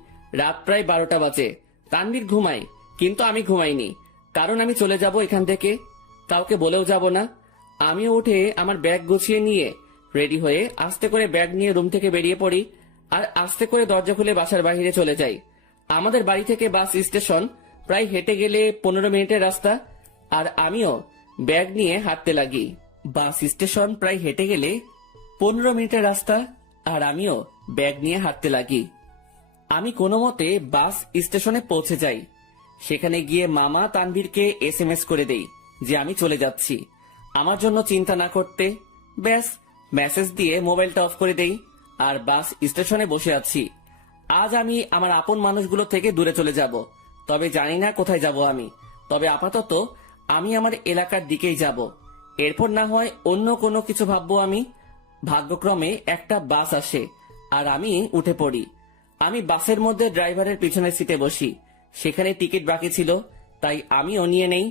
রাত প্রায় 12টা বাজে। তানভীর ঘুমায়, কিন্তু আমি ঘুমাইনি, কারণ আমি চলে যাব এখান থেকে। কাউকে বলেও যাব না। আমিও উঠে আমার ব্যাগ গুছিয়ে নিয়ে রেডি হয়ে আস্তে করে ব্যাগ নিয়ে রুম থেকে বেরিয়ে পড়ি আর আস্তে করে দরজা খুলে বাসার বাইরে চলে যাই। আমাদের বাড়ি থেকে বাস স্টেশন প্রায় হেঁটে গেলে 15 মিনিটের রাস্তা, আর আমিও ব্যাগ নিয়ে হাঁটতে লাগি। বাস স্টেশন প্রায় হেঁটে গেলে 15 মিনিটের রাস্তা, আর আমিও ব্যাগ নিয়ে হাঁটতে লাগি। আমি কোনো মতে বাস স্টেশনে পৌঁছে যাই। সেখানে গিয়ে মামা তানভীরকে SMS করে দেই যে আমি চলে যাচ্ছি, আমার জন্য চিন্তা না করতে। ব্যাস, মেসেজ দিয়ে মোবাইলটা অফ করে দেই আর বাস স্টেশনে বসে আছি। আজ আমি আমার আপন মানুষগুলো থেকে দূরে চলে যাব, তবে জানি না কোথায় যাব আমি। তবে আপাতত আমি আমার এলাকার দিকেই যাব, এরপর না হয় অন্য কোনো কিছু ভাববো আমি। ভাগ্যক্রমে একটা বাস আসে আর আমি উঠে পড়ি। আমি বাসের মধ্যে ড্রাইভারের পিছনের সিটে বসি। সেখানে টিকিট বাকি ছিল, তাই আমিও নিয়ে নেই।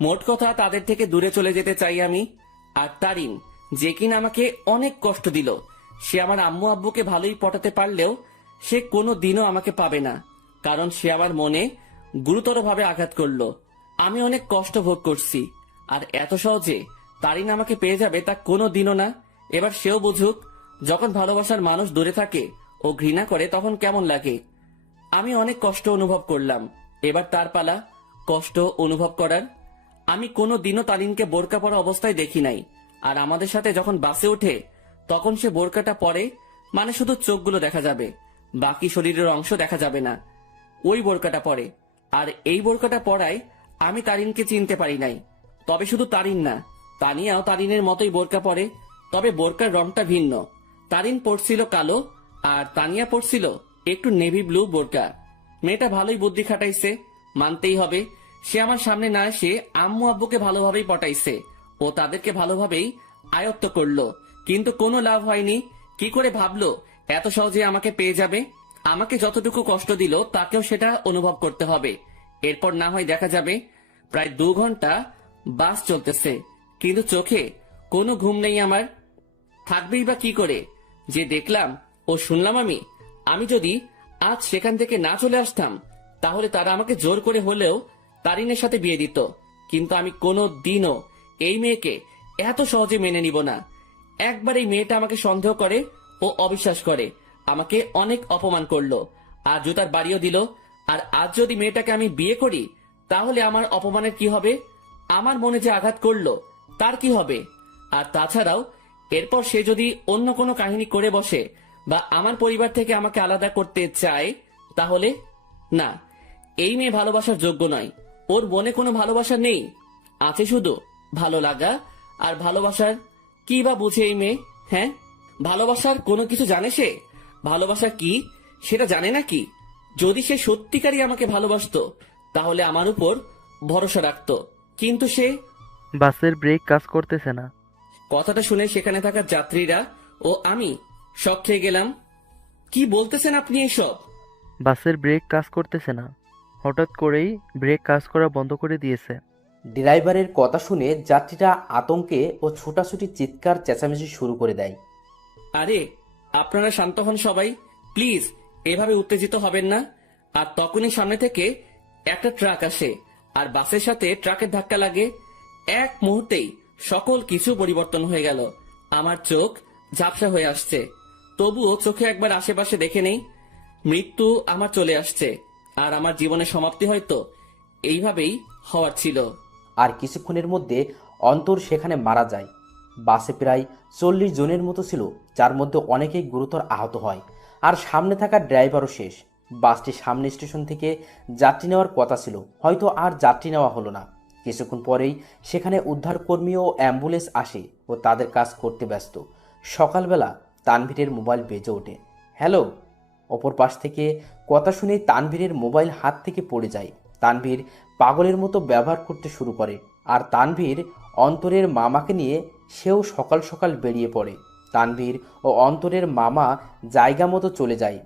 মোট কথা তাদের থেকে দূরে চলে যেতে চাই আমি। আর তারিন, যে কিনা আমাকে অনেক কষ্ট দিল, সে আমার আম্মু আব্বুকে ভালোই পটাতে পারলেও সে কোনো দিনও আমাকে পাবে না, কারণ সে আমার মনে গুরুতরভাবে আঘাত করলো। আমি অনেক কষ্ট ভোগ করছি, আর এত সহজে তারিন আমাকে পেয়ে যাবে তা কোনো দিনও না। এবার সেও বুঝুক, যখন ভালোবাসার মানুষ দূরে থাকে ও ঘৃণা করে তখন কেমন লাগে। আমি অনেক কষ্ট অনুভব করলাম, এবার তার পালা কষ্ট অনুভব করার। আমি কোনো দিনও তারিনকে বোরকা পরা অবস্থায় দেখি নাই, আর আমাদের সাথে যখন বাসে ওঠে তখন সে বোরকাটা পরে, মানে শুধু চোখগুলো দেখা যাবে, বাকি শরীরের অংশ দেখা যাবে না। ওই বোরকাটা পরে, আর এই বোরকাটা পরায় আমি তারিনকে চিনতে পারি নাই। তবে শুধু তারিন না, তানিয়াও তারিনের মতোই বোরকা পরে, তবে বোরকার রংটা ভিন্ন। তারিন পরছিল কালো আর তানিয়া পরছিল একটু নেভি ব্লু বোরকা। মেয়েটা ভালোই বুদ্ধি খাটাইছে, মানতেই হবে। সে আমার সামনে না এসে আম্মু আব্বুকে ভালোভাবেই পটাইছে ও তাদেরকে ভালোভাবেই আয়ত্ত করলো, কিন্তু কোনো লাভ হয়নি। কি করে ভাবলো এত সহজে আমাকে পেয়ে যাবে? আমাকে যতটুকু কষ্ট দিল তাকেও সেটা অনুভব করতে হবে। এরপর না হয় দেখা যাবে। প্রায় 2 ঘন্টা বাস চলতেছে, কিন্তু চোখে কোনো ঘুম নেই আমার। থাকবেই বা কি করে? যে দেখলাম ও শুনলাম আমি যদি আজ সেখান থেকে না চলে আসতাম, তাহলে তারা আমাকে জোর করে হলেও তারিনের সাথে বিয়ে দিত। কিন্তু আমি কোনো দিনও এই মেয়েকে এত সহজে মেনে নিব না। একবার এই মেয়েটা আমাকে সন্দেহ করে ও অবিশ্বাস করে, আমাকে অনেক অপমান করলো আর জুতার বাড়িও দিল। আর আজ যদি মেয়েটাকে আমি বিয়ে করি, তাহলে আমার অপমানের কি হবে? আমার মনে যে আঘাত করলো তার কি হবে? আর তাছাড়াও এরপর সে যদি অন্য কোনো কাহিনী করে বসে বা আমার পরিবার থেকে আমাকে আলাদা করতে চায়, তাহলে না, এই মেয়ে ভালোবাসার যোগ্য নয়। ওর মনে কোনো ভালোবাসা নেই, আছে শুধু ভালো লাগা। আর ভালোবাসার কি বা বুঝে এই মেয়ে? হ্যাঁ, ভালোবাসার কোনো কিছু জানে সে? ভালোবাসা কি সেটা জানে নাকি? যদি সে সত্যিকারই আমাকে ভালোবাসতো তাহলে আমার উপর ভরসা রাখতো, কিন্তু সে। বাসের ব্রেক কাজ করতেছে না। কথাটা শুনে সেখানে থাকা যাত্রীরা ও আমি শক খেয়ে গেলাম। কি বলতেছেন আপনি এসব? বাসের ব্রেক কাজ করতেছে না, হঠাৎ করেই ব্রেক কাজ করা বন্ধ করে দিয়েছে। ড্রাইভারের কথা শুনে যাত্রীরা আতঙ্কে ও ছোটাছুটি চিৎকার চেঁচামেচি শুরু করে দেয়। আরে আপনারা শান্ত হন সবাই, প্লিজ এভাবে উত্তেজিত হবেন না। আর তখনই সামনে থেকে একটা ট্রাক আসে আর বাসের সাথে ট্রাকের ধাক্কা লাগে। এক মুহূর্তেই সকল কিছু পরিবর্তন হয়ে গেল। আমার চোখ ঝাপসা হয়ে আসছে, তবুও চোখে একবার আশেপাশে দেখে নেই। মৃত্যু আমার চলে আসছে, আর আমার জীবনের সমাপ্তি হয়তো এইভাবেই হওয়ার ছিল। আর কিছুক্ষণের মধ্যে অন্তর সেখানে মারা যায়। বাসে প্রায় 40 জনের মতো ছিল, যার মধ্যে অনেকেই গুরুতর আহত হয়। আর সামনে থাকা ড্রাইভারও শেষ। বাসটি সামনে স্টেশন থেকে যাত্রী নেওয়ার কথা ছিল, হয়তো আর যাত্রী নেওয়া হলো না। কিছুক্ষণ পরেই সেখানে উদ্ধারকর্মী ও অ্যাম্বুলেন্স আসে ও তাদের কাজ করতে ব্যস্ত। সকালবেলা তানভীরের মোবাইল বেজে ওঠে। হ্যালো। অপর পাশ থেকে কথা শুনে তানভীরের মোবাইল হাত থেকে পড়ে যায়। তানভীর পাগলের মতো ব্যবহার করতে শুরু করে, আর তানভীর অন্তরের মামাকে নিয়ে সেও সকাল সকাল বেরিয়ে পড়ে। তানভীর ও অন্তরের মামা জায়গা মতো চলে যায়।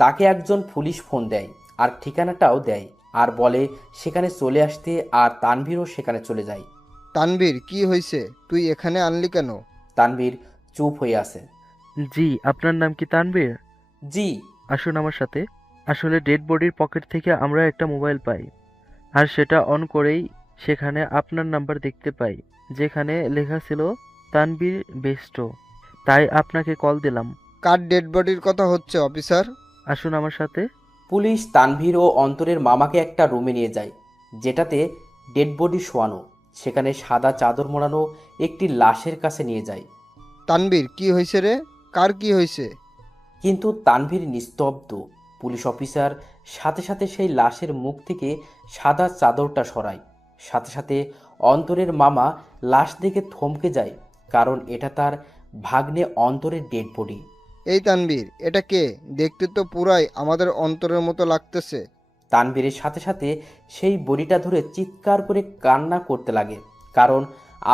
তাকে একজন পুলিশ ফোন দেয় আর ঠিকানাটাও দেয়, আর বলে সেখানে চলে আসতে, আর তানভীরও সেখানে চলে যায়। তানভীর, কি হয়েছে? তুই এখানে আনলি কেন? তানভীর চুপ হয়ে আছে। জি, আপনার নাম কি তানভীর? জি। আসুন আমার সাথে। আসলে ডেড বডির পকেট থেকে আমরা একটা মোবাইল পাই, আর সেটা অন করেই সেখানে আপনার নাম্বার দেখতে পাই, যেখানে লেখা ছিল তানভীর বেস্ট। তাই আপনাকে কল দিলাম। কার ডেড বডির কথা হচ্ছে অফিসার? আসুন আমার সাথে। পুলিশ তানভীর ও অন্তরের মামাকে একটা রুমে নিয়ে যায়, যেটাতে ডেড বডি শোয়ানো। সেখানে সাদা চাদর মোড়ানো একটি লাশের কাছে নিয়ে যায়। তানভীর, কি হয়েছে রে? কার কি হয়েছে? কিন্তু তানভীর নিস্তব্ধ। পুলিশ অফিসার সাথে সাথে সেই লাশের মুখ থেকে সাদা চাদরটা সরায়। সাথে সাথে অন্তরের মামা লাশ দেখে থমকে যায়, কারণ এটা তার ভাগ্নে অন্তরের ডেড বডি। এই তানবীর, এটা কে? দেখতে তো পুরাই আমাদের অন্তরের মতো লাগতেছে। তানবীরের সাথে সাথে সেই বড়িটা ধরে চিৎকার করে কান্না করতে লাগে, কারণ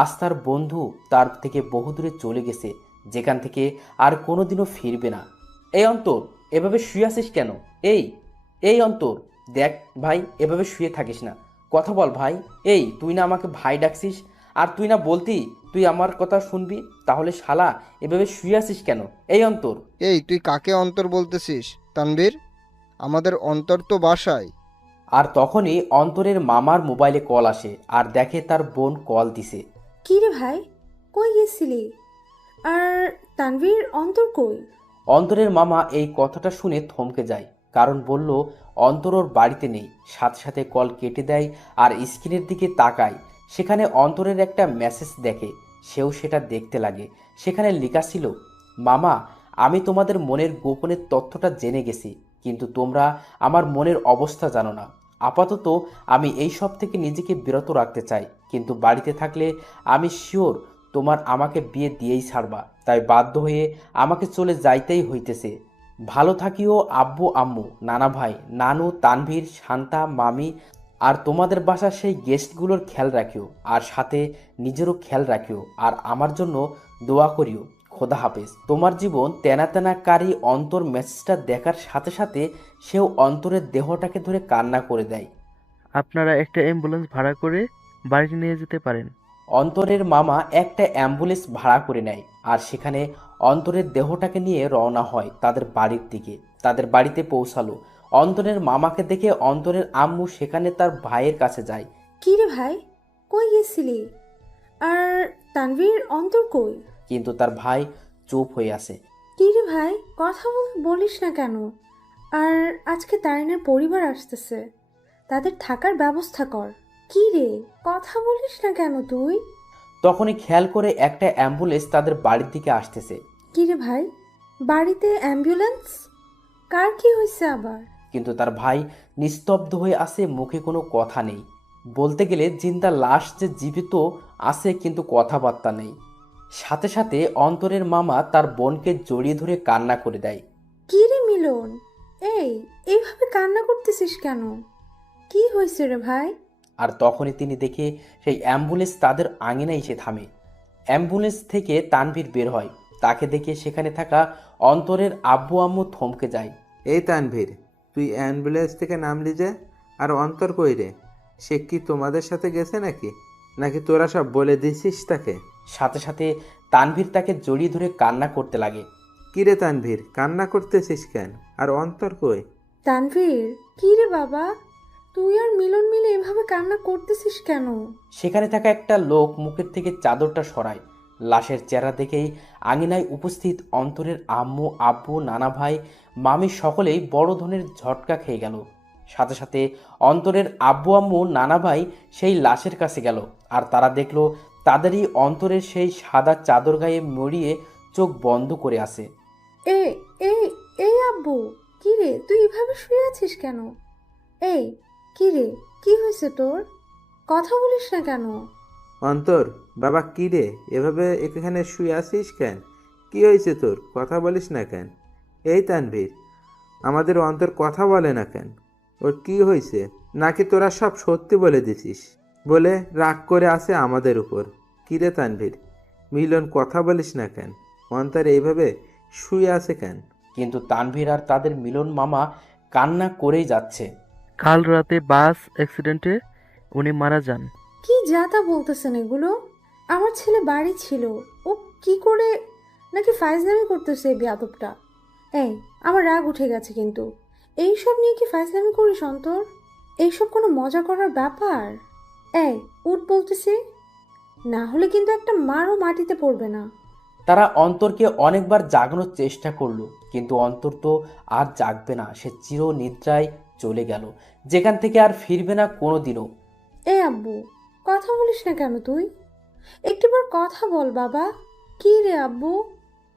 আজ তার বন্ধু তার থেকে বহুদূরে চলে গেছে, যেখান থেকে আর কোনোদিনও ফিরবে না। এই অন্তর, এভাবে শুয়ে আছিস কেন? এই এই অন্তর, দেখ ভাই, এভাবে শুয়ে থাকিস না, কথা বল ভাই। এই তুই না আমাকে ভাই ডাকছিস, আর তুই না বলতি তুই আমার কথা শুনবি, তাহলে শালা এভাবে শুয়ে আছিস কেন? এই অন্তর। এই তুই কাকে অন্তর বলতেছিস তানবীর? আমাদের অন্তর তো বাসায়। আর তখনই অন্তরের মামার মোবাইলে কল আসে আর দেখে তার বোন কল দিছে। কি রে ভাই, কই গেছিলি? আর তানভীর, অন্তর কই? অন্তরের মামা এই কথাটা শুনে থমকে যায়, কারণ বলল অন্তর ওর বাড়িতে নেই। সাথে সাথে কল কেটে দেয় আর স্ক্রিনের দিকে তাকায়। সেখানে অন্তরের একটা মেসেজ দেখে, সেও সেটা দেখতে লাগে। সেখানে লেখা ছিল, মামা, আমি তোমাদের মনের গোপনের তথ্যটা জেনে গেছি, কিন্তু তোমরা আমার মনের অবস্থা জানো না। আপাতত আমি এই সব থেকে নিজেকে বিরত রাখতে চাই, কিন্তু বাড়িতে থাকলে আমি শিওর তোমার আমাকে বিয়ে দিয়েই ছাড়বা, তাই বাধ্য হয়ে আমাকে চলে যাইতেই হইতেছে। ভালো থাকিও আব্বু আম্মু, নানা ভাই, নানু, তানভীর, শান্তা, মামি, আর তোমাদের বাসার সেই গেস্টগুলোর খেয়াল রাখিও, আর সাথে নিজেরও খেয়াল রাখিও, আর আমার জন্য দোয়া করিও। খোদা হাফেজ। তোমার জীবন তেনা তেনা কারি। অন্তর মেসেজটা দেখার সাথে সাথে সেও অন্তরের দেহটাকে ধরে কান্না করে দেয়। আপনারা একটা অ্যাম্বুলেন্স ভাড়া করে বাড়িতে নিয়ে যেতে পারেন। অন্তরের মামা একটা অ্যাম্বুলেন্স ভাড়া করে নেয়, আর সেখানে অন্তরের দেহটাকে নিয়ে রওনা হয় তাদের বাড়ির দিকে। তাদের বাড়িতে পৌঁছালো। অন্তরের মামাকে দেখে অন্তরের আম্মু সেখানে তার ভাইয়ের কাছে যায়। কি রে ভাই, কই গেছিলি? আর তানভীর, অন্তর কই? কিন্তু তার ভাই চুপ হয়ে আছে। কি রে ভাই, কথা বলিস না কেন? আর আজকে তারিনের পরিবার আসতেছে, তাদের থাকার ব্যবস্থা কর। কি রে, কথা বলিস না কেন তুই? তখনই খেয়াল করে একটা অ্যাম্বুলেন্স তাদের বাড়ির দিকে আসতেছে। কি রে ভাই, বাড়িতে অ্যাম্বুলেন্স? কার কি হয়েছে আবার? কিন্তু তার ভাই নিস্তব্ধ হয়ে আছে, মুখে কোনো কথা নেই। বলতে গেলে জিন্দা লাশ যে জীবিত আছে, কিন্তু কথাবার্তা নেই। সাথে সাথে অন্তরের মামা তার বোনকে জড়িয়ে ধরে কান্না করে দেয়। কি রে মিলন, এইভাবে কান্না করতেছিস কেন? কি হয়েছে রে ভাই? আর তখনই তিনি দেখে সেই অ্যাম্বুলেন্স তাদের আঙিনায় এসে থামে। অ্যাম্বুলেন্স থেকে তানভীর বের হয়। তাকে দেখে সেখানে থাকা অন্তরের আব্বু আম্মু থমকে যায়। এই তানভীর, তুই অ্যাম্বুলেন্স থেকে নামলি যে? আর অন্তর কই রে? সে কি তোমাদের সাথে গেছে নাকি তোরা সব বলে দিছিস তাকে? সাথে সাথে তানভীর তাকে জড়িয়ে ধরে কান্না করতে লাগে। কি রে তানভীর, কান্না করতেছিস কেন? আর অন্তর কই? তানভীর, কি রে বাবা, তুই আর মিলন মিলে এভাবে কান্না করতেছিস কেন? সেখানে থাকা একটা লোক মুখের থেকে চাদরটা সরায়। লাশের চেহারা দেখেই আঙিনায় উপস্থিত অন্তরের আম্মু, আব্বু, নানা ভাই, মামি সকলেই বড় ধরনের ঝটকা খেয়ে গেল। সাথে সাথে অন্তরের আব্বু আম্মু, নানা ভাই সেই লাশের কাছে গেল, আর তারা দেখলো তাদেরই অন্তরের সেই সাদা চাদর গায়ে মরিয়ে চোখ বন্ধ করে আছে। এই আব্বু, কি রে, তুই এভাবে শুয়ে আছিস কেন? কি রে, কি হয়েছে তোর? কথা বলিস না কেন? অন্তর, বাবা, কি রে, এভাবে এখানে শুয়ে আছিস কেন? কি হয়েছে তোর? কথা বলিস না কেন? এই তানভীর, আমাদের অন্তর কথা বলে না কেন? ওর কি হয়েছে? নাকি তোরা সব সত্যি বলে দিছিস বলে রাগ করে আছে আমাদের উপর? কি রে তানভীর, মিলন, কথা বলিস না কেন? অন্তর এইভাবে শুয়ে আছে কেন? কিন্তু তানভীর আর তাদের মিলন মামা কান্না করেই যাচ্ছে। কাল রাতে বাস অ্যাক্সিডেন্টে উনি মারা যান। কি যাতা বলতেছেন এগুলো? আমার ছেলে বাড়ি ছিল, ও কি করে নাকি ফাইজলামি করতেছে এই বেয়াদবটা? আমার রাগ উঠে গেছে, কিন্তু এইসব নিয়ে কি ফাইজলামি করিস অন্তর? এইসব কোনো মজা করার ব্যাপার? উঠ বলতেছি, না হলে কিন্তু একটা মারও মাটিতে পড়বে না। তারা অন্তরকে অনেকবার জাগানোর চেষ্টা করলো, কিন্তু অন্তর তো আর জাগবে না। সে চির নিদ্রায় চলে গেল, যেখান থেকে আর ফিরবে না কোনোদিনও। আব্বু, কথা বলিস না কেন তুই? একটিবার কথা বল বাবা। কি রে আব্বু,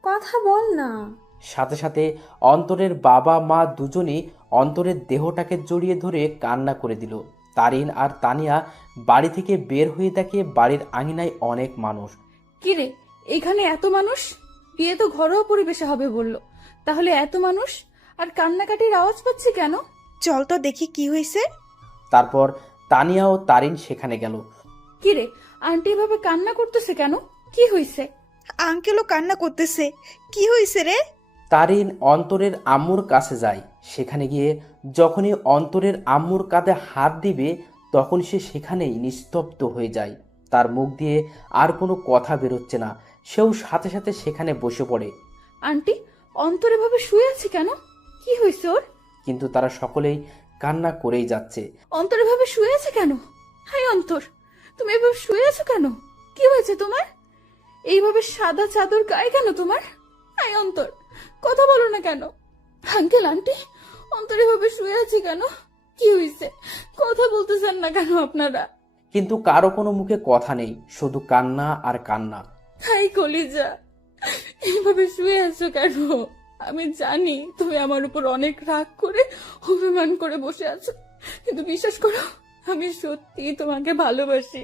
কথা বল না। সাথে সাথে অন্তরের বাবা মা দুজনেই অন্তরের দেহটাকে জড়িয়ে ধরে কান্না করে দিল। তারিন আর তানিয়া বাড়ি থেকে বের হয়ে দেখে বাড়ির আঙিনায় অনেক মানুষ। কি রে, এখানে এত মানুষ? বিয়ে তো ঘরোয়া পরিবেশে হবে বললো, তাহলে এত মানুষ আর কান্নাকাটির আওয়াজ পাচ্ছি কেন? চল তো দেখি কি হয়েছে। তারপর তানিয়া ও তারিন সেখানে গেল। কিরে, আন্টি এভাবে কান্না করতেছে কেন? কি হয়েছে? আঙ্কেলও কান্না করতেছে। কি হয়েছে রে? তারিন অন্তরের আম্মুর কাছে যায়। সেখানে গিয়ে যখনই অন্তরের আম্মুর কাঁধে হাত দিবে তখন সে সেখানেই নিস্তব্ধ হয়ে যায়। তার মুখ দিয়ে আর কোনো কথা বেরোচ্ছে না। সেও সাথে সাথে সেখানে বসে পড়ে। আন্টি, অন্তর এভাবে শুয়ে আছে কেন? কি হয়েছে ওর? কিন্তু তারা সকলেই কান্না করেই যাচ্ছে। অন্তর এভাবে শুয়ে আছে কেন? হাই অন্তর, তুমি এভাবে শুয়ে আছো কেন? কি হয়েছে তোমার? এইভাবে সাদা চাদর গায়ে কেন তোমার? হাই অন্তর, কথা বলো না কেন? আঙ্কেল আন্টি, অন্তর এভাবে শুয়ে আছে কেন? কি হয়েছে? কথা বলতেছেন না কেন আপনারা? কিন্তু কারো কোনো মুখে কথা নেই, শুধু কান্না আর কান্না। হাই কলিজা, এইভাবে শুয়ে আছো কেন? আমি জানি তুমি আমার উপর অনেক রাগ করে অভিমান করে বসে আছো, কিন্তু বিশ্বাস করো আমি সত্যি তোমাকে ভালোবাসি।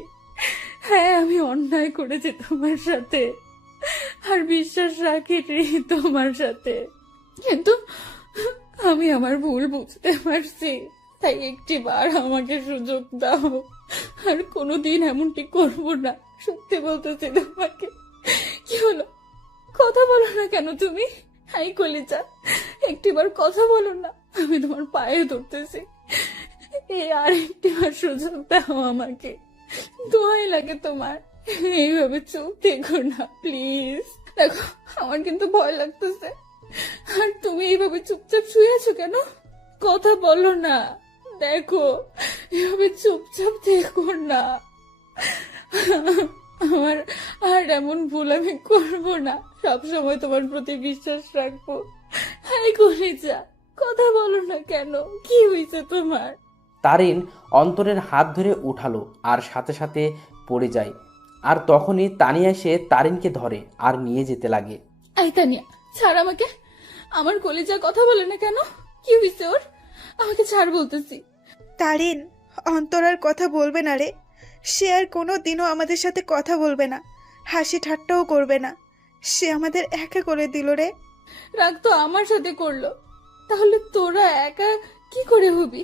হ্যাঁ, আমি অন্যায় করেছি তোমার সাথে আর বিশ্বাস রাখি তোমার সাথে, কিন্তু আমি আমার ভুল বুঝতে পারছি। তাই একটিবার আমাকে সুযোগ দাও, আর কোনোদিন এমনটি করব না। সত্যি বলতেছি তোমাকে। কি হলো, কথা বলো না কেন তুমি? হাই কলিজা, একটিবার কথা বলো না, আমি তোমার পায়ে ধরতেছি। এই আর একটিবার সুযোগ দাও আমাকে, দোয়াই লাগে তোমার। এইভাবে চুপ থেকো না প্লিজ। দেখো, আমার কিন্তু ভয় লাগতেছে। আর তুমি এইভাবে চুপচাপ শুয়ে আছো কেন? কথা বলো না। দেখো, এভাবে চুপচাপ থেকো না। আমার আর এমন ভুল আমি করবো না। সবসময় তোমার প্রতি বিশ্বাস রাখবো। হাই কলিজা, কথা বলো না কেন? কি হয়েছে তোমার? তারিন অন্তরের হাত ধরে উঠালো আর সাথে সাথে পড়ে যায়। আর তখনই তানিয়া এসে তারিনকে ধরে আর নিয়ে যেতে লাগে। আই তানিয়া, ছাড় আমাকে। আমার কলিজা কথা বলে না কেন? কি হয়েছে ওর? আমাকে ছাড় বলতেছি। তারিন, অন্তর আর কথা বলবে না রে। সে আর কোনো দিনও আমাদের সাথে কথা বলবে না, হাসি ঠাট্টাও করবে না। সে আমাদের একা করে দিল রে। রাগ তো আমার সাথে করলো, তাহলে তোরা একা কি করে হবি?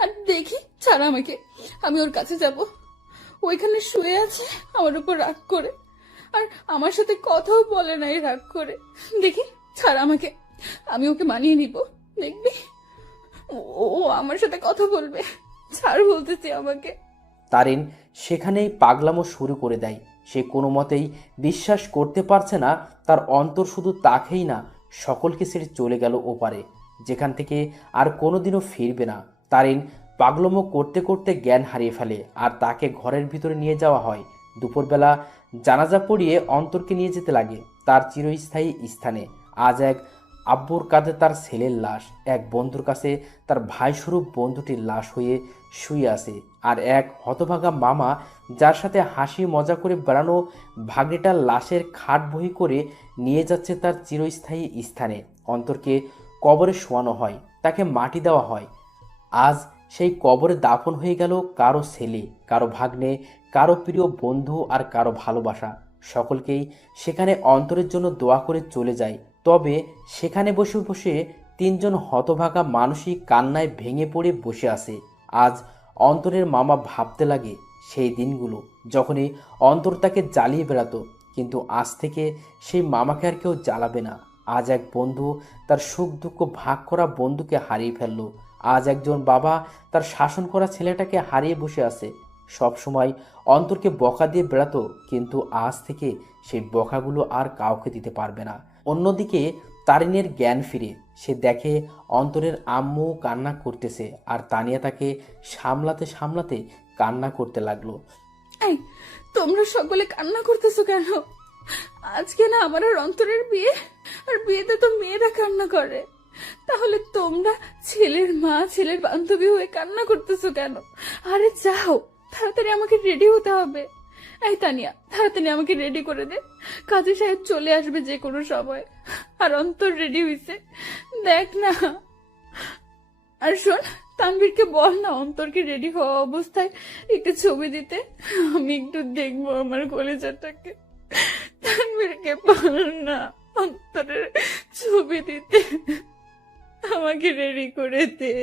আর দেখি, ছাড় আমাকে, আমি ওর কাছে যাব। ওইখানে শুয়ে আছে আমার উপর রাগ করে, আর আমার সাথে কথাও বলে নাই রাগ করে। দেখি, ছাড় আমাকে, আমি ওকে মানিয়ে নিব। দেখবি, ও আমার সাথে কথা বলবে। ছাড় বলতেছি আমাকে। তারিন সেখানেই পাগলামো শুরু করে দেয়। সে কোনো মতেই বিশ্বাস করতে পারছে না তার অন্তর শুধু তাকেই না, সকলকে ছেড়ে চলে গেল ওপারে, যেখান থেকে আর কোনোদিনও ফিরবে না। তারিন পাগলামো করতে করতে জ্ঞান হারিয়ে ফেলে আর তাকে ঘরের ভিতরে নিয়ে যাওয়া হয়। দুপুরবেলা জানাজা পড়িয়ে অন্তরকে নিয়ে যেতে লাগে তার চিরস্থায়ী স্থানে। আজ এক আব্বুর কাঁধে তার ছেলের লাশ, এক বন্ধুর কাছে তার ভাইস্বরূপ বন্ধুটির লাশ হয়ে শুয়ে আছে, আর এক হতভাগা মামা যার সাথে হাসি মজা করে বেড়ানো ভাগ্নেটার লাশের খাট বহি করে নিয়ে যাচ্ছে তার চিরস্থায়ী স্থানে। অন্তরকে কবরে শোয়ানো হয়, তাকে মাটি দেওয়া হয়। আজ সেই কবরে দাফন হয়ে গেল কারো ছেলে, কারো ভাগ্নে, কারো প্রিয় বন্ধু আর কারো ভালোবাসা। সকলকেই সেখানে অন্তরের জন্য দোয়া করে চলে যায়। তবে সেখানে বসে বসে তিনজন হতভাগা মানসিক কান্নায় ভেঙে পড়ে বসে আছে। আজ অন্তরের মামা ভাবতে লাগে সেই দিনগুলো যখনই অন্তর তাকে জ্বালিয়ে বেড়াতো, কিন্তু আজ থেকে সেই মামাকে আর কেউ জ্বালাবে না। আজ এক বন্ধু তার সুখ দুঃখ ভাগ করা বন্ধুকে হারিয়ে ফেলল। আজ একজন বাবা তার শাসন করা ছেলেটাকে হারিয়ে বসে আছে। সব সময় অন্তরকে বকা দিয়ে বেড়াতো, কিন্তু আজ থেকে সেই বকাগুলো আর কাউকে দিতে পারবে না। অন্যদিকে তারিনের জ্ঞান ফিরে সে দেখে অন্তরের আম্মু কান্না করতেছে, আর তানিয়া তাকে সামলাতে সামলাতে কান্না করতে লাগলো। এই, তোমরা সকলে কান্না করতেছো কেন? আজকে না আমার আর অন্তরের বিয়ে, আর বিয়েতে তো মেয়েরা কান্না করে। তাহলে তোমরা ছেলের মা, ছেলের বান্ধবী হয়ে কান্না করতেছো কেন? আরে যাও, তাড়াতাড়ি আমাকে রেডি হতে হবে। এই তানিয়া, তাড়াতাড়ি আমাকে রেডি করে দে। কাজী সাহেব চলে আসবে যে কোনো সময়। আর অন্তর রেডি হইছে, দেখ না। আর শোন, তানভীরকে বল না অন্তরকে রেডি হওয়া অবস্থায় একটু ছবি দিতে। আমি একটু দেখবো আমার কলেজাটাকে। তানভীরকে বল না। অন্তরের ছবি দিতে আমাকে রেডি করে দে।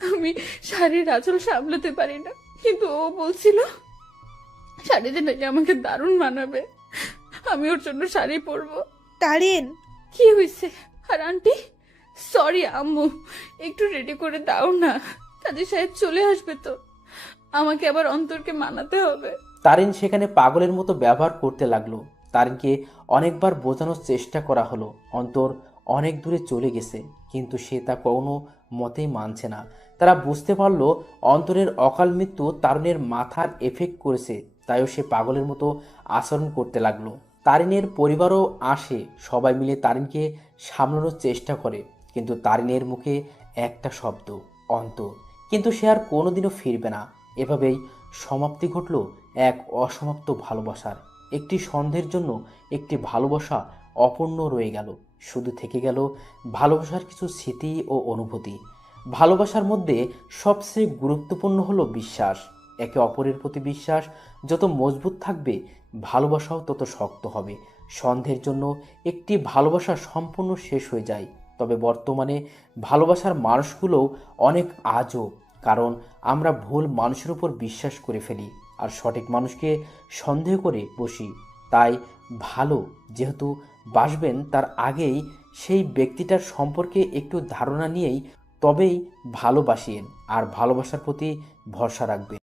আমি শাড়ির আঁচল সামলাতে পারি না, কিন্তু ও বলছিল শাড়িতে নাকি আমাকে দারুণ মানাবে, আমি ওর জন্য শাড়ি পরবো। তারিন, কি হয়েছে? আর আন্টি, সরি আম্মু, একটু রেডি করে দাও না, কাজী সাহেব চলে আসবে তো, আমাকে আবার অন্তরকে মানাতে হবে। তারিন সেখানে পাগলের মতো ব্যবহার করতে লাগলো। তারিনকে অনেকবার বোঝানোর চেষ্টা করা হলো অন্তর অনেক দূরে চলে গেছে, কিন্তু সে তা কোনো মতেই মানছে না। তারা বুঝতে পারলো অন্তরের অকাল মৃত্যু তারুণের মাথার এফেক্ট করেছে, তাইও সে পাগলের মতো আচরণ করতে লাগলো। তারিনের পরিবারও আসে, সবাই মিলে তারিনকে সামলানোর চেষ্টা করে, কিন্তু তারিনের মুখে একটা শব্দ, অন্তর। কিন্তু সে আর কোনোদিনও ফিরবে না। এভাবেই সমাপ্তি ঘটল এক অসমাপ্ত ভালোবাসার। একটি সন্ধ্যের জন্য একটি ভালোবাসা অপূর্ণ রয়ে গেল, শুধু থেকে গেল ভালোবাসার কিছু স্মৃতি ও অনুভূতি। ভালোবাসার মধ্যে সবচেয়ে গুরুত্বপূর্ণ হলো বিশ্বাস। একে অপরের প্রতি বিশ্বাস যত মজবুত থাকবে, ভালোবাসাও তত শক্ত হবে। সন্ধ্যের জন্য একটি ভালোবাসা সম্পূর্ণ শেষ হয়ে যায়, তবে বর্তমানে ভালোবাসার মানুষগুলোও অনেক আজব, কারণ আমরা ভুল মানুষের উপর বিশ্বাস করে ফেলি আর সঠিক মানুষকে সন্দেহ করে বসি। তাই ভালো যেহেতু বাসবেন, তার আগেই সেই ব্যক্তিটার সম্পর্কে একটু ধারণা নিয়েই তবেই ভালোবাসিয়েন আর ভালোবাসার প্রতি ভরসা রাখবেন।